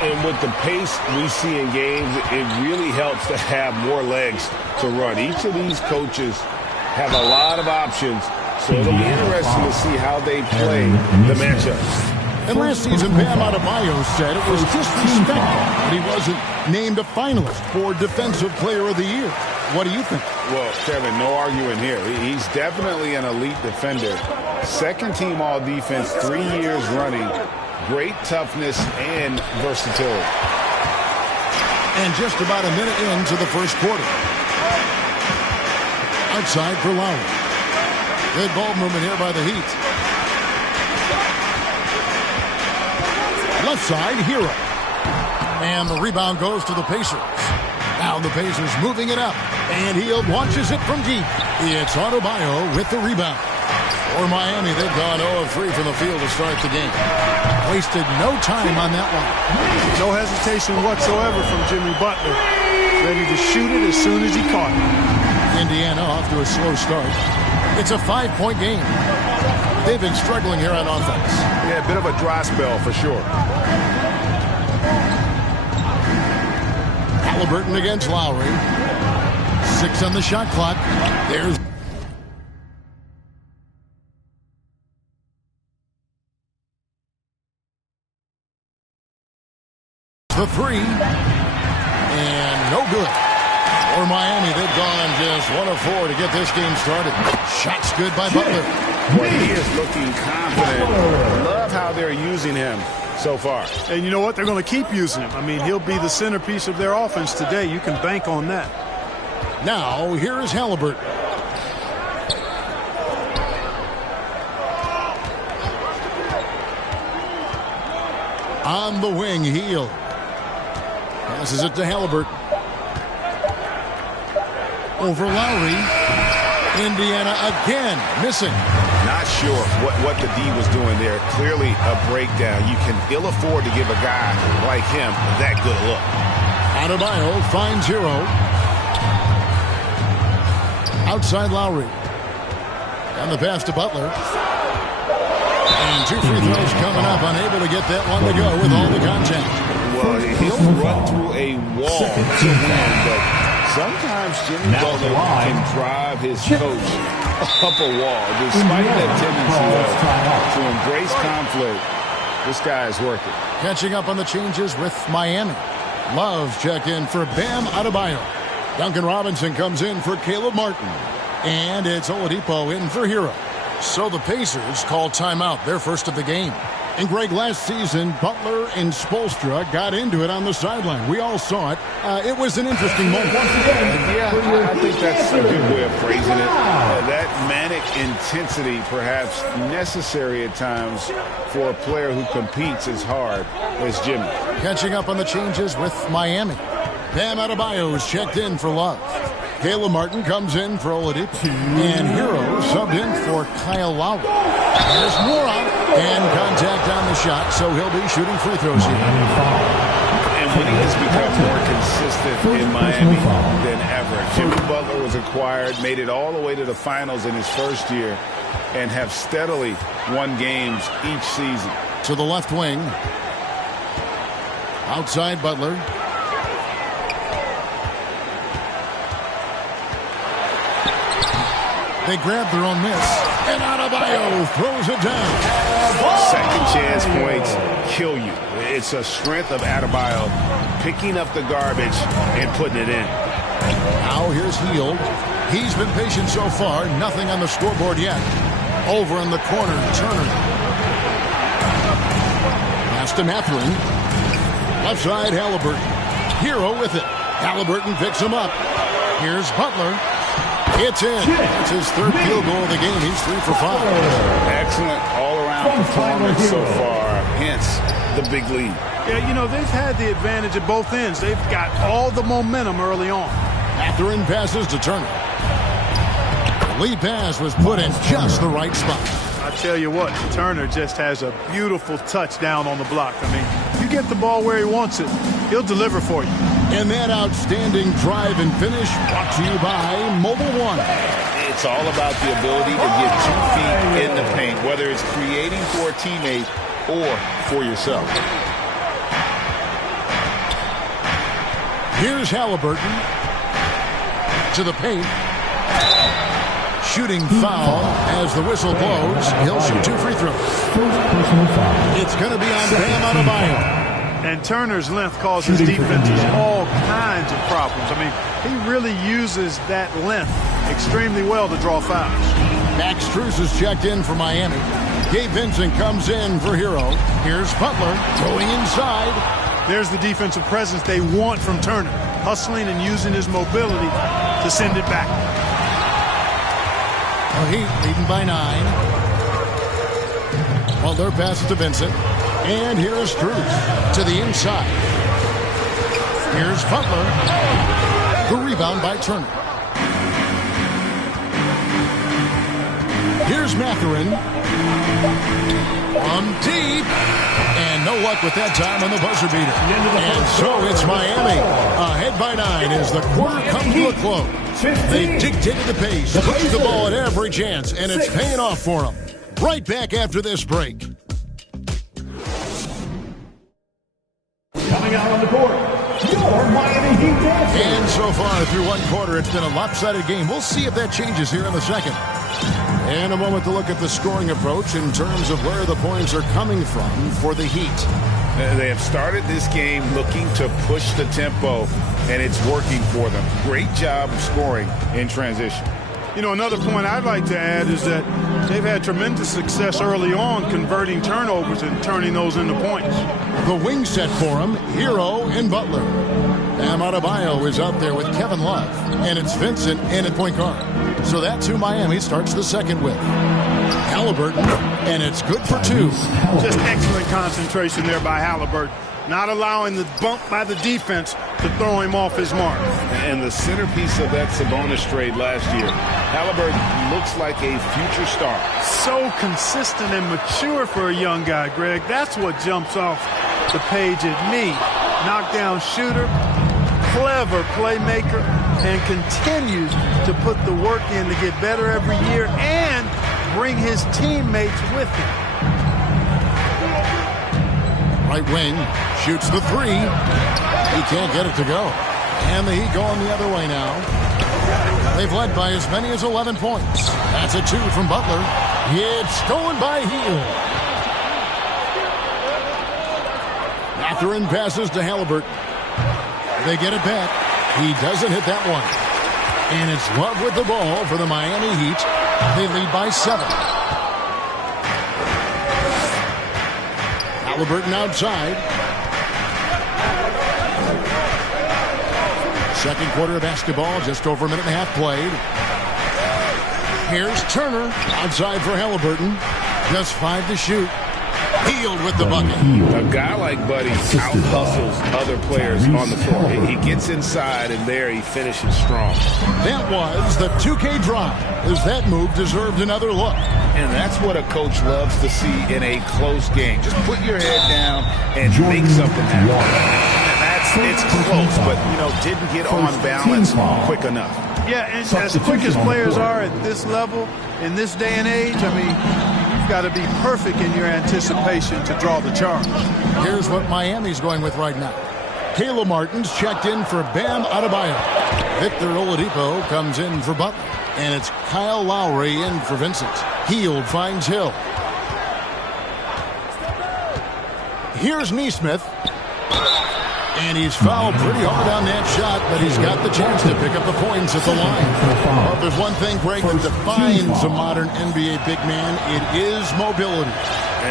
And with the pace we see in games, it really helps to have more legs to run. Each of these coaches have a lot of options, so it'll be interesting to see how they play the matchups. And last season, Bam Adebayo said it was disrespectful that he wasn't named a finalist for Defensive Player of the Year. What do you think? Well, Kevin, no arguing here. He's definitely an elite defender. Second team all defense, 3 years running. Great toughness and versatility. And just about a minute into the first quarter. Outside for Lowry. Good ball movement here by the Heat. Left side, Hero. And the rebound goes to the Pacers. Now the Pacers moving it up. And Hield launches it from deep. It's Adebayo with the rebound. For Miami, they've gone 0 of 3 from the field to start the game. Wasted no time on that one. No hesitation whatsoever from Jimmy Butler. Ready to shoot it as soon as he caught it. Indiana off to a slow start. It's a 5-point game. They've been struggling here on offense. Yeah, a bit of a dry spell for sure. Halliburton against Lowry. 6 on the shot clock. There's the 3. And no good. For Miami, they've gone just 1 of 4 to get this game started. Shots good by Butler. Boy, he is looking confident. Love how they're using him so far. And you know what? They're going to keep using him. I mean, he'll be the centerpiece of their offense today. You can bank on that. Now, here is Halliburton. On the wing, Hield. Passes it to Halliburton. Over Lowry. Indiana again missing. Not sure what the D was doing there. Clearly a breakdown. You can ill afford to give a guy like him that good look. Adebayo finds Hero. Outside Lowry. On the pass to Butler. And 2 free throws coming up. Unable to get that one to go with all the contact. Well, he'll run through a wall to win, but sometimes Jimmy Butler can drive his coach up a wall. Despite that tendency to embrace conflict, this guy is working. Catching up on the changes with Miami. Love check in for Bam Adebayo. Duncan Robinson comes in for Caleb Martin. And it's Oladipo in for Hero. So the Pacers call timeout, their first of the game. And Greg, last season, Butler and Spoelstra got into it on the sideline. We all saw it. It was an interesting moment. Yeah, I think that's a good way of phrasing it. That manic intensity, perhaps necessary at times for a player who competes as hard as Jimmy. Catching up on the changes with Miami. Bam Adebayo is checked in for Love. Caleb Martin comes in for Oladipo. And Hero subbed in for Kyle Lowry. There's Moore and contact on the shot, so he'll be shooting free throws here. And when he has become more consistent in Miami than ever. Jimmy Butler was acquired, made it all the way to the finals in his first year, and have steadily won games each season. To the left wing. Outside Butler. They grab their own miss. And Adebayo throws it down. Second chance points kill you. It's a strength of Adebayo picking up the garbage and putting it in. Now here's Hield. He's been patient so far. Nothing on the scoreboard yet. Over in the corner, Turner. Pass to Mathurin. Left side, Halliburton. Hero with it. Halliburton picks him up. Here's Butler. It's in. It's his third field goal of the game. He's 3 for 5. Excellent all-around performance so far. Hence the big lead. Yeah, you know, they've had the advantage at both ends. They've got all the momentum early on. Mathurin passes to Turner. The lead pass was put in just the right spot. I tell you what, Turner just has a beautiful touch down on the block. I mean, you get the ball where he wants it, he'll deliver for you. And that outstanding drive and finish brought to you by Mobile One. It's all about the ability to get 2 feet in the paint, whether it's creating for a teammate or for yourself. Here's Halliburton to the paint. Shooting foul as the whistle blows. He'll shoot 2 free throws. It's going to be on Bam Adebayo. And Turner's length causes defenses all kinds of problems. I mean, he really uses that length extremely well to draw fouls. Max Strus is checked in for Miami. Gabe Vincent comes in for Hero. Here's Butler going inside. There's the defensive presence they want from Turner, hustling and using his mobility to send it back. Heat leading by 9. Butler passes to Vincent. And here's Strus to the inside. Here's Butler. The rebound by Turner. Here's Mathurin. From deep. And no luck with that time on the buzzer beater. And so it's Miami. Ahead by 9 as the quarter comes to a close. They dictated the pace, pushed the ball at every chance, and it's paying off for them. Right back after this break. Coming out on the court, your Miami Heat Dancers. And so far through one quarter, it's been a lopsided game. We'll see if that changes here in the second. And a moment to look at the scoring approach in terms of where the points are coming from for the Heat. They have started this game looking to push the tempo, and it's working for them. Great job of scoring in transition. You know, another point I'd like to add is that they've had tremendous success early on converting turnovers and turning those into points. The wing set for him, Hero and Butler. Bam Adebayo is out there with Kevin Love, and it's Vincent in at point guard. So that's who Miami starts the second with. Halliburton, and it's good for 2. Just excellent concentration there by Halliburton. not allowing the bump by the defense to throw him off his mark. And the centerpiece of that Sabonis trade last year, Halliburton looks like a future star. So consistent and mature for a young guy, Greg. That's what jumps off the page at me. Knockdown shooter, clever playmaker, and continues to put the work in to get better every year and bring his teammates with him. Right wing shoots the three. He can't get it to go. And the Heat going the other way now. They've led by as many as 11 points. That's a 2 from Butler. It's stolen by Hield. Mathurin passes to Halliburton. They get it back. He doesn't hit that one. And it's Love with the ball for the Miami Heat. They lead by 7. Halliburton outside. Second quarter of basketball, just over a minute and a half played. Here's Turner outside for Halliburton. Just 5 to shoot. Hield with the bucket. A guy like Buddy out-hustles other players on the floor. He gets inside, and there he finishes strong. That was the 2K drive, as that move deserved another look. And that's what a coach loves to see in a close game. Just put your head down and make something happen. It's close, but, didn't get on balance quick enough. Yeah, and as quick as players are at this level, in this day and age, you've got to be perfect in your anticipation to draw the charge. Here's what Miami's going with right now. Caleb Martin's checked in for Bam Adebayo. Victor Oladipo comes in for Butler. And it's Kyle Lowry in for Vincent. Hield finds Hill. Here's Nesmith. And he's fouled pretty hard on that shot, but he's got the chance to pick up the points at the line. Well, if there's one thing, Greg, that defines a modern NBA big man, it is mobility.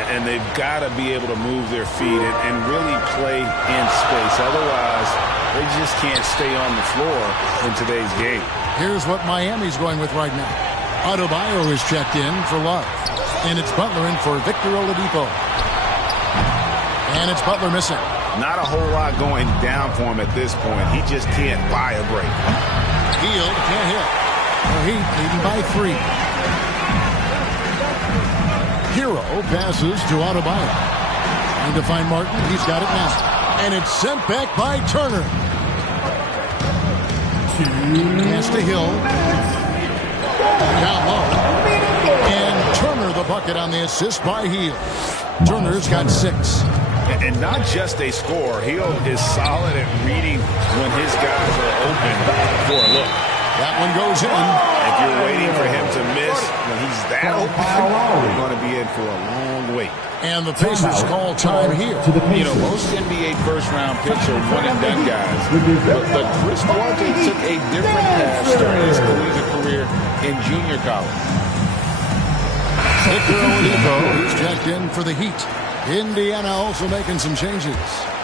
And they've got to be able to move their feet and really play in space. Otherwise, they just can't stay on the floor in today's game. Here's what Miami's going with right now. Adebayo is checked in for Love. And it's Butler in for Victor Oladipo. And it's Butler missing. Not a whole lot going down for him at this point. He just can't buy a break. Hield can't hit. The Heat leading by 3. Hero passes to Adebayo. Trying to find Martin. He's got it now. And it's sent back by Turner. Pass to Hill. Down low. And Turner the bucket on the assist by Hield. Turner's got 6. And not just a scorer. Hield is solid at reading when his guys are open for a look. That one goes in. If you're waiting for him to miss when he's that open, you're going to be in for a long wait. And the Pacers call time here. Most NBA first-round picks are one-and-done guys. But Chris Duarte took a different path starting his collegiate career in junior college. Victor Oladipo is checked in for the Heat. Indiana also making some changes.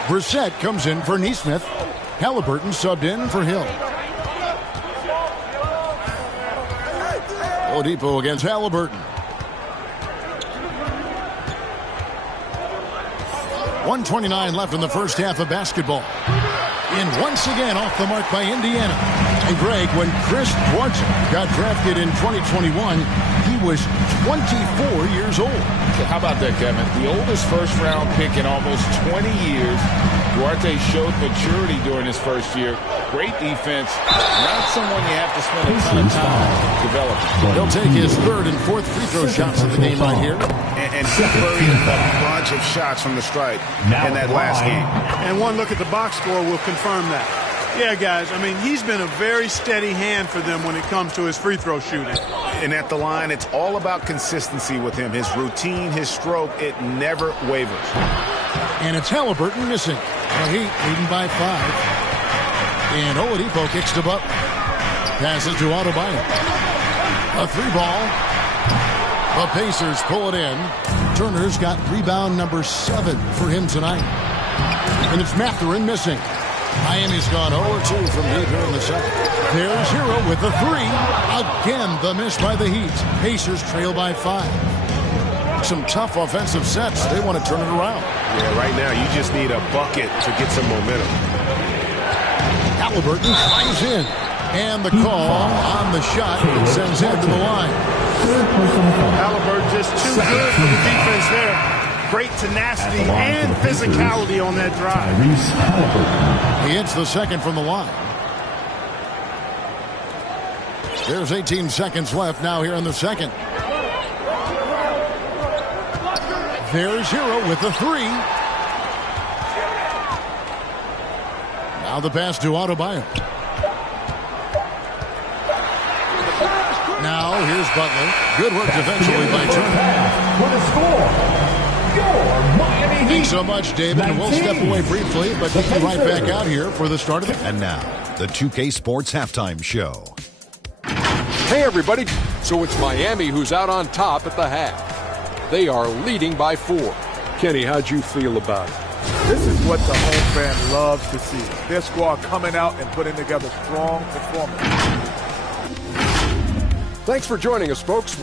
Brissett comes in for Nesmith. Halliburton subbed in for Hill. Oladipo against Halliburton. 1:29 left in the first half of basketball. And once again off the mark by Indiana. And Greg, when Chris Duarte got drafted in 2021, he was 24 years old. How about that, Kevin? The oldest first-round pick in almost 20 years. Duarte showed maturity during his first year. Great defense. Not someone you have to spend a ton of time developing. He'll take his 3rd and 4th free throw shots of the game right here. And he buried a bunch of shots from the stripe in that last game. And one look at the box score will confirm that. Yeah, guys, he's been a very steady hand for them when it comes to his free throw shooting. And at the line, it's all about consistency with him. His routine, his stroke, it never wavers. And it's Halliburton missing. The Heat leading by 5. And Oladipo kicks to Butler. Passes to Adebayo. A 3-ball. The Pacers pull it in. Turner's got rebound number 7 for him tonight. And it's Mathurin missing. Miami's gone 0-2 from deep here in the second. There's Hero with the 3. Again, the miss by the Heat. Pacers trail by 5. Some tough offensive sets. They want to turn it around. Yeah, right right now, you just need a bucket to get some momentum. Halliburton climbs in. And the call on the shot sends him to the line. Halliburton just too good for the defense there. Great tenacity and physicality on that drive. He hits the second from the line. There's 18 seconds left now here in the second. There's Hero with the three. Now the pass to Adebayo. Now here's Butler. Good work defensively by Turner. For the score, your Miami Heat. Thanks so much, David. And we'll step away briefly, but we'll be right back out here for the start of the... And now, the 2K Sports Halftime Show. Hey, everybody. So it's Miami who's out on top at the half. They are leading by 4. Kenny, how'd you feel about it? This is what the home fan loves to see. Their squad coming out and putting together strong performance. Thanks for joining us, folks.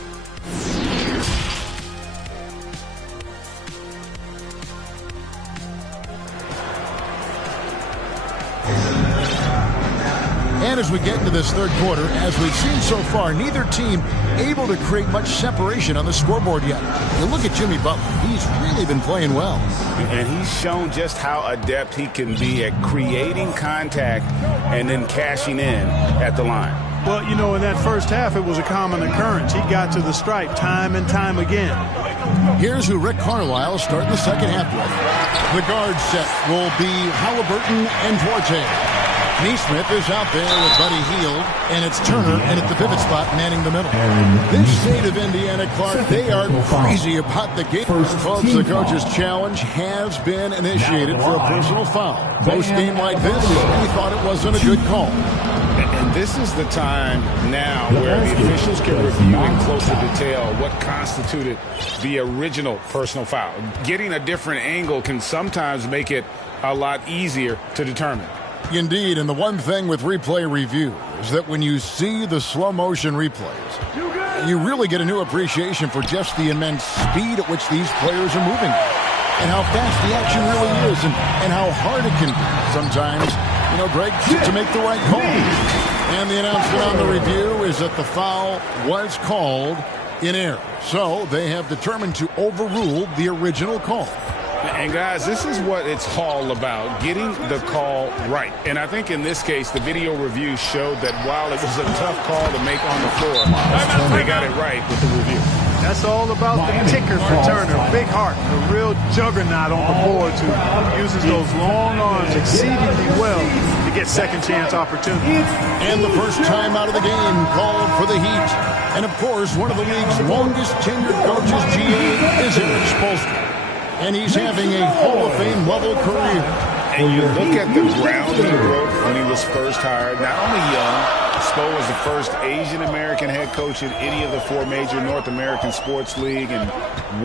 And as we get into this third quarter, as we've seen so far, neither team able to create much separation on the scoreboard yet. You look at Jimmy Butler. He's really been playing well. And he's shown just how adept he can be at creating contact and then cashing in at the line. Well, you know, in that first half, it was a common occurrence. He got to the stripe time and time again. Here's who Rick Carlisle starting the second half with. The guard set will be Halliburton and Duarte. Neesmith is out there with Buddy Hield, and it's Turner, and at the pivot spot, manning the middle. This state of Indiana, Clark, they are crazy about the game. Folks, the coach's challenge has been initiated for a personal foul. Post-game like this, we thought it wasn't a good call. And this is the time now where the officials can review in closer detail what constituted the original personal foul. Getting a different angle can sometimes make it a lot easier to determine. Indeed, and the one thing with replay review is that when you see the slow motion replays, you really get a new appreciation for just the immense speed at which these players are moving and how fast the action really is and how hard it can be sometimes, you know, Greg, to make the right call. And the announcement on the review is that the foul was called in error. So they have determined to overrule the original call. And, guys, this is what it's all about, getting the call right. And I think in this case, the video review showed that while it was a tough call to make on the floor, they got it right with the review. That's all about the ticker for Turner. Big heart, a real juggernaut on the boards who uses those long arms exceedingly well to get second chance opportunities. And the first time out of the game called for the Heat. And, of course, one of the league's longest tenured coaches, GA, is Eric Spoelstra. And he's having a Hall of Fame level career. And you look at the ground he broke when he was first hired. Not only young, Spo was the first Asian-American head coach in any of the 4 major North American sports league and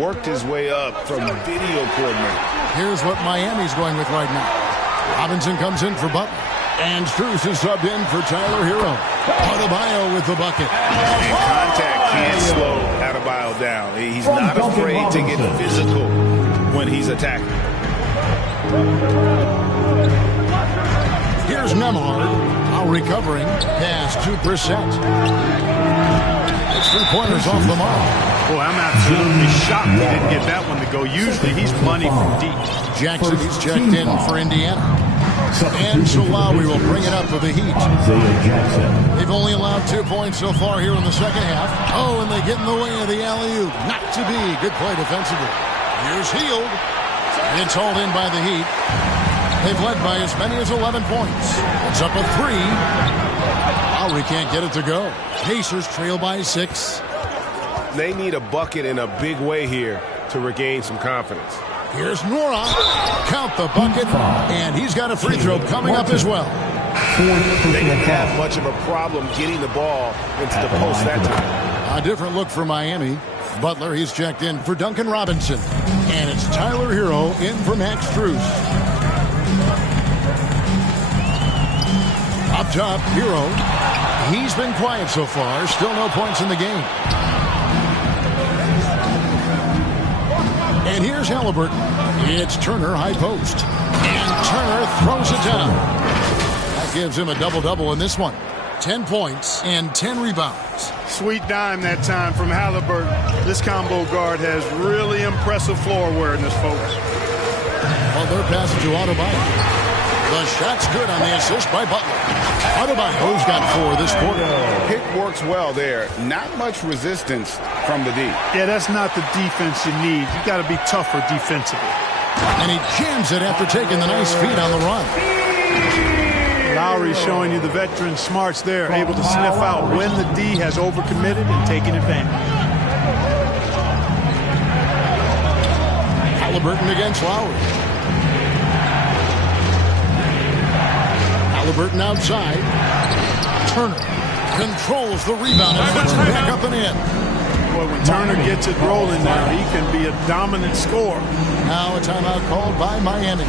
worked his way up from video coordinator. Here's what Miami's going with right now. Robinson comes in for Butler. And Strus is subbed in for Tyler Hero. Adebayo with the bucket. And contact can't slow Adebayo down. He's not afraid to get physical when he's attacking. Here's Nembhard, now recovering, pass to Brissett. It's 3 pointers off the mark. Boy, I'm absolutely shocked he didn't get that one to go. Usually he's money from deep. Jackson, he's checked in for Indiana. And so Lowry will bring it up for the Heat. They've only allowed 2 points so far here in the second half. Oh, and they get in the way of the alley-oop. Not to be. Good play defensively. Here's Hield. And it's hauled in by the Heat. They've led by as many as 11 points. It's up a 3. Lowry can't get it to go. Pacers trail by 6. They need a bucket in a big way here to regain some confidence. Here's Nora. Count the bucket. And he's got a free throw coming up as well. They didn't have much of a problem getting the ball into the post that time. A different look for Miami. Butler, he's checked in for Duncan Robinson. And it's Tyler Hero in for Max Strus. Up top, Hero. He's been quiet so far. Still no points in the game. And here's Halliburton. It's Turner, high post. And Turner throws it down. That gives him a double-double in this one. 10 points and 10 rebounds. Sweet dime that time from Halliburton. This combo guard has really impressive floor awareness, folks. Butler passes to Adebayo. The shot's good on the assist by Butler. Adebayo's got 4 this quarter. Pick works well there. Not much resistance from the D. Yeah, that's not the defense you need. You got to be tougher defensively. And he jams it after taking the nice feed on the run. Lowry showing you the veteran smarts there, able to sniff out when the D has overcommitted and taking advantage. Halliburton against Lowry. Halliburton outside. Turner controls the rebound and puts it back up and in. Boy, when Turner gets it rolling now, he can be a dominant scorer. Now a timeout called by Miami.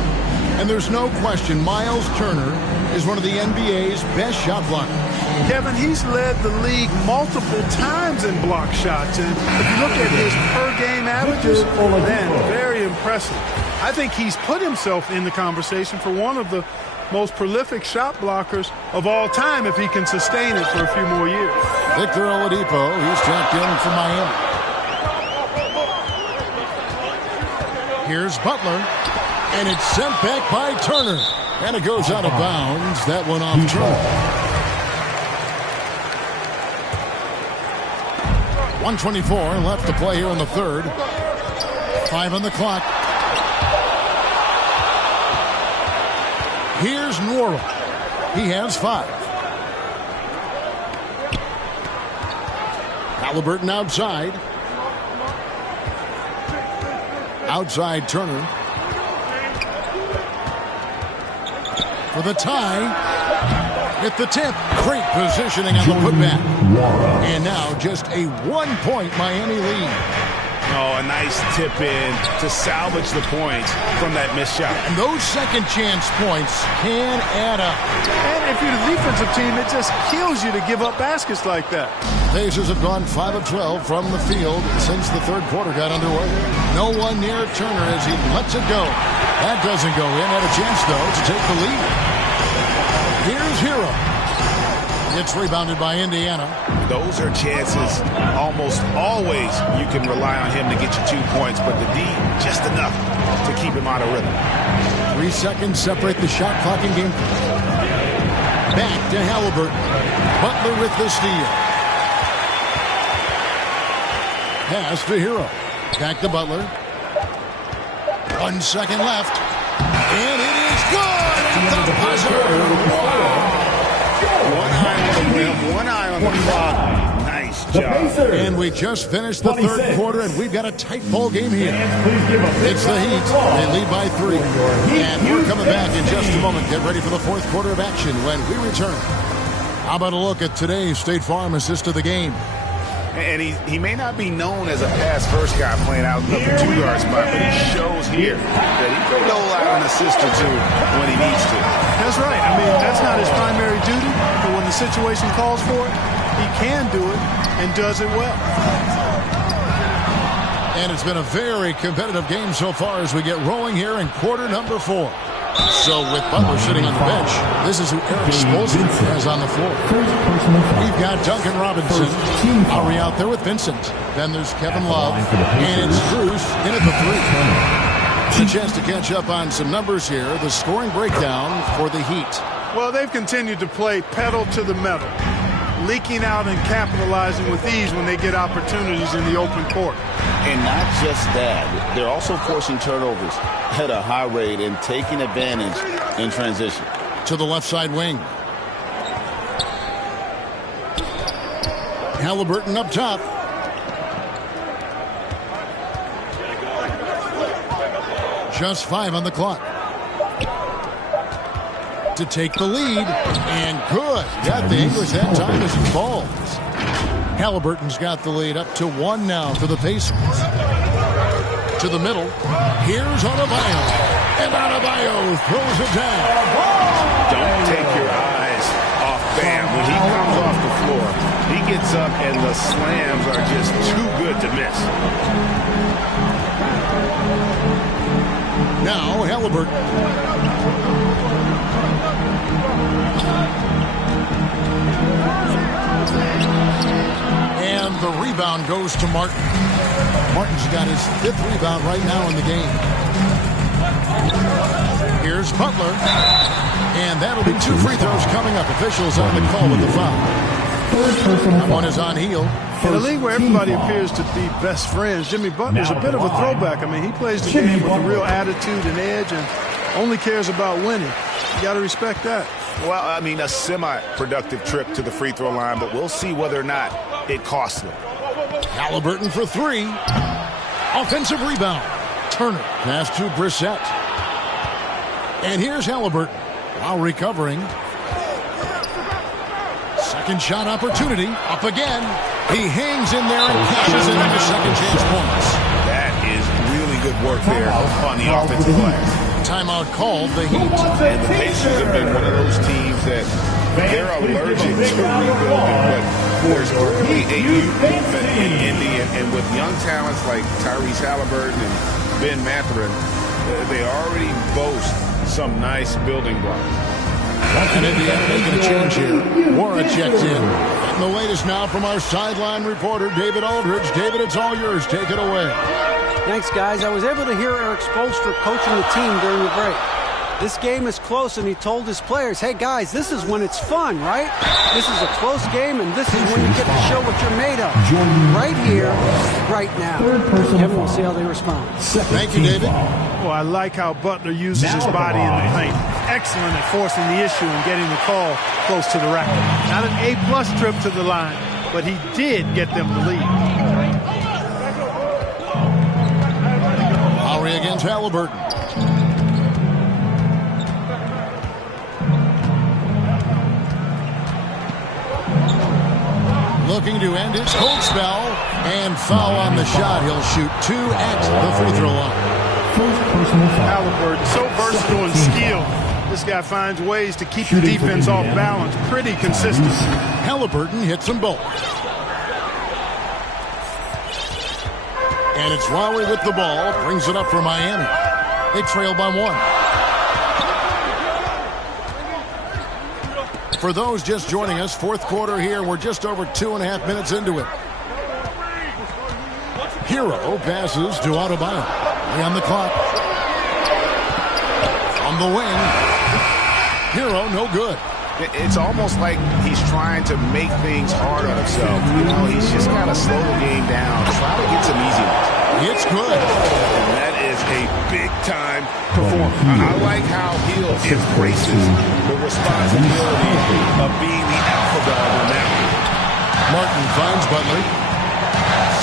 And there's no question Miles Turner is one of the NBA's best shot blockers. Kevin, he's led the league multiple times in block shots. And if you look at his per-game averages, man, very impressive. I think he's put himself in the conversation for one of the most prolific shot blockers of all time if he can sustain it for a few more years. Victor Oladipo, he's checked in from Miami. Here's Butler, and it's sent back by Turner. And it goes out of bounds. That one off Turner. 1:24 left to play here in the third. 5 on the clock. Here's Nwora. He has 5. Halliburton outside. Outside Turner. For the tie. At the tip. Great positioning on the putback. And now just a 1-point Miami lead. Oh, a nice tip in to salvage the points from that missed shot. And those second chance points can add up. And if you're the defensive team, it just kills you to give up baskets like that. Pacers have gone 5 of 12 from the field since the third quarter got underway. No one near Turner as he lets it go. That doesn't go in. Had a chance, though, to take the lead. Here's Hero. It's rebounded by Indiana. Those are chances almost always you can rely on him to get you 2 points, but the D, just enough to keep him out of rhythm. 3 seconds separate the shot clock and game. Back to Halliburton. Butler with the steal. Pass to Hero. Back to Butler. 1 second left. And it is good at the buzzer. One eye on the clock. Nice job. And we just finished the third quarter, and we've got a tight ball game here. It's the Heat. They lead by 3. And we're coming back in just a moment. Get ready for the fourth quarter of action when we return. How about a look at today's State Farm assist of the game? And he may not be known as a pass-first guy playing out of the 2-guard spot, but he shows here that he can dole out an assist or 2 when he needs to. That's right. I mean, that's not his primary duty, but when the situation calls for it, he can do it and does it well. And it's been a very competitive game so far as we get rolling here in quarter number 4. So with Butler sitting on the bench, this is who Eric Spoelstra has on the floor. We've got Duncan Robinson. Lowry out there with Vincent. Then there's Kevin Love. And it's Bruce in at the 3. A chance to catch up on some numbers here. The scoring breakdown for the Heat. Well, they've continued to play pedal to the metal, leaking out and capitalizing with ease when they get opportunities in the open court. And not just that, they're also forcing turnovers at a high rate and taking advantage in transition. To the left side wing. Halliburton up top. Just 5 on the clock. To take the lead. And good. Got the English that time as he falls. Halliburton's got the lead up to 1 now for the Pacers. To the middle. Here's Adebayo. And Adebayo throws it down. Don't take your eyes off Bam. When he comes off the floor, he gets up and the slams are just too good to miss. Now Halliburton. And the rebound goes to Martin. Martin's got his 5th rebound right now in the game. Here's Butler. And that'll be 2 free throws coming up. Officials on the call with the foul. That one is on Hield. In a league where everybody appears to be best friends, Jimmy Butler's a bit of a throwback. I mean, he plays the game with a real attitude and edge and only cares about winning. You got to respect that. Well, I mean, a semi-productive trip to the free throw line, but we'll see whether or not it costs them. Halliburton for 3. Offensive rebound. Turner. Pass to Brissett. And here's Halliburton. While recovering. Second shot opportunity. Up again. He hangs in there and cashes in into second chance points. That is really good work there on the offensive glass. Timeout called, the Heat. And the Pacers have been one of those teams that they're allergic to rebuilding, but there's clearly a youth movement in Indy, and with young talents like Tyrese Halliburton and Ben Mathurin, they already boast some nice building blocks. And Indiana making a change here. Wara checks in. And the latest now from our sideline reporter, David Aldridge. David, it's all yours. Take it away. Thanks, guys. I was able to hear Eric Spoelstra coaching the team during the break. This game is close, and he told his players, hey, guys, this is when it's fun, right? This is a close game, and this is when you get to show what you're made of. Right here, right now. Kevin, we'll see how they respond. Thank you, David. Well, I like how Butler uses his body in the paint. Excellent at forcing the issue and getting the call close to the rack. Not an A-plus trip to the line, but he did get them the lead. Lowry against Halliburton. Looking to end his cold spell and foul on the shot. He'll shoot 2 at the free throw line. Halliburton, so versatile and skilled. This guy finds ways to keep the defense off balance pretty consistent. Halliburton hits them both. And it's Lowry with the ball. Brings it up for Miami. They trail by 1. For those just joining us, 4th quarter here. We're just over 2.5 minutes into it. Hero passes to Adebayo. On the clock. On the wing. Hero, no good. It's almost like he's trying to make things hard on himself. You know, he's just got to slow the game down. Try to get some easy ones. It's good. And that is a big-time performance. I like how Hield embraces the responsibility of being the alpha dog on that one. Martin finds Butler.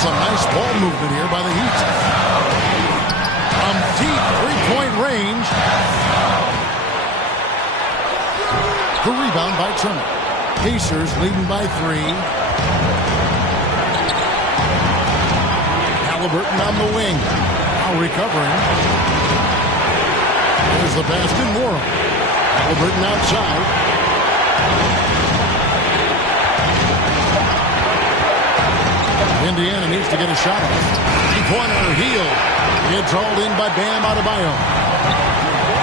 Some nice ball movement here by the Heat. From deep three-point range. The rebound by Turner. Pacers leading by 3. Halliburton on the wing. Now recovering. There's the pass to Morrow. Halliburton outside. Indiana needs to get a shot off. Three-pointer, Hield. It's hauled in by Bam Adebayo.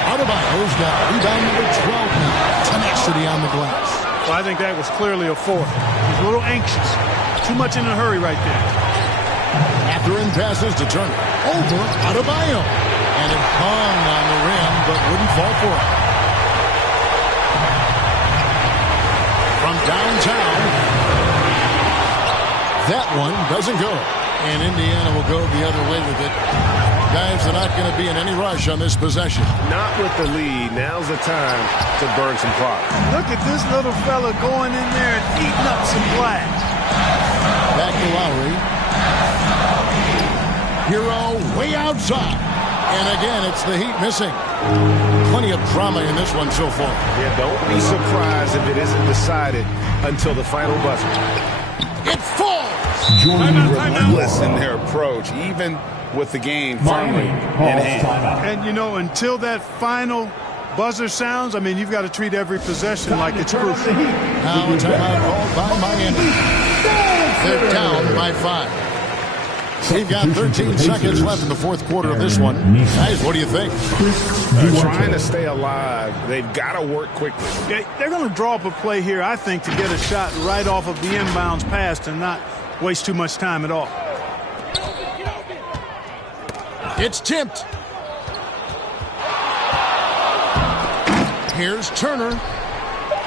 Adebayo's got rebound number 12 now. Tenacity on the glass. Well, I think that was clearly a 4. He's a little anxious. Too much in a hurry right there. Mathurin passes to Turner. Over Adebayo. And it hung on the rim, but wouldn't fall for it. From downtown. That one doesn't go. And Indiana will go the other way with it. Guys are not going to be in any rush on this possession. Not with the lead. Now's the time to burn some clock. Look at this little fella going in there and eating up some glass. Back to Lowry. Hero way outside. And again, it's the Heat missing. Plenty of drama in this one so far. Yeah, don't be surprised if it isn't decided until the final buzzer. It falls. Relentless in their approach, even with the game firmly in hand. And, you know, until that final buzzer sounds, I mean, you've got to treat every possession like it's crucial. Now a timeout called by Miami. They're down by 5. We've got 13 seconds left in the fourth quarter of this one. Guys, what do you think? Trying to stay alive. They've got to work quickly. They're going to draw up a play here, I think, to get a shot right off of the inbounds pass and not waste too much time at all. It's tipped. Here's Turner.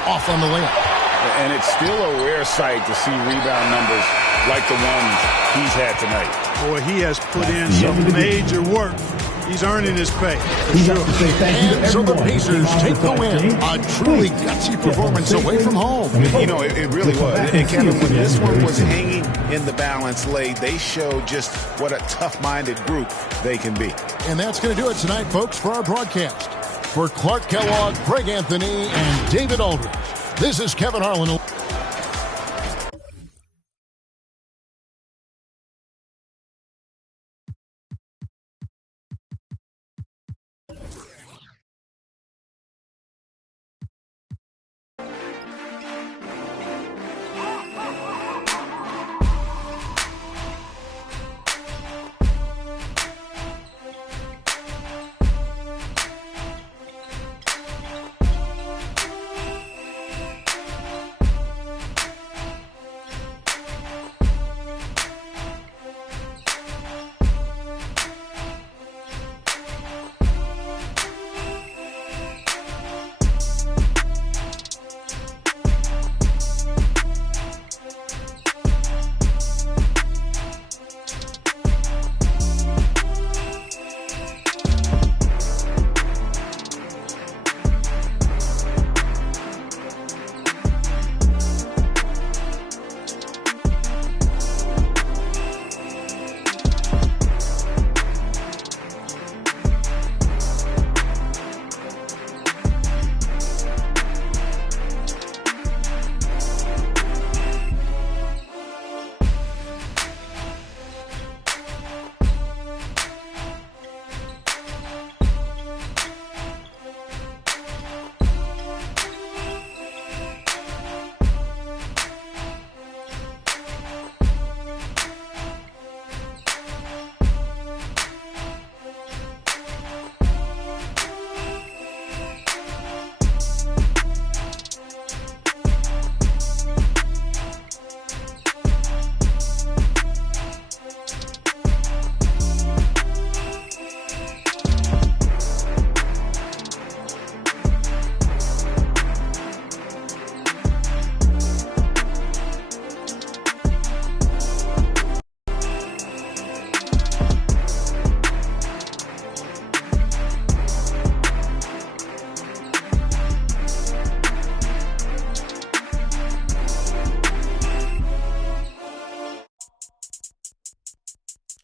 Off on the layup. And it's still a rare sight to see rebound numbers like the ones he's had tonight. Boy, he has put in some major work. He's earning his pay, for sure. And so the Pacers take the win. A truly gutsy performance away from home. You know, it really was. And Kevin, when this one was hanging in the balance late, they showed just what a tough-minded group they can be. And that's going to do it tonight, folks, for our broadcast. For Clark Kellogg, Greg Anthony, and David Aldridge, this is Kevin Harlan.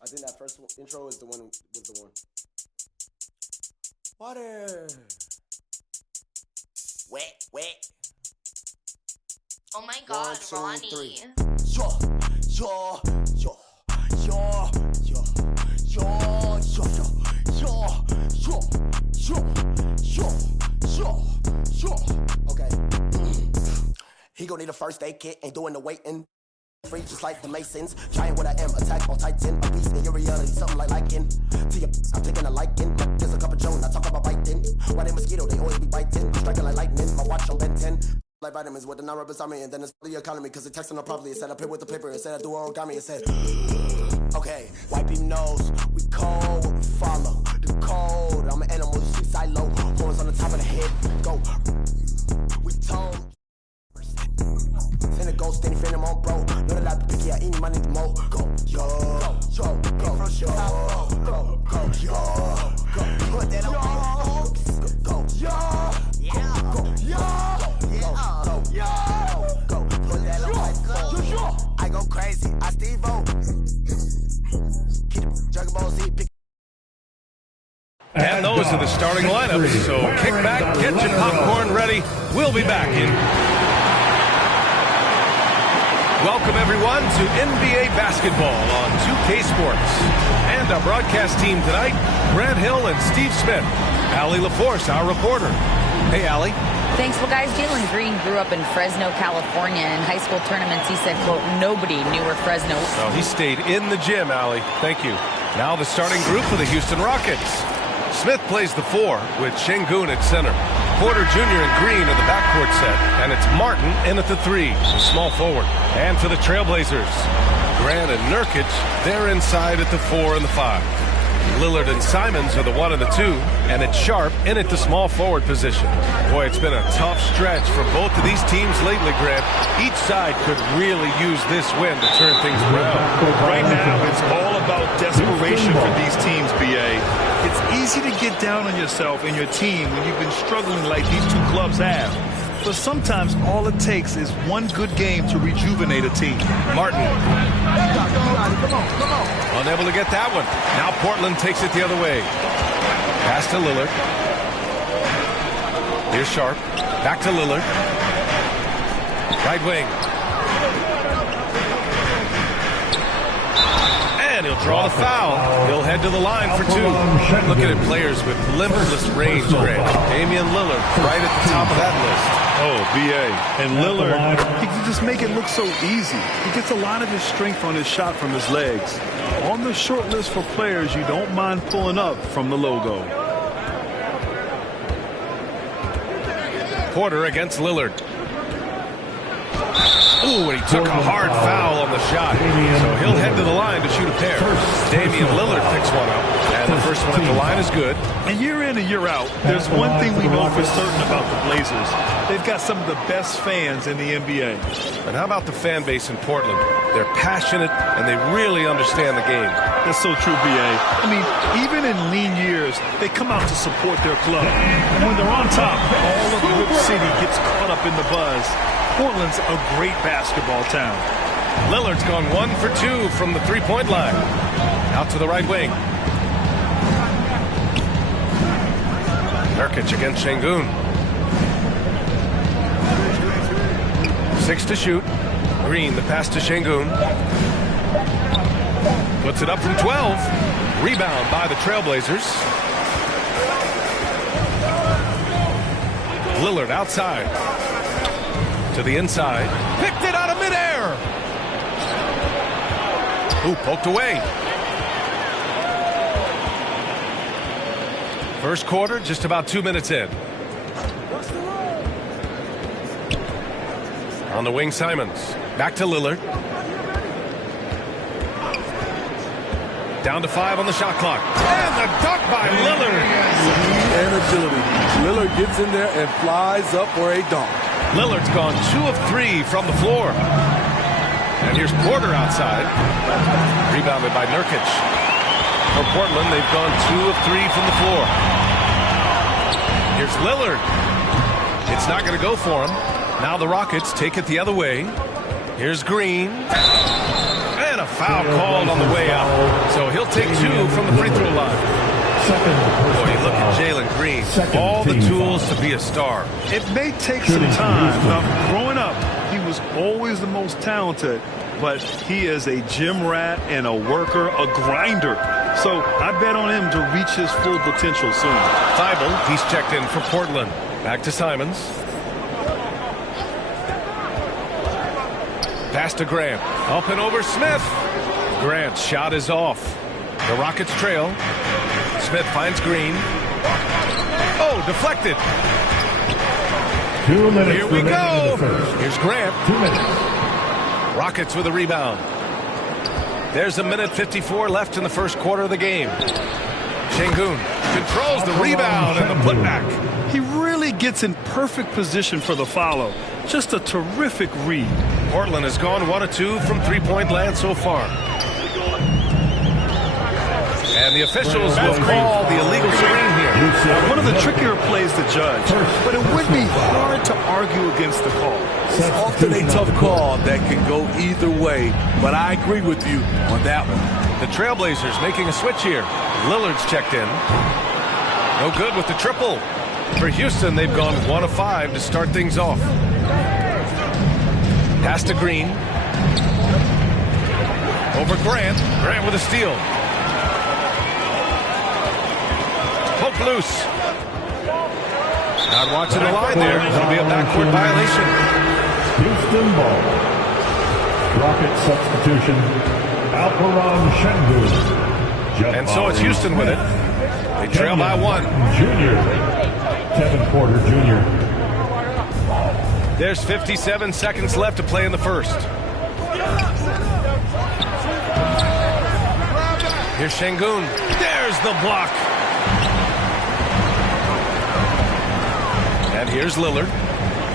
I think that first intro is the one with the one. Water. Wet, wet. Oh my God, 1, 2, 3. Ronnie. Yo, yo, yo, yo, yo, yo, yo, yo, yo, yo, yo, yo. Okay. He gon' need a first aid kit, ain't doing the waiting. Free just like the Masons, giant what I am, attack on Titan, a beast in your reality, something like liking. To your I'm taking a liking, there's a cup of Joan, I talk about biting. Why they mosquito, they always be biting, striking like lightning, my watch on Ben 10. Like vitamins with the non-rubber me, and then it's the economy, cause it texting them properly, it said I play with the paper, it said I do origami, it said, okay, wipe your nose, we cold, we follow the code, I'm an animal, you see silo, horns on the top of the head, go, we told. Send a ghost, then he friend him on bro. Know that I be picky, I eat my need to mo. Go, yo, go, go, yo, go, go, yo, go, put that on, go, yo, yeah, go, yo, go, yo, go, put that on, yo, I go crazy, I Steve-O. Keep the Dragon Ball Z, pick. And those are the starting lineups, so kick back, get your popcorn ready. We'll be back in. Welcome, everyone, to NBA basketball on 2K Sports. And our broadcast team tonight, Grant Hill and Steve Smith. Allie LaForce, our reporter. Hey, Allie. Thanks. Well, guys, Jalen Green grew up in Fresno, California. In high school tournaments, he said, quote, nobody knew where Fresno was. Well, he stayed in the gym, Allie. Thank you. Now the starting group for the Houston Rockets. Smith plays the 4 with Şengün at center. Porter Jr. and Green in the backcourt set, and it's Martin in at the 3, the small forward. And for the Trailblazers, Grant and Nurkic, they're inside at the 4 and the 5. Lillard and Simons are the 1 and the 2, and it's Sharp in at the small forward position. Boy, it's been a tough stretch for both of these teams lately, Grant. Each side could really use this win to turn things around. Right now, it's all about desperation for these teams, B.A. It's easy to get down on yourself and your team when you've been struggling like these two clubs have. But sometimes all it takes is one good game to rejuvenate a team. Martin. Unable to get that one. Now Portland takes it the other way. Pass to Lillard. Here's Sharp. Back to Lillard. Right wing. And he'll draw the foul. He'll head to the line for 2. Looking at players with limitless range, Grant. Damian Lillard right at the top of that list. Oh, B.A. And Lillard, he can just make it look so easy. He gets a lot of his strength on his shot from his legs. On the short list for players you don't mind pulling up from the logo. Porter against Lillard. Ooh, and he took a hard foul on the shot. So he'll head to the line to shoot a pair. Damian Lillard picks one up. And the first one at the line is good. And year in and year out, there's one thing we know for certain about the Blazers. They've got some of the best fans in the NBA. And how about the fan base in Portland? They're passionate and they really understand the game. That's so true, B.A. I mean, even in lean years, they come out to support their club. And when they're on top, all of Rip City gets caught up in the buzz. Portland's a great basketball town. Lillard's gone 1 for 2 from the three-point line. Out to the right wing. Nurkic against Şengün. 6 to shoot. Green, the pass to Şengün. Puts it up from 12. Rebound by the Trailblazers. Lillard outside. To the inside. Picked it out of midair. Ooh, poked away. First quarter, just about 2 minutes in. On the wing, Simons. Back to Lillard. Down to 5 on the shot clock. And the dunk by Lillard. And agility. Lillard gets in there and flies up for a dunk. Lillard's gone 2 of 3 from the floor. And here's Porter outside. Rebounded by Nurkic. For Portland, they've gone 2 of 3 from the floor. Here's Lillard. It's not going to go for him. Now the Rockets take it the other way. Here's Green. And a foul called on the way out. So he'll take 2 from the free throw line. Boy, look at Jalen Green. All the tools to be a star. It may take some time. Now, growing up, he was always the most talented, but he is a gym rat and a worker, a grinder. So I bet on him to reach his full potential soon. Thibault, he's checked in for Portland. Back to Simons. Pass to Grant. Up and over Smith. Grant's shot is off. The Rockets trail. Smith finds Green. Oh, deflected. 2 minutes. Here we go. In the first. Here's Grant. 2 minutes. Rockets with a rebound. There's 1:54 left in the first quarter of the game. Şengün controls the rebound and the putback. He really gets in perfect position for the follow. Just a terrific read. Portland has gone 1 of 2 from three-point land so far. And the officials will call the illegal screen here. One of the trickier plays to judge, but it would be hard to argue against the call. It's often a tough call that can go either way, but I agree with you on that one. The Trailblazers making a switch here. Lillard's checked in. No good with the triple. For Houston, they've gone 1 of 5 to start things off. Pass to Green. Over Grant. Grant with a steal. Poke loose. Not watching the line there. It'll be a backcourt violation. Houston ball. Rocket substitution. Alperon Şengün. And so it's Houston with it. They trail by 1. Junior. Kevin Porter Jr. There's 57 seconds left to play in the first. Here's Şengün. There's the block. And here's Lillard.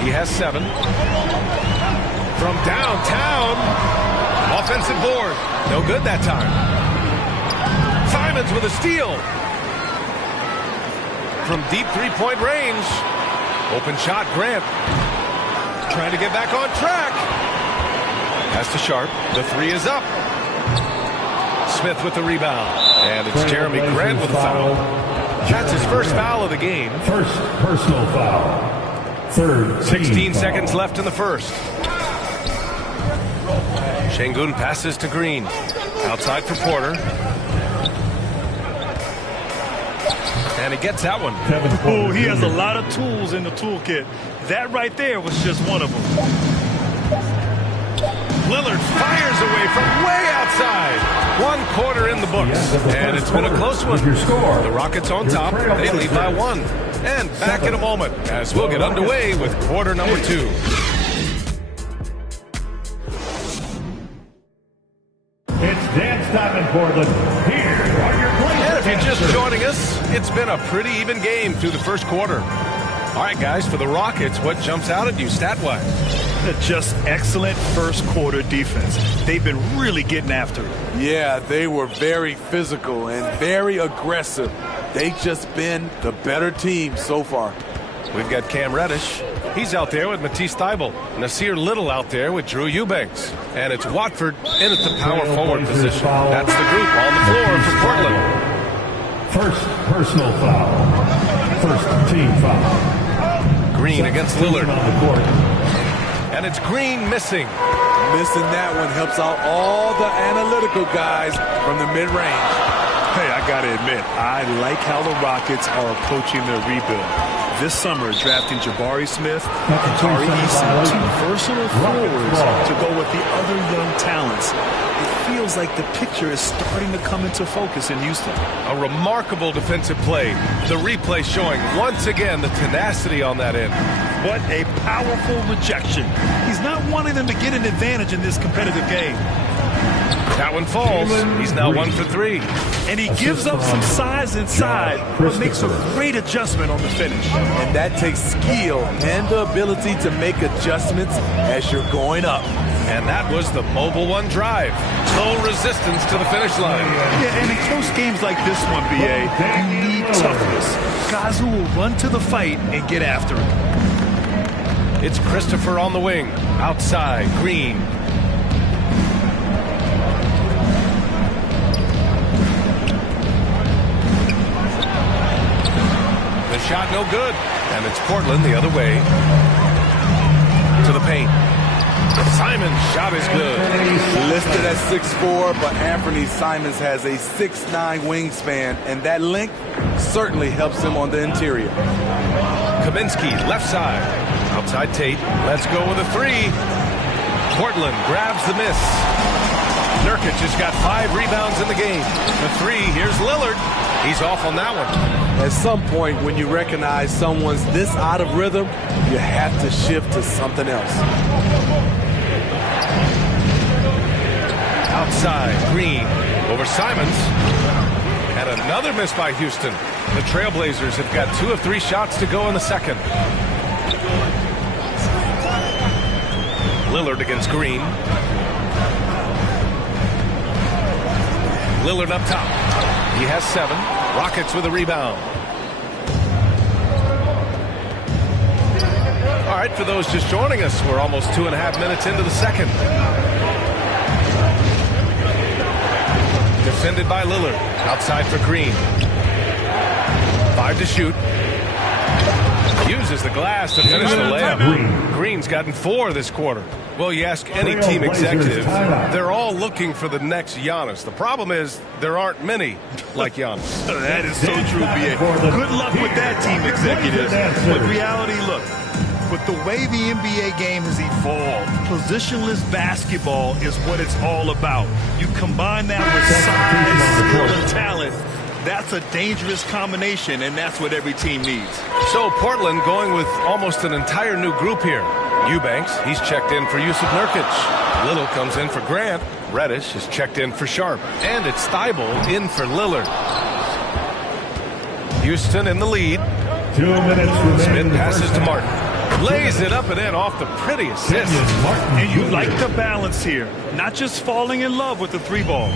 He has 7. From downtown. Offensive board. No good that time. Simons with a steal. From deep three-point range. Open shot, Grant. Trying to get back on track. Pass to Sharp. The 3 is up. Smith with the rebound. And it's Jeremy Grant with a foul. That's his first foul of the game. First personal foul. Third 16 seconds left in the first. Şengün passes to Green. Outside for Porter. And he gets that one. Oh, he has a lot of tools in the toolkit. That right there was just one of them. Lillard fires away from way outside. 1 quarter in the books. And it's been a close one. The Rockets on top. They lead by 1. And back in a moment as we'll get underway with quarter number 2. It's dance time in Portland. Here are your players. And if you're just joining us, it's been a pretty even game through the first quarter. All right, guys, for the Rockets, what jumps out at you stat-wise? Just excellent first quarter defense. They've been really getting after it. Yeah, they were very physical and very aggressive. They've just been the better team so far. We've got Cam Reddish. He's out there with Matisse Thybulle. Nasir Little out there with Drew Eubanks. And it's Watford in at the power forward position. That's the group on the floor for Portland. First personal foul. First team foul. Green against Lillard. On the court. And it's Green missing. Missing that one helps out all the analytical guys from the mid-range. Hey, I got to admit, I like how the Rockets are approaching their rebuild. This summer, drafting Jabari Smith and Tari Eason, 2 versatile forwards to go with the other young talents. It feels like the picture is starting to come into focus in Houston. A remarkable defensive play. The replay showing once again the tenacity on that end. What a powerful rejection. He's not wanting them to get an advantage in this competitive game. That one falls. He's now 1 for 3. And he gives up some size inside, but makes a great adjustment on the finish. And that takes skill and the ability to make adjustments as you're going up. And that was the Mobile One drive. No resistance to the finish line. Yeah, and in close games like this one, BA, you need toughness. Guys who will run to the fight and get after it. It's Christopher on the wing. Outside, Green. The shot no good. And it's Portland the other way. To the paint. Simons' shot is good. Listed at 6'4", but Anthony Simons has a 6'9" wingspan, and that length certainly helps him on the interior. Kaminsky, left side. Outside Tate. Let's go with a 3. Portland grabs the miss. Nurkic has got 5 rebounds in the game. The 3, here's Lillard. He's off on that one. At some point, when you recognize someone's this out of rhythm, you have to shift to something else. Outside, Green over Simons. And another miss by Houston. The Trailblazers have got 2 of 3 shots to go in the second. Lillard against Green. Lillard up top. He has 7. Rockets with a rebound. All right, for those just joining us, we're almost 2.5 minutes into the second. Defended by Lillard. Outside for Green. 5 to shoot. Uses the glass to finish the layup. Green's gotten 4 this quarter. Well, you ask any team executive, they're all looking for the next Giannis. The problem is there aren't many like Giannis. That is so true, B.A. Good luck with that, team executives. But reality, look, with the way the NBA game has evolved, positionless basketball is what it's all about. You combine that with size, skill, and talent, that's a dangerous combination, and that's what every team needs. So Portland going with almost an entire new group here. Eubanks, he's checked in for Yusuf Nurkic. Little comes in for Grant. Reddish is checked in for Sharp. And it's Thibault in for Lillard. Houston in the lead. 2 minutes remaining. Smith passes to Martin. Lays it up and in off the pretty assist. And you like the balance here. Not just falling in love with the three ball.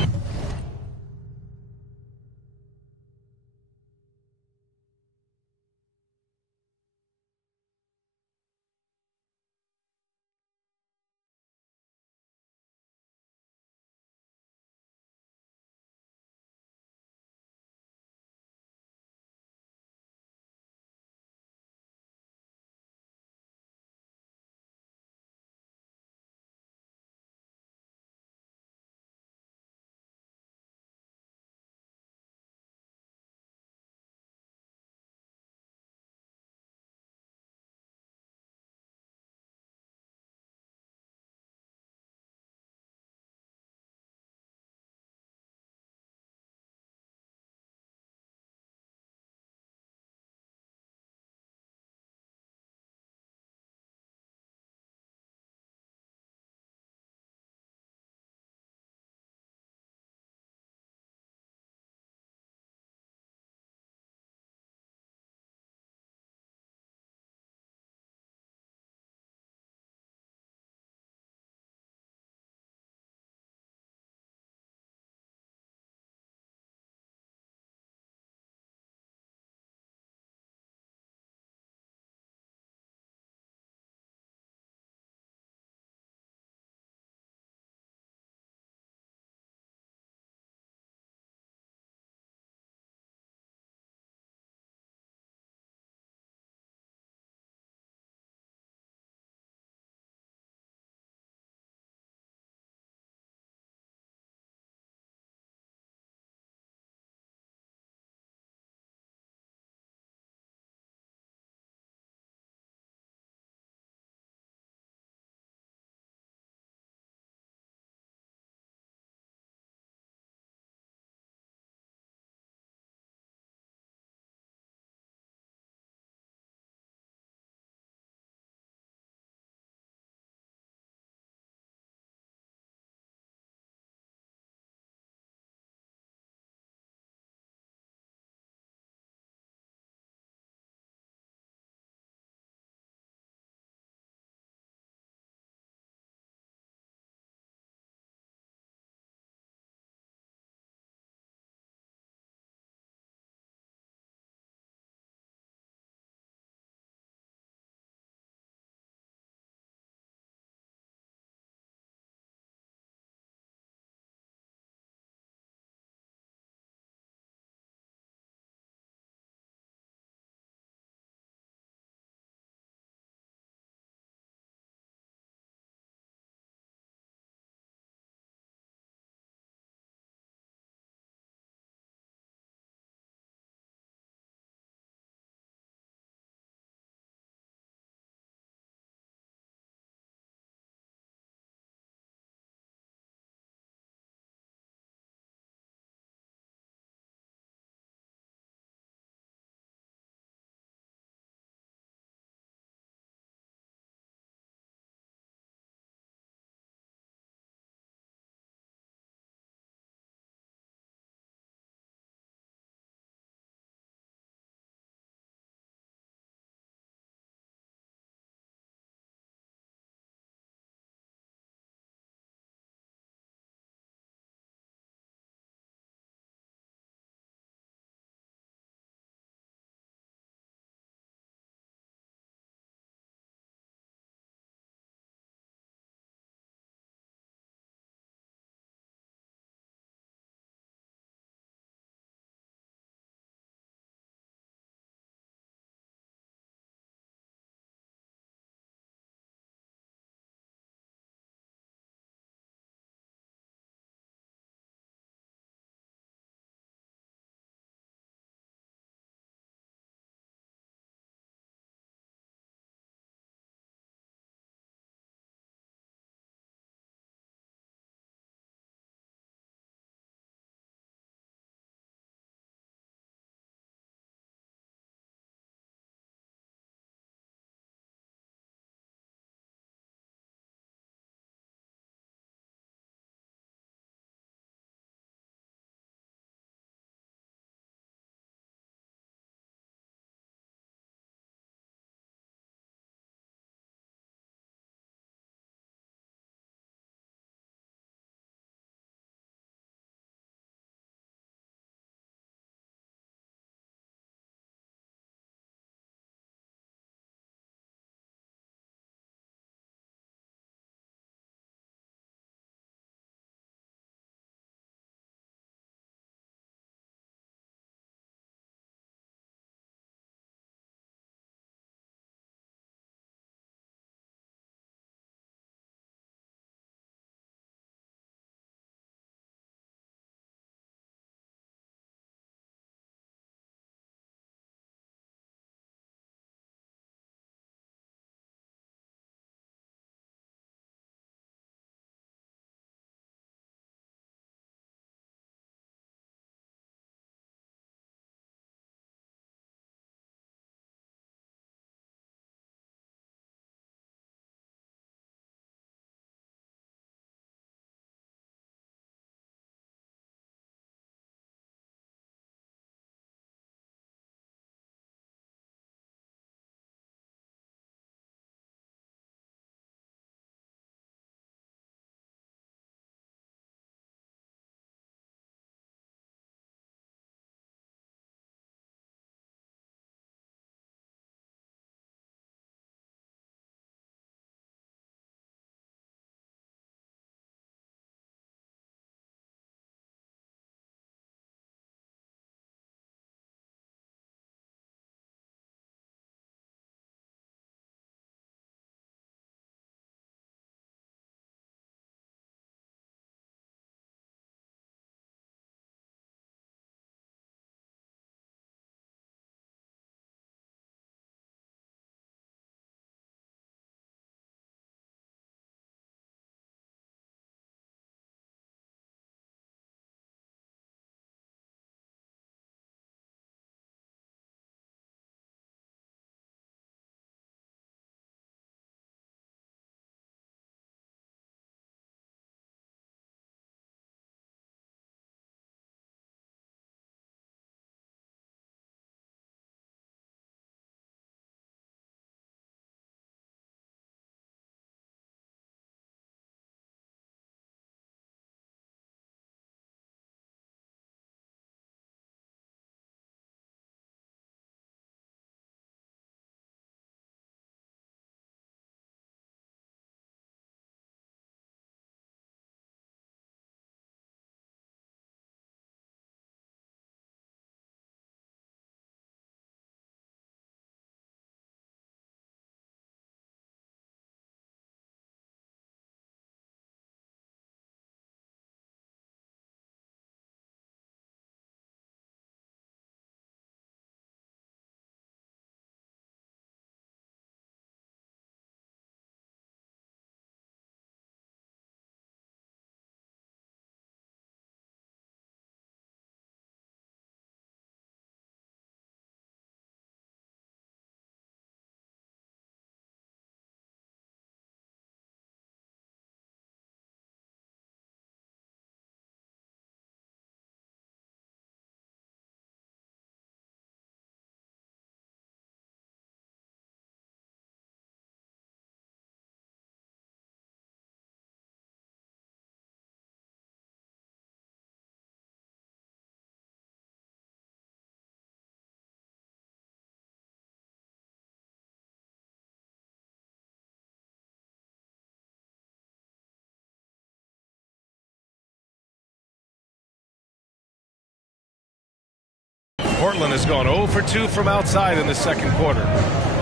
Portland has gone 0 for 2 from outside in the second quarter.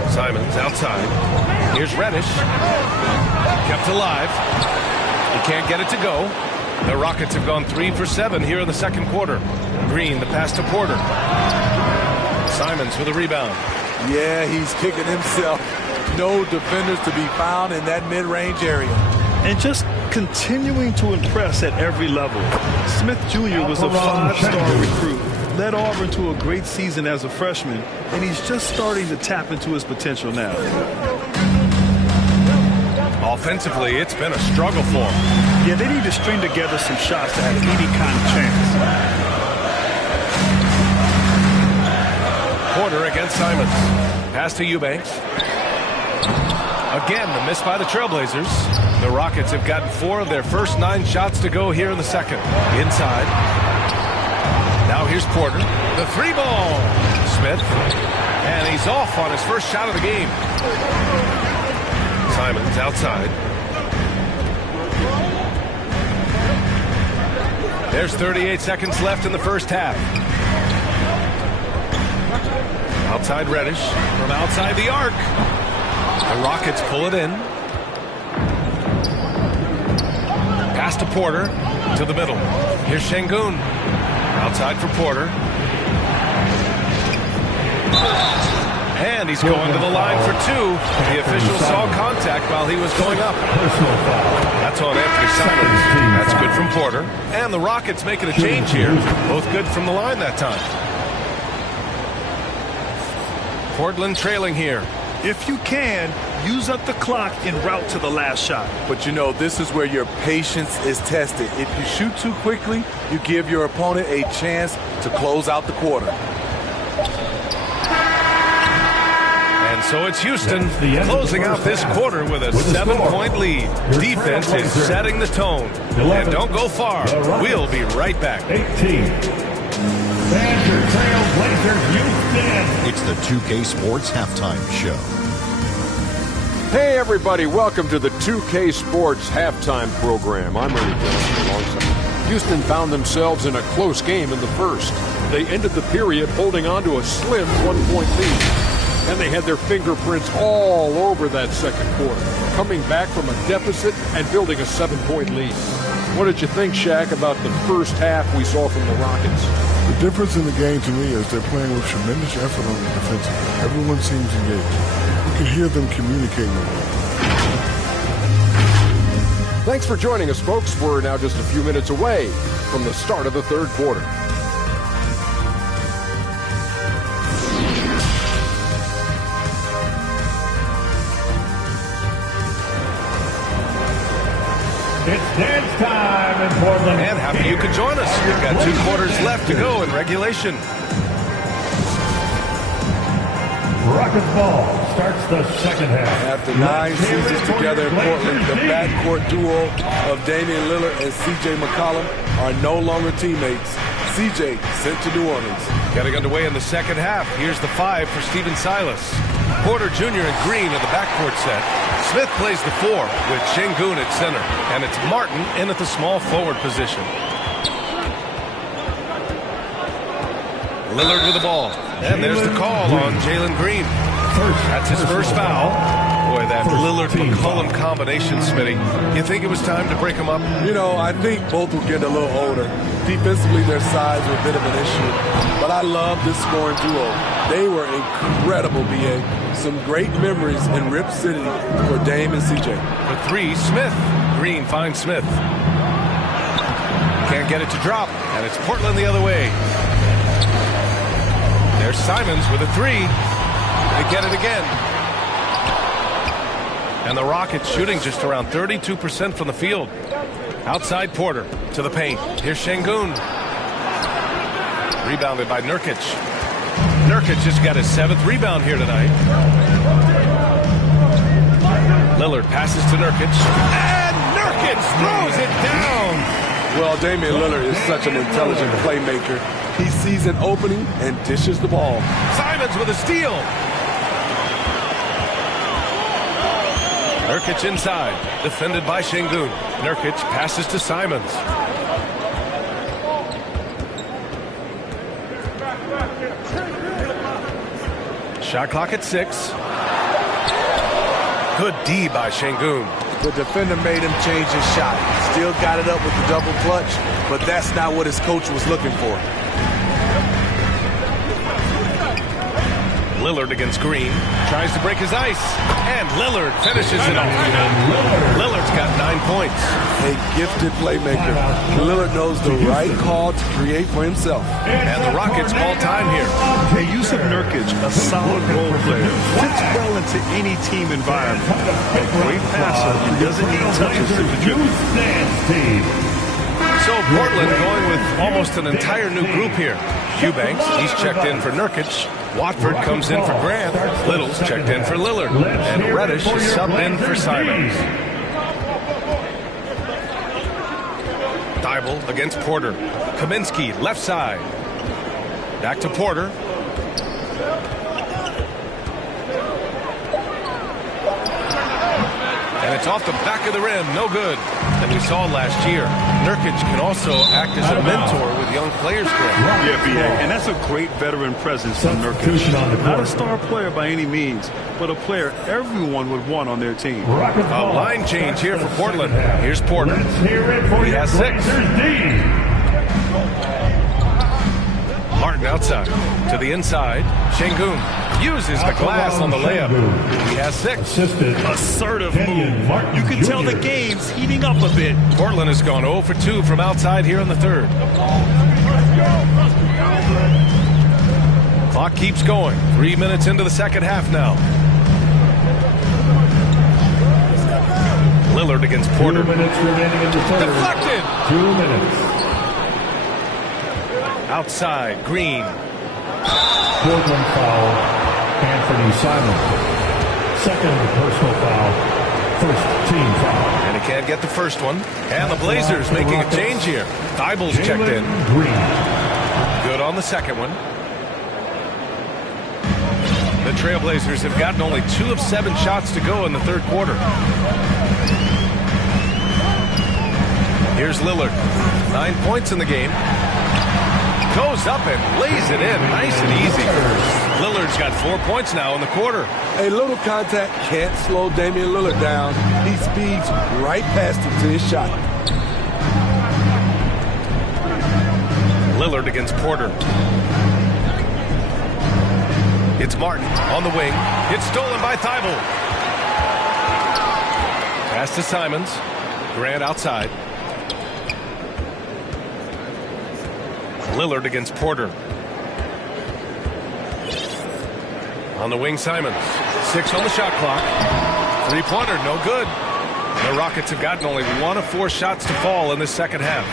Simons outside. Here's Reddish. Kept alive. He can't get it to go. The Rockets have gone 3 for 7 here in the second quarter. Green, the pass to Porter. Simons with a rebound. Yeah, he's kicking himself. No defenders to be found in that mid-range area. And just continuing to impress at every level. Smith Jr. was a 5-star recruit, led Auburn to a great season as a freshman, and he's just starting to tap into his potential now. Offensively, it's been a struggle for him. Yeah, they need to string together some shots to have any kind of chance. Porter against Simons. Pass to Eubanks. Again, the miss by the Trailblazers. The Rockets have gotten 4 of their first 9 shots to go here in the second. Inside. Now here's Porter. The 3-ball. Smith. And he's off on his first shot of the game. Simons outside. There's 38 seconds left in the first half. Outside Reddish. From outside the arc. The Rockets pull it in. Pass to Porter. To the middle. Here's Şengün. Outside for Porter. And he's going to the line for 2. The official saw contact while he was going up. That's on Anthony Simons. That's good from Porter. And the Rockets making a change here. Both good from the line that time. Portland trailing here. If you can, use up the clock en route to the last shot. But you know, this is where your patience is tested. If you shoot too quickly, you give your opponent a chance to close out the quarter. And so it's Houston closing out this quarter with a 7-point lead. Defense is setting the tone. And don't go far. We'll be right back. 18. Badger Trailblazers Houston. It's the 2K Sports Halftime Show. Hey, everybody. Welcome to the 2K Sports Halftime Program. I'm Ernie Johnson alongside. Houston found themselves in a close game in the first. They ended the period holding on to a slim 1-point lead. And they had their fingerprints all over that second quarter, coming back from a deficit and building a 7-point lead. What did you think, Shaq, about the first half we saw from the Rockets? The difference in the game to me is they're playing with tremendous effort on the defensive end. Everyone seems engaged. You can hear them communicating. Thanks for joining us, folks. We're now just a few minutes away from the start of the third quarter. It's dance time in Portland. And happy you could join us. We've got 2 quarters left to go in regulation. Rockets ball starts the second half. After 9 seasons together in Portland, the backcourt duo of Damian Lillard and C.J. McCollum are no longer teammates. C.J. sent to New Orleans. Getting underway in the second half. Here's the 5 for Stephen Silas. Porter Jr. and Green in the backcourt set. Smith plays the 4 with Şengün at center. And it's Martin in at the small forward position. Lillard with the ball. And there's the call on Jalen Green. That's his first foul. Boy, that Lillard-McCollum combination, Smitty. You think it was time to break them up? You know, I think both were getting a little older. Defensively, their size were a bit of an issue. But I love this scoring duo. They were incredible, B.A. Some great memories in Rip City for Dame and C.J. The 3, Smith. Green finds Smith. Can't get it to drop. And it's Portland the other way. There's Simons with a 3. They get it again. And the Rockets shooting just around 32% from the field. Outside Porter to the paint. Here's Şengün. Rebounded by Nurkic. Nurkic just got his 7th rebound here tonight. Lillard passes to Nurkic. And Nurkic throws it down. Well, Damian Lillard is such an intelligent playmaker. He sees an opening and dishes the ball. Simons with a steal. Nurkic inside, defended by Şengün. Nurkic passes to Simons. Shot clock at 6. Good D by Şengün. The defender made him change his shot. Still got it up with the double clutch, but that's not what his coach was looking for. Lillard against Green. Tries to break his ice. And Lillard finishes it off. Lillard's got 9 points. A gifted playmaker. Lillard knows the right call to create for himself. And the Rockets call time here. Hey, Jusuf Nurkic, a solid role player. Fits well into any team environment. A great passer who doesn't need touches to contribute. So Portland going with almost an entire new group here. Eubanks, he's checked in for Nurkic. Watford comes in for Grant. Little's checked in for Lillard. And Reddish is subbed in for Simons. Thibault against Porter. Kaminsky, left side. Back to Porter. And it's off the back of the rim. No good. And we saw last year, Nurkic can also act as a mentor with young players. Yeah, B.A. And that's a great veteran presence from Nurkic. Not a star player by any means, but a player everyone would want on their team. A line change here for Portland. Here's Porter. He has 6. Martin outside. To the inside. Şengün uses the glass on the layup. He has 6. Assertive move. You can tell the game's heating up a bit. Portland has gone 0 for 2 from outside here in the third. Clock keeps going. 3 minutes into the second half now. Lillard against Porter. 2 minutes remaining in the third. Deflected. 2 minutes. Outside, Green. Portland foul, Anthony Simons. Second personal foul, first team foul. And he can't get the first one. And the Blazers making a change here. Thibault's checked in. Green. Good on the second one. The Trailblazers have gotten only 2 of 7 shots to go in the third quarter. Here's Lillard. 9 points in the game. Goes up and lays it in nice and easy. Lillard's got 4 points now in the quarter. A little contact can't slow Damian Lillard down. He speeds right past him to his shot. Lillard against Porter. It's Martin on the wing. It's stolen by Thibault. Pass to Simons. Grant outside. Lillard against Porter. On the wing, Simons. 6 on the shot clock. 3-pointer, no good. The Rockets have gotten only 1 of 4 shots to fall in this second half.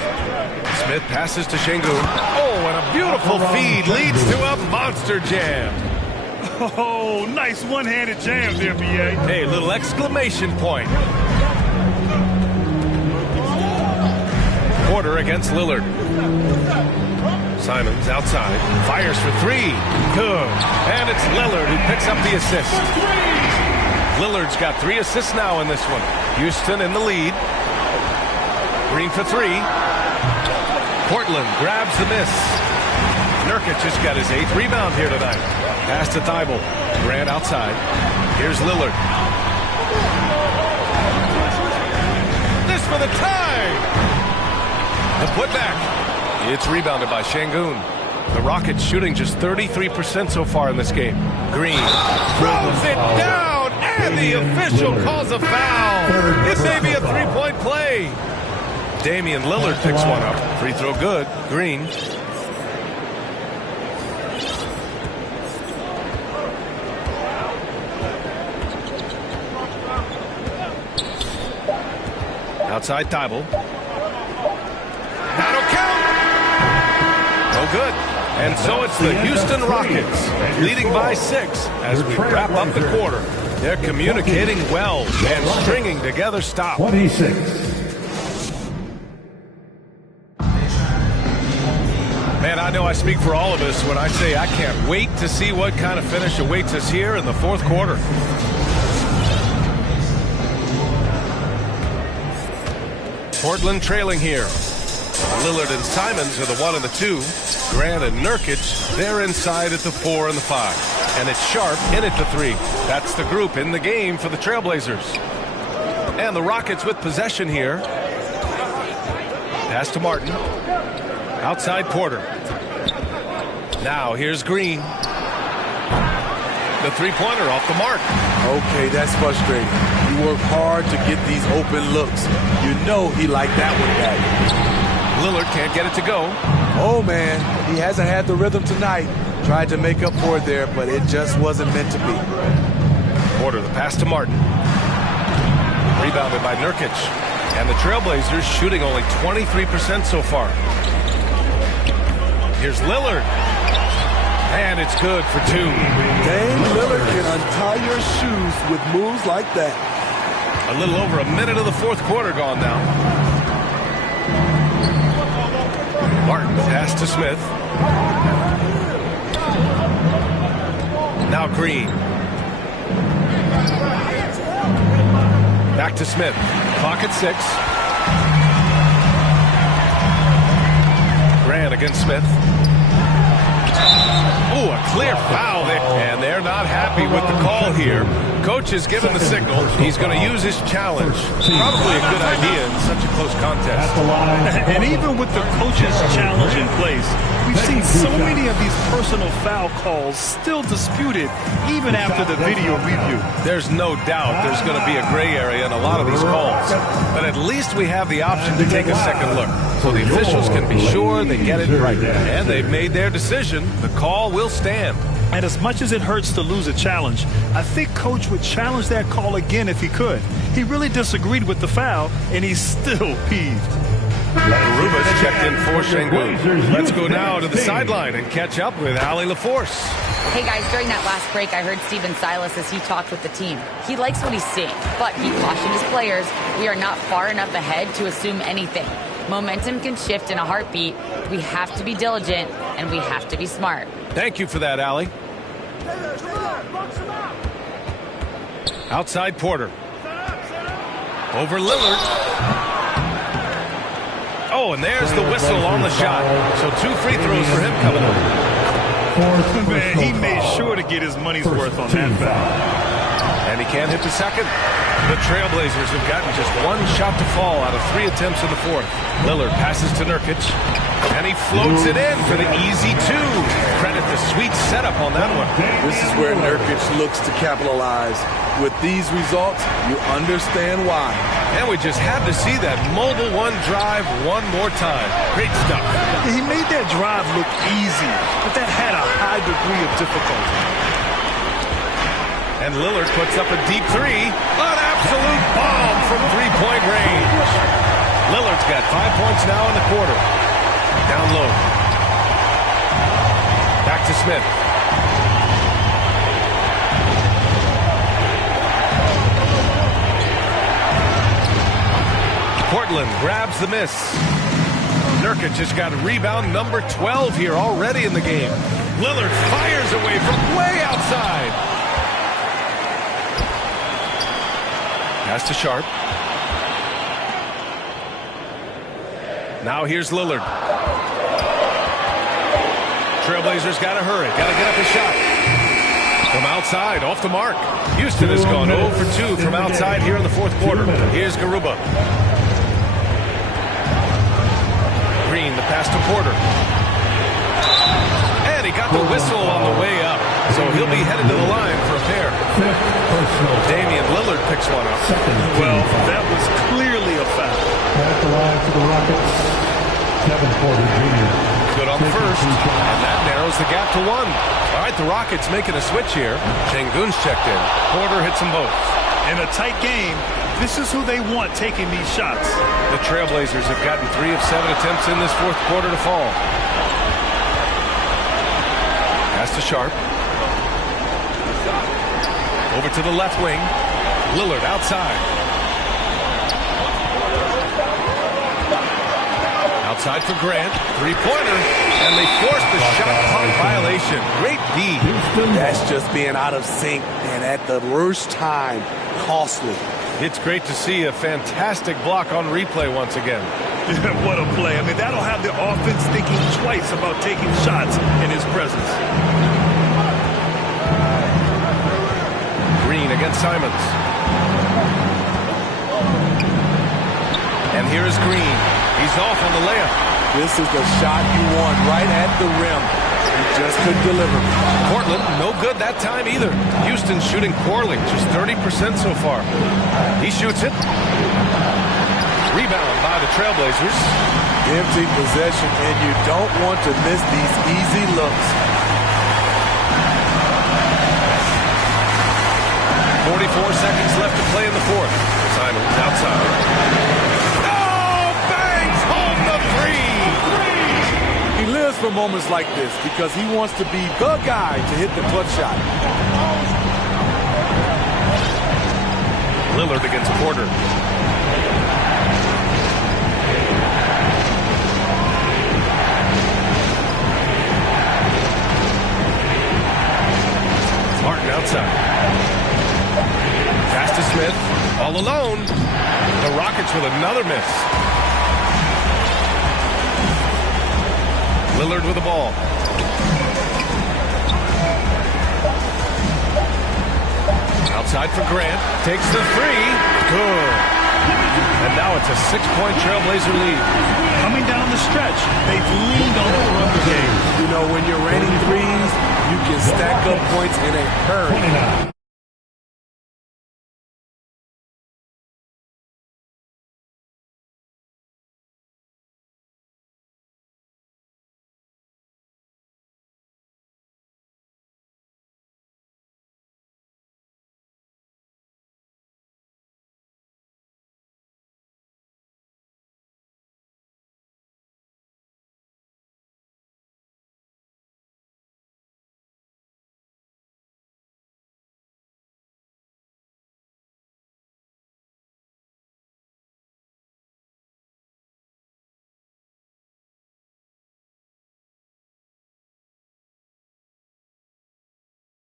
Smith passes to Şengün. Oh, and a beautiful feed leads to a monster jam. Oh, nice one-handed jam there, B.A. Hey, little exclamation point. Porter against Lillard. Simons outside, fires for 3. Good. And it's Lillard who picks up the assist. Lillard's got 3 assists now in this one. Houston in the lead. Green for 3. Portland grabs the miss. Nurkic just got his 8th rebound here tonight. Pass to Thibault. Grant outside. Here's Lillard. This for the tie. The putback. It's rebounded by Şengün. The Rockets shooting just 33% so far in this game. Green throws it down, and the official calls a foul. It may be a 3-point play. Damian Lillard picks one up. Free throw good. Green. Outside Thibault. That'll count. No good. And so it's the Houston Rockets leading by 6 as we wrap up the quarter. They're communicating well and stringing together stops. 26. Man, I know I speak for all of us when I say I can't wait to see what kind of finish awaits us here in the fourth quarter. Portland trailing here. Lillard and Simons are the 1 and the 2. Grant and Nurkic, they're inside at the 4 and the 5. And it's Sharp in at the 3. That's the group in the game for the Trailblazers. And the Rockets with possession here. Pass to Martin. Outside Porter. Now here's Green. The three-pointer off the mark. Okay, that's frustrating. You work hard to get these open looks. You know he liked that one back. Lillard can't get it to go. Oh, man, he hasn't had the rhythm tonight. Tried to make up for it there, but it just wasn't meant to be. Porter, the pass to Martin. Rebounded by Nurkic. And the Trailblazers shooting only 23% so far. Here's Lillard. And it's good for 2. Dame Lillard can untie your shoes with moves like that. A little over a minute of the fourth quarter gone now. Martin pass to Smith. Now Green. Back to Smith. Clock at 6. Grant against Smith. Ooh, a clear foul there. And they're not happy with the call here. Coach has given the signal. He's going to use his challenge. Probably a good idea in such a close contest. And even with the coach's challenge in place, we've seen so many of these personal foul calls still disputed even after the video review. There's no doubt there's going to be a gray area in a lot of these calls. But at least we have the option to take a second look. So the officials can be sure they get it right. And they've made their decision. The call will stand. And as much as it hurts to lose a challenge, I think Coach would challenge that call again if he could. He really disagreed with the foul, and he's still peeved. Garuba's checked in for Şengün. Let's go now to the sideline and catch up with Allie LaForce. Hey guys, during that last break, I heard Stephen Silas as he talked with the team. He likes what he's seeing, but he cautioned his players, we are not far enough ahead to assume anything. Momentum can shift in a heartbeat. We have to be diligent, and we have to be smart. Thank you for that, Allie. Outside Porter. Over Lillard. Oh, and there's the whistle on the shot. So 2 free throws for him coming up. Man, he made sure to get his money's worth on that foul. And he can't hit the second. The Trailblazers have gotten just 1 shot to fall out of 3 attempts in the fourth. Lillard passes to Nurkic. And he floats it in for the easy 2. Credit the sweet setup on that one. This is where Nurkic looks to capitalize. With these results, you understand why. And we just had to see that mobile 1 drive one more time. Great stuff. He made that drive look easy, but that had a high degree of difficulty. And Lillard puts up a deep 3. An absolute bomb from 3-point range. Lillard's got 5 points now in the quarter. Down low. Back to Smith. Portland grabs the miss. Nurkic has got rebound number 12 here already in the game. Lillard fires away from way outside. Pass to Sharp. Now here's Lillard. Trailblazers got to hurry. Got to get up a shot. From outside, off the mark. Houston has gone 0 for 2 from outside here in the fourth quarter. Here's Garuba. Green, the pass to Porter. And he got the whistle on the way up. So he'll be headed to the line for a pair. Damian Lillard picks one up. Well, that was clearly a foul. At the line for the Rockets, Kevin Porter Jr. Good on first, and that narrows the gap to 1. All right, the Rockets making a switch here. Şengün's checked in. Porter hits them both. In a tight game, this is who they want taking these shots. The Trailblazers have gotten 3 of 7 attempts in this fourth quarter to fall. Pass to Sharp. Over to the left wing. Lillard outside. Outside for Grant. 3-pointer. And they forced the shot clock violation. Great D. That's just being out of sync and at the worst time. Costly. It's great to see a fantastic block on replay once again. What a play. I mean, that'll have the offense thinking twice about taking shots in his presence. Ben Simmons. And here's Green. He's off on the layup. This is the shot you want right at the rim. He just couldn't deliver. Portland, no good that time either. Houston shooting poorly, just 30% so far. He shoots it. Rebound by the Trailblazers. Empty possession, and you don't want to miss these easy looks. 44 seconds left to play in the fourth. Simons outside. Oh, bangs home the three. He lives for moments like this because he wants to be the guy to hit the clutch shot. Lillard against Porter. Martin outside. Pass to Smith. All alone. The Rockets with another miss. Lillard with the ball. Outside for Grant. Takes the three. Good. And now it's a 6-point Trailblazer lead. Coming down the stretch, they've leaned on the rubber game. You know, when you're raining threes, you can stack up points in a hurry.